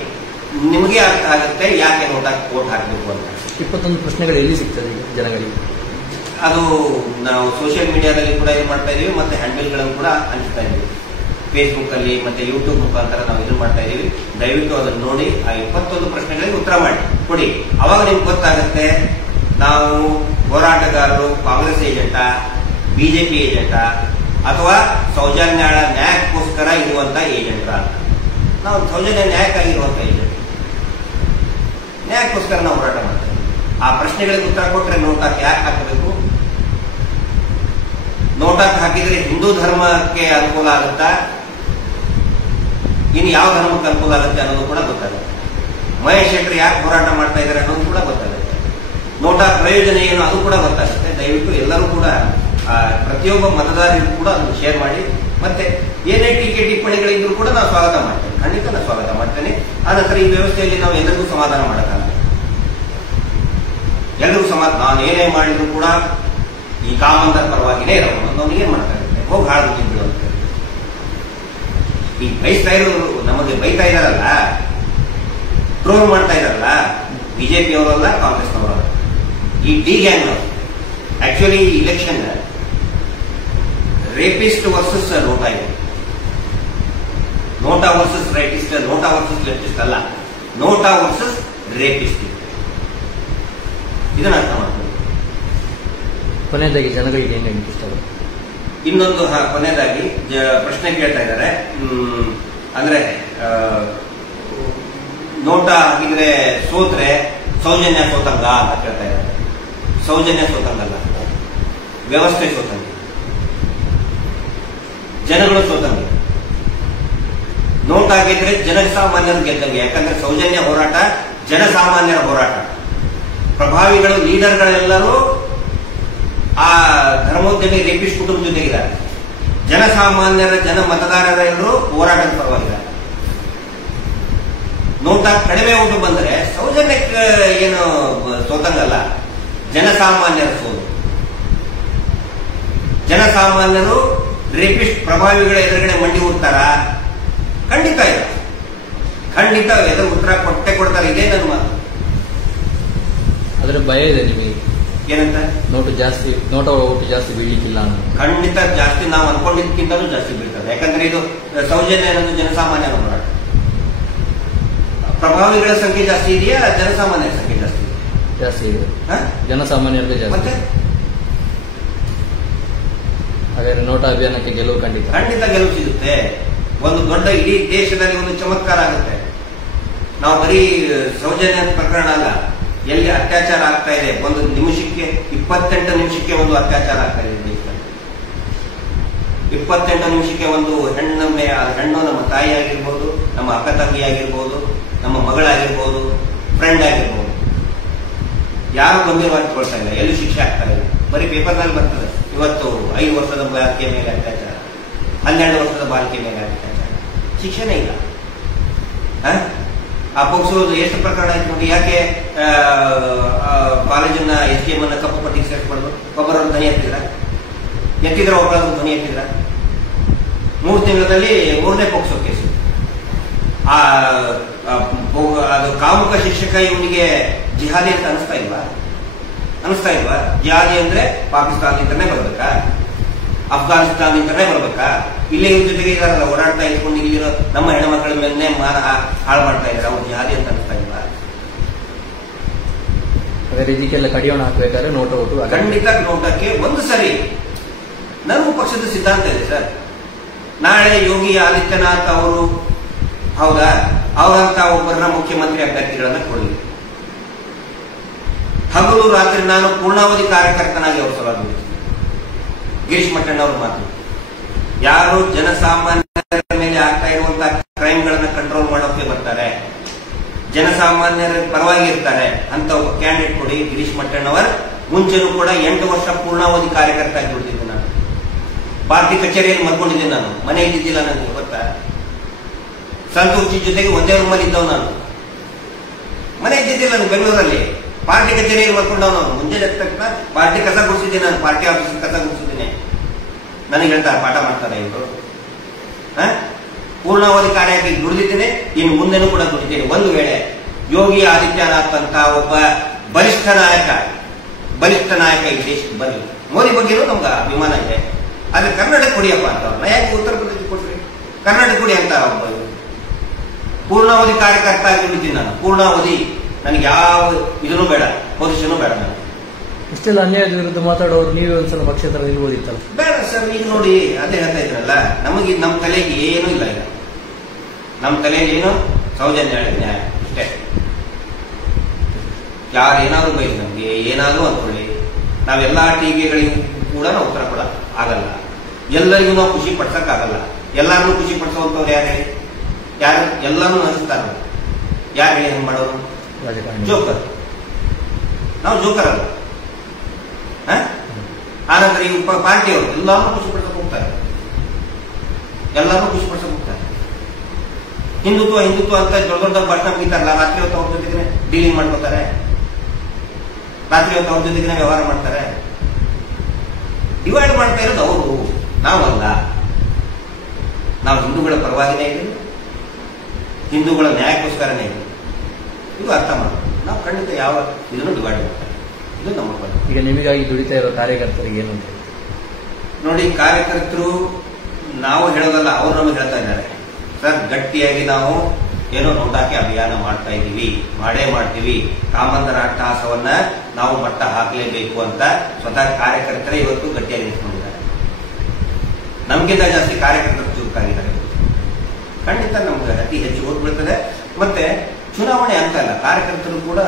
ನಿಮಗೆ ಅರ್ಥ ಆಗುತ್ತೆ ಯಾಕೆ ವೋಟ್ ಹಾಕಬೇಕು ಅಂತ. 21 ಪ್ರಶ್ನೆಗಳು ಎಲ್ಲಿ ಸಿಗ್ತದೆ ಜನಗಳಿಗೆ? ಅದು ನಾವು ಸೋಷಿಯಲ್ ಮೀಡಿಯಾದಲ್ಲಿ ಕೂಡ ಇದು ಮಾಡ್ತಾ ಇದೀವಿ, ಮತ್ತೆ ಹ್ಯಾಂಡಲ್ಗಳನ್ನು ಕೂಡ ಹಂಚ್ತಾ ಇದೀವಿ. ಫೇಸ್ಬುಕ್ ಅಲ್ಲಿ ಮತ್ತೆ ಯೂಟ್ಯೂಬ್ ಮುಖಾಂತರ ನಾವು ಇದು ಮಾಡ್ತಾ ಇದೀವಿ. ದಯವಿಟ್ಟು ಅದನ್ನು ನೋಡಿ ಆ 21 ಪ್ರಶ್ನೆಗಳಿಗೆ ಉತ್ತರ ಮಾಡಿ ಕೊಡಿ. ಅವಾಗ ನಿಮ್ಗೆ ಗೊತ್ತಾಗುತ್ತೆ ನಾವು ಹೋರಾಟಗಾರರು ಕಾಂಗ್ರೆಸ್ ಏಜೆಂಟಾ, ಬಿಜೆಪಿ ಏಜೆಂಟಾ ಅಥವಾ ಸೌಜನ್ಯ ನ್ಯಾಯಕ್ಕೋಸ್ಕರ ಇರುವಂತ ಏಜೆಂಟ್ರ ಅಂತ. ನಾವು ಸೌಜನ್ಯ ನ್ಯಾಯಕ್ಕಾಗಿರುವಂತ ಏಜೆಂಟ್, ನ್ಯಾಯಕ್ಕೋಸ್ಕರ ನಾವು ಹೋರಾಟ ಮಾಡ್ತಾ ಇದ್ದೀವಿ. ಆ ಪ್ರಶ್ನೆಗಳಿಗೆ ಉತ್ತರ ಕೊಟ್ಟರೆ ನೋಟಾಕ್ ಯಾಕೆ ಹಾಕಬೇಕು, ನೋಟಾಕ್ ಹಾಕಿದ್ರೆ ಹಿಂದೂ ಧರ್ಮಕ್ಕೆ ಅನುಕೂಲ ಆಗುತ್ತಾ, ಇನ್ನು ಯಾವ ಧರ್ಮಕ್ಕೆ ಅನುಕೂಲ ಆಗುತ್ತೆ ಅನ್ನೋದು ಕೂಡ ಗೊತ್ತಾಗುತ್ತೆ. ಮಹೇಶ್ ಶೆಟ್ಟರ್ ಯಾಕೆ ಹೋರಾಟ ಮಾಡ್ತಾ ಇದ್ದಾರೆ ಅನ್ನೋದು ಕೂಡ ಗೊತ್ತಾಗುತ್ತೆ. ನೋಟಾ ಪ್ರಯೋಜನ ಏನು ಅದು ಕೂಡ ಗೊತ್ತಾಗುತ್ತೆ. ದಯವಿಟ್ಟು ಎಲ್ಲರೂ ಕೂಡ ಪ್ರತಿಯೊಬ್ಬ ಮತದಾರರಿಗೂ ಕೂಡ ಅದನ್ನು ಶೇರ್ ಮಾಡಿ. ಮತ್ತೆ ಏನೇ ಟೀಕೆ ಟಿಪ್ಪಣಿಗಳಿದ್ರು ಕೂಡ ನಾವು ಸ್ವಾಗತ ಮಾಡ್ತೇನೆ, ಖಂಡಿತ ನಾನು ಸ್ವಾಗತ ಮಾಡ್ತೇನೆ. ಆನಂತರ ಈ ವ್ಯವಸ್ಥೆಯಲ್ಲಿ ನಾವು ಎಲ್ಲರಿಗೂ ಸಮಾಧಾನ ಮಾಡೋಕ್ಕಾಗಲ್ಲ. ಎಲ್ಲರಿಗೂ ನಾನು ಏನೇ ಮಾಡಿದ್ರು ಕೂಡ ಈ ಕಾಮಂದರ ಪರವಾಗಿನೇ ಇರೋದು ನಮಗೆ ಏನ್ ಮಾಡ್ತಾಗುತ್ತೆ, ಹೋಗಿ ಹಾಳು ಬಿಡು ಅಂತ. ಈ ಬಯಸ್ತಾ ಇರೋರು ನಮಗೆ ಬೈತಾ ಇದಾರಲ್ಲ, ಟ್ರೋಲ್ ಮಾಡ್ತಾ ಇದಾರಲ್ಲ, ಬಿಜೆಪಿ ಅವರಲ್ಲ ಕಾಂಗ್ರೆಸ್ನವರಲ್ಲ, ಈ ಡಿ ಗ್ಯಾಂಗ್. ಆಕ್ಚುಲಿ ಈ ಇಲೆಕ್ಷನ್ ರೇಪಿಸ್ಟ್ ವರ್ಸಸ್ ನೋಟಾ ಇದೆ. NOTA versus rapist, NOTA versus leftist ಅಲ್ಲ, ನೋಟಾ ವರ್ಸಸ್ ರೇಪಿಸ್ಟ್. ಇದನ್ನ ಅರ್ಥ ಮಾಡ್ಕೊಂಡು ಕೊನೆಯದಾಗಿ ಜನಗಳಿಗೆ ಏನು ಹೇಳಲಿಕ್ಕೆ ಇಷ್ಟಪಡ್ತಾರೆ? ಇನ್ನೊಂದು ಕೊನೆಯದಾಗಿ ಪ್ರಶ್ನೆ ಕೇಳ್ತಾ ಇದ್ದಾರೆ. ಅಂದ್ರೆ ನೋಟಾ ಹಾಕಿದ್ರೆ ಸೋತ್ರೆ ಸೌಜನ್ಯ ಸೋತಂಗ ಅಂತ ಕೇಳ್ತಾ ಇದ್ದಾರೆ. ಸೌಜನ್ಯ ಸೋತಂಗಲ್ಲ, ವ್ಯವಸ್ಥೆ ಸೋತಂಗ, ಜನಗಳು ಸೋತಂಗ. ನೋಟ್ ಹಾಕಿದ್ರೆ ಜನಸಾಮಾನ್ಯರು ಗೆದ್ದಂಗೆ. ಯಾಕಂದ್ರೆ ಸೌಜನ್ಯ ಹೋರಾಟ ಜನಸಾಮಾನ್ಯರ ಹೋರಾಟ. ಪ್ರಭಾವಿಗಳು, ಲೀಡರ್ಗಳೆಲ್ಲರೂ ಆ ಧರ್ಮೋದ್ಯಮಿ ರೇಪಿಸ್ಟ್ ಕುಟುಂಬ ಜೊತೆಗಿದ್ದಾರೆ. ಜನಸಾಮಾನ್ಯರ ಮತದಾರರ ಎಲ್ಲರೂ ಹೋರಾಟದ ಪರವಾಗಿದ್ದಾರೆ. ನೋಟಾ ಕಡಿಮೆ ಓಟು ಬಂದರೆ ಸೌಜನ್ಯಕ್ಕೆ ಏನು ಸೋತಂಗಲ್ಲ, ಜನಸಾಮಾನ್ಯರ ಸೋಲು. ಜನಸಾಮಾನ್ಯರು ರೇಪಿಸ್ಟ್ ಪ್ರಭಾವಿಗಳ ಎದುರುಗಡೆ ಮಂಡಿ ಹೋಗ್ತಾರ? ಖಂಡಿತ ಇಲ್ಲ, ಖಂಡಿತ ಎದುರು ಉತ್ತರ ಕೊಟ್ಟೆ ಕೊಡ್ತಾರೆ. ಇದೇ ನನ್ನ ಮಾತು. ಅದರ ಭಯ ಇದೆ ನಿಮಗೆ ಏನಂತ? ನೋಟಾ ಓಟು ಜಾಸ್ತಿ ಬೀಳಲಿಕ್ಕಿಲ್ಲ ಅಂತ. ಖಂಡಿತ ಜಾಸ್ತಿ ನಾವು ಅನ್ಕೊಂಡಿದ್ದಕ್ಕಿಂತಲೂ ಜಾಸ್ತಿ ಬೀಳ್ತದೆ. ಯಾಕಂದ್ರೆ ಇದು ಸೌಜನ್ಯ ಅನ್ನೋದು ಜನಸಾಮಾನ್ಯರ ಹೋರಾಟ. ಪ್ರಭಾವಿಗಳ ಸಂಖ್ಯೆ ಜಾಸ್ತಿ ಇದೆಯಾ, ಜನಸಾಮಾನ್ಯರ ಸಂಖ್ಯೆ ಜಾಸ್ತಿ ಇದೆ? ಜಾಸ್ತಿ ಇದೆ, ಜನಸಾಮಾನ್ಯರದೇ ಜಾಸ್ತಿ. ಮತ್ತೆ ಹಾಗಾದ್ರೆ ನೋಟಾ ಅಭಿಯಾನಕ್ಕೆ ಗೆಲುವು ಖಂಡಿತ ಗೆಲುವು ಸಿಗುತ್ತೆ. ಒಂದು ದೊಡ್ಡ ಇಡೀ ದೇಶದಲ್ಲಿ ಒಂದು ಚಮತ್ಕಾರ ಆಗುತ್ತೆ. ನಾವು ಬರೀ ಸೌಜನ್ಯ ಪ್ರಕರಣ ಅಲ್ಲ, ಎಲ್ಲಿ ಅತ್ಯಾಚಾರ ಆಗ್ತಾ ಇದೆ, ಒಂದು ನಿಮಿಷಕ್ಕೆ 28 ನಿಮಿಷಕ್ಕೆ ಒಂದು ಅತ್ಯಾಚಾರ ಆಗ್ತಾ ಇದೆ ದೇಶದಲ್ಲಿ. 28 ನಿಮಿಷಕ್ಕೆ ಒಂದು ಹೆಣ್ಣು ನಮ್ಮ ತಾಯಿ ಆಗಿರ್ಬೋದು, ನಮ್ಮ ಅಕ್ಕ ತಂಗಿ ಆಗಿರ್ಬೋದು, ನಮ್ಮ ಮಗಳಾಗಿರ್ಬೋದು, ಫ್ರೆಂಡ್ ಆಗಿರ್ಬೋದು, ಯಾರು ಗಂಭೀರವಾಗಿ ತಗೊಳ್ತಾ ಇಲ್ಲ, ಎಲ್ಲೂ ಶಿಕ್ಷೆ ಆಗ್ತಾ ಇಲ್ಲ. ಬರೀ ಪೇಪರ್ನಲ್ಲಿ ಬರ್ತದೆ ಇವತ್ತು 5 ವರ್ಷದ ಬಾಲಕಿಯ ಮೇಲೆ ಅತ್ಯಾಚಾರ, 12 ವರ್ಷದ ಬಾಲಕಿಯ ಮೇಲೆ ಅತ್ಯಾಚಾರ, ಶಿಕ್ಷಣ ಇಲ್ಲ. ಆ ಪೋಕ್ಸೋದು ಎಷ್ಟು ಪ್ರಕರಣ ಆಯ್ತು ನೋಡಿ. ಯಾಕೆ ಕಾಲೇಜನ್ನ SDM ಅನ್ನ ಕಪ್ಪು ಪಟ್ಟಿಗೆ ಸೇರಿಸ್ಬಾರ್ದು? ಒಬ್ಬರನ್ನು ಧ್ವನಿ ಎತ್ತಿದ್ರ ಒಬ್ಬರನ್ನು ಧ್ವನಿ ಎತ್ತಿದ್ರ 3 ತಿಂಗಳಲ್ಲಿ 3ನೇ ಪೋಕ್ಸೋ ಕೇಸು. ಅದು ಕಾಮುಕ ಶಿಕ್ಷಕ ಇವನಿಗೆ ಜಿಹಾದಿ ಅಂತ ಅನಿಸ್ತಾ ಇಲ್ವಾ? ಜಿಹಾದಿ ಅಂದ್ರೆ ಪಾಕಿಸ್ತಾನದಿಂದನೇ ಬರ್ಬೇಕಾ, ಅಫ್ಘಾನಿಸ್ತಾನದಿಂದನೇ ಬರ್ಬೇಕಾ? ಇಲ್ಲೇ ಇವ್ರ ಜೊತೆಗೆ ಇದಾರಲ್ಲ, ಓಡಾಡ್ತಾ ಇಟ್ಕೊಂಡು ಇಲ್ಲಿರೋ ನಮ್ಮ ಹೆಣ್ಮಕ್ಳ ಮೇಲೆ ಮಾನ ಹಾಳು ಮಾಡ್ತಾ ಇದ್ದಾರೆ. ಅವ್ರು ಜಿಹಾದಿ ಅಂತ ಅನಿಸ್ತಾ ಇಲ್ವಾ? ಹಾಗಾದ್ರೆ ಇದಕ್ಕೆಲ್ಲ ಕಡಿವಾಣ ಹಾಕಬೇಕಾದ್ರೆ ನೋಟಾ ಓಟು ಖಂಡಿತ. ನೋಟಕ್ಕೆ ಒಂದು ಸರಿ ನಮ್ಮ ಪಕ್ಷದ ಸಿದ್ಧಾಂತ ಇದೆ ಸರ್. ನಾಳೆ ಯೋಗಿ ಆದಿತ್ಯನಾಥ್ ಅವರು, ಹೌದಾ, ಅವರಂತ ಒಬ್ಬರನ್ನ ಮುಖ್ಯಮಂತ್ರಿ ಅಭ್ಯರ್ಥಿಗಳನ್ನ ಕೊಡಲಿ. ಹಗಲು ರಾತ್ರಿ ನಾನು ಪೂರ್ಣಾವಧಿ ಕಾರ್ಯಕರ್ತನಾಗಿ ಅವ್ರ ಸಲುವಾಗಿ ಗಿರೀಶ್ ಮಟ್ಟಣ್ಣವ್ರ ಮಾತು, ಯಾರು ಜನಸಾಮಾನ್ಯರ ಮೇಲೆ ಆಗ್ತಾ ಇರುವಂತಹ ಕ್ರೈಮ್ಗಳನ್ನ ಕಂಟ್ರೋಲ್ ಮಾಡೋಕೆ ಬರ್ತಾರೆ, ಜನಸಾಮಾನ್ಯರ ಪರವಾಗಿ ಇರ್ತಾರೆ ಅಂತ ಒಬ್ಬ ಕ್ಯಾಂಡಿಡೇಟ್ ಕೊಡಿ. ಗಿರೀಶ್ ಮಟ್ಟಣ್ಣವರ್ ಮುಂಚೆನೂ ಕೂಡ 8 ವರ್ಷ ಪೂರ್ಣಾವಧಿ ಕಾರ್ಯಕರ್ತ ಆಗಿ ದುಡಿದಿದ್ದೆ. ನಾನು ಪಾರ್ಟಿ ಕಚೇರಿಯಲ್ಲಿ ಮಲ್ಕೊಂಡಿದ್ದೆ, ನಾನು ಮನೆ ಇದ್ದಿದ್ದಿಲ್ಲ. ನನಗೆ ಗೊತ್ತಾ, ಸಂತೋಷಿ ಜೊತೆಗೆ ಒಂದೇ ರೂಮಲ್ಲಿ ಇದ್ದವ್ ನಾನು, ಮನೆ ಇದ್ದಿದ್ದಿಲ್ಲ ನಾನು ಬೆಂಗಳೂರಲ್ಲಿ. ಪಾರ್ಟಿ ಕಚೇರಿಯಲ್ಲಿ ಮಲ್ಕೊಂಡವ್ ನಾನು. ಮುಂಜಾನೆ ತಕ್ಷಣ ಪಾರ್ಟಿ ಕಸ ಗುಡಿಸಿದ್ದೀನಿ, ನಾನು ಪಾರ್ಟಿ ಆಫೀಸ್ ಕಸ ಗುಡಿಸಿದ್ದೀನಿ. ನನಗೆ ಹೇಳ್ತಾರೆ ಪಾಠ ಮಾಡ್ತಾರೆ ಇವರು. ಪೂರ್ಣಾವಧಿ ಕಾರ್ಯಕ್ಕೆ ದುಡಿದಿದ್ದೇನೆ, ಇನ್ನು ಮುಂದೆನೂ ಕೂಡ ದುಡಿದ್ದೇನೆ. ಒಂದು ವೇಳೆ ಯೋಗಿ ಆದಿತ್ಯನಾಥ್ ಅಂತ ಒಬ್ಬ ಬಲಿಷ್ಠ ನಾಯಕ ಈ ದೇಶಕ್ಕೆ ಬರಲಿ. ಮೋದಿ ಬಗ್ಗೆನೂ ನಮ್ಗೆ ಅಭಿಮಾನ ಇದೆ, ಆದ್ರೆ ಕರ್ನಾಟಕ ಕೊಡಿಯಪ್ಪ ಅಂತವ್ರನ್ನ ಯಾಕೆ ಉತ್ತರ ಪ್ರದೇಶ ಕೊಟ್ರಿ? ಕರ್ನಾಟಕ ಕೊಡಿ ಅಂತ ಒಬ್ಬ ಪೂರ್ಣಾವಧಿ ಕಾರ್ಯಕರ್ತ ಆಗಿ ದುಡಿತೀನಿ ನಾನು. ಪೂರ್ಣಾವಧಿ, ನನಗೆ ಯಾವ ಇದನ್ನು ಬೇಡ, ಪೊಸಿಷನ್ ಬೇಡ. ನಾನು ಇಷ್ಟೆಲ್ಲ ಅನ್ಯಾಯದ ವಿರುದ್ಧ ಮಾತಾಡೋರು ನೀವೇ ಒಂದ್ಸಲ ಪಕ್ಷೇತರ ನಿಲ್ಬೋದಿತ್ತಲ್ಲ? ಬೇಡ ಸರ್. ಈಗ ನೋಡಿ, ಅದೇ ಹೇಳ್ತಾ ಇದ್ರಲ್ಲ, ನಮಗೆ ನಮ್ಮ ತಲೆಗೆ ಏನೂ ಇಲ್ಲ. ಈಗ ನಮ್ಮ ತಲೆಯಲ್ಲಿ ಏನು ಸೌಜನ್ಯ ನ್ಯಾಯ ಅಷ್ಟೇ. ಯಾರು ಏನಾದ್ರು ಬೈಲಿ, ನಮ್ಗೆ ಏನಾದ್ರು ಅಂದ್ಕೊಳ್ಳಿ, ನಾವೆಲ್ಲಾ ಟೀಕೆಗಳಿಗೂ ಕೂಡ ನಾವು ಉತ್ತರ ಕೊಡ ಆಗಲ್ಲ. ಎಲ್ಲರಿಗೂ ನಾವು ಖುಷಿ ಪಡ್ಸಕ್ ಆಗಲ್ಲ. ಎಲ್ಲಾರನ್ನೂ ಖುಷಿ ಪಡಿಸುವಂತವ್ರು ಯಾರು ಹೇಳಿ? ಯಾರು ಎಲ್ಲಾನು ನಡೆಸ್ತಾರ? ಯಾರು ಹೇಳಿ ಹಂಗ್ ಮಾಡೋರು? ಜೋಕರ್. ನಾವು ಜೋಕರ್ ಅಲ್ಲ. ಆನಂತರ ಈ ಪಾರ್ಟಿಯವರು ಎಲ್ಲಾರನ್ನೂ ಖುಷಿ ಪಡ್ಸಕ್ ಹೋಗ್ತಾರೆ. ಹಿಂದುತ್ವ ಅಂತ ದೊಡ್ಡ ಭಾಷಣ ಬೀತಾರಲ್ಲ, ರಾತ್ರಿ ಹೊತ್ತು ಅವ್ರ ಜೊತೆಗೆ ಡೀಲಿಂಗ್ ಮಾಡ್ಕೋತಾರೆ, ರಾತ್ರಿ ಹೊತ್ತು ಅವ್ರ ಜೊತೆಗೆ ವ್ಯವಹಾರ ಮಾಡ್ತಾರೆ. ಡಿವೈಡ್ ಮಾಡ್ತಾ ಇರೋದು ಅವರು, ನಾವಲ್ಲ. ನಾವು ಹಿಂದೂಗಳ ಪರವಾಗಿನೇ ಇದ್ದೀವಿ, ಹಿಂದೂಗಳ ನ್ಯಾಯಕ್ಕೋಸ್ಕರನೇ ಇದೆ. ಇದು ಅರ್ಥ ಮಾಡೋದು. ನಾವು ಖಂಡಿತ ಯಾವ ಇದನ್ನು ಡಿವೈಡ್ ಮಾಡ್ತಾರೆ. ಇದು ನಮ್ಮ ಪರ. ಈಗ ನಿಮಗಾಗಿ ದುಡಿತಾ ಇರೋ ಕಾರ್ಯಕರ್ತರಿಗೆ ಏನು ನೋಡಿ, ಕಾರ್ಯಕರ್ತರು ನಾವು ಹೇಳೋದಲ್ಲ, ಅವ್ರು ನಮಗೆ ಹೇಳ್ತಾ ಇದ್ದಾರೆ. ಸರ್, ಗಟ್ಟಿಯಾಗಿ ನಾವು ಏನೋ ನೋಟಾಕಿ ಅಭಿಯಾನ ಮಾಡ್ತಾ ಇದ್ದೀವಿ, ಮಾಡೇ ಮಾಡ್ತೀವಿ. ಕಾಮಂದರ ಅಟ್ಟಹಾಸವನ್ನ ನಾವು ಮಟ್ಟ ಹಾಕಲೇಬೇಕು ಅಂತ ಸ್ವತಃ ಕಾರ್ಯಕರ್ತರೇ ಇವತ್ತು ಗಟ್ಟಿಯಾಗಿ ನಿಂತ್ಕೊಂಡಿದ್ದಾರೆ. ನಮ್ಗಿಂತ ಜಾಸ್ತಿ ಕಾರ್ಯಕರ್ತರು ಚುರುಕಾಗಿದ್ದಾರೆ. ಖಂಡಿತ ನಮ್ಗೆ ಅತಿ ಹೆಚ್ಚು ಓಟ್ ಬೀಳ್ತದೆ. ಮತ್ತೆ ಚುನಾವಣೆ ಅಂತ ಅಲ್ಲ, ಕಾರ್ಯಕರ್ತರು ಕೂಡ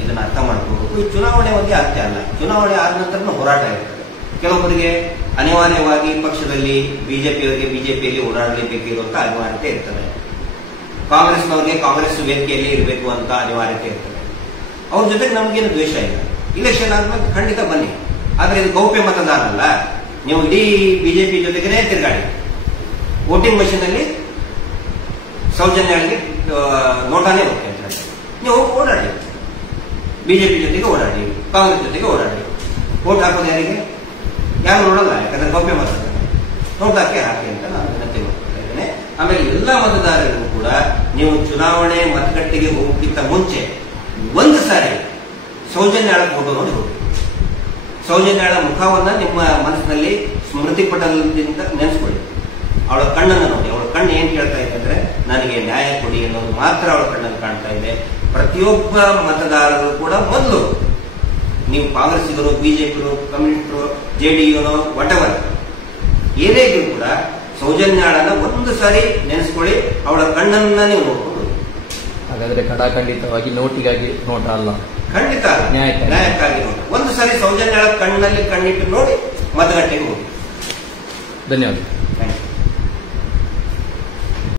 ಇದನ್ನ ಅರ್ಥ ಮಾಡ್ಕೋಬೇಕು. ಈ ಚುನಾವಣೆ ಒಂದೇ ಅಂತ್ಯ ಅಲ್ಲ. ಚುನಾವಣೆ ಆದ ನಂತರ ಹೋರಾಟ ಇರ್ತದೆ. ಕೆಲವೊಬ್ಬರಿಗೆ ಅನಿವಾರ್ಯವಾಗಿ ಪಕ್ಷದಲ್ಲಿ ಬಿಜೆಪಿಯಲ್ಲಿ ಓಡಾಡಲೇಬೇಕಿರುವಂತ ಅನಿವಾರ್ಯತೆ ಇರ್ತದೆ. ಕಾಂಗ್ರೆಸ್ನವ್ರಿಗೆ ಕಾಂಗ್ರೆಸ್ ವೇದಿಕೆಯಲ್ಲಿ ಇರಬೇಕು ಅಂತ ಅನಿವಾರ್ಯತೆ ಇರ್ತದೆ. ಅವ್ರ ಜೊತೆಗೆ ನಮಗೇನು ದ್ವೇಷ ಇಲ್ಲ. ಇಲೆಕ್ಷನ್ ಆದ್ಮೇಲೆ ಖಂಡಿತ ಬನ್ನಿ. ಆದ್ರೆ ಇದು ಗೌಪ್ಯ ಮತದಾನ ಅಲ್ಲ. ನೀವು ಇಡೀ ಬಿಜೆಪಿ ಜೊತೆಗೇ ತಿರುಗಾಡಿ. ವೋಟಿಂಗ್ ಮಷೀನ್ ಅಲ್ಲಿ ಸೌಜನ್ಯಗಳಿಗೆ ನೋಟಾನೇ ಹೋಗ್ತಾ ಇದ್ದಾರೆ. ನೀವು ಓಡಾಡಿ, ಬಿಜೆಪಿ ಜೊತೆಗೆ ಓಡಾಡಿ, ಕಾಂಗ್ರೆಸ್ ಜೊತೆಗೆ ಓಡಾಡಿ. ವೋಟ್ ಹಾಕೋದು ಯಾರಿಗೆ? ಯಾರು ನೋಡಲ್ಲ, ಯಾಕಂದ್ರೆ ಗೌಪ್ಯ ಮತದಾನ. ನೋಟ್ ಹಾಕಿ ಅಂತ ನಾನು ವಿನಂತಿ ಮಾಡ್ತಾ ಇದ್ದೇನೆ. ಆಮೇಲೆ ಎಲ್ಲ ಮತದಾರರಿಗೂ ಕೂಡ ನೀವು ಚುನಾವಣೆ ಮತಗಟ್ಟೆಗೆ ಹೋಗೋಕ್ಕಿಂತ ಮುಂಚೆ ಒಂದು ಸಾರಿ ಸೌಜನ್ಯಾಳ ಫೋಟೋ ನೋಡಿ ಹೋಗಿ. ಸೌಜನ್ಯಾಳ ಮುಖವನ್ನ ನಿಮ್ಮ ಮನಸ್ಸಿನಲ್ಲಿ ಸ್ಮೃತಿ ಪಟಲದಿಂದ ನೆನೆಸ್ಕೊಳ್ಳಿ. ಅವಳ ಕಣ್ಣನ್ನು ನೋಡಿ. ಅವಳ ಕಣ್ಣು ಏನ್ ಕೇಳ್ತಾ ಇದೆ ಅಂದ್ರೆ, ನನಗೆ ನ್ಯಾಯ ಕೊಡಿ ಅನ್ನೋದು ಮಾತ್ರ ಅವಳ ಕಣ್ಣಲ್ಲಿ ಕಾಣ್ತಾ ಇದೆ. ಪ್ರತಿಯೊಬ್ಬ ಮತದಾರರು ಕೂಡ ಮೊದಲು, ನೀವು ಕಾಂಗ್ರೆಸ್ಸಿಗರು, ಬಿಜೆಪಿರು, ಕಮ್ಯುನಿಸ್ಟರು, ಜೆಡಿಯುನೋ ವಾಟೆವರ್ ಏನೇ ಇದ್ರು ಕೂಡ ಸೌಜನ್ಯಾಳನ್ನ ಒಂದು ಸಾರಿ ನೆನೆಸ್ಕೊಳ್ಳಿ. ಅವಳ ಕಣ್ಣನ್ನ ನೀವು ನೋಡ್ಕೊಂಡು. ಹಾಗಾದ್ರೆ ಖಂಡಿತವಾಗಿ ನೋಟಿಗಾಗಿ ನೋಟ ಅಲ್ಲ, ಖಂಡಿತ ನ್ಯಾಯಕ್ಕಾಗಿ ನೋಟ. ಒಂದು ಸಾರಿ ಸೌಜನ್ಯಾಳ ಕಣ್ಣಲ್ಲಿ ಕಣ್ಣಿಟ್ಟು ನೋಡಿ ಮತಗಟ್ಟೆಗೆ ಹೋಗಿ. ಧನ್ಯವಾದ.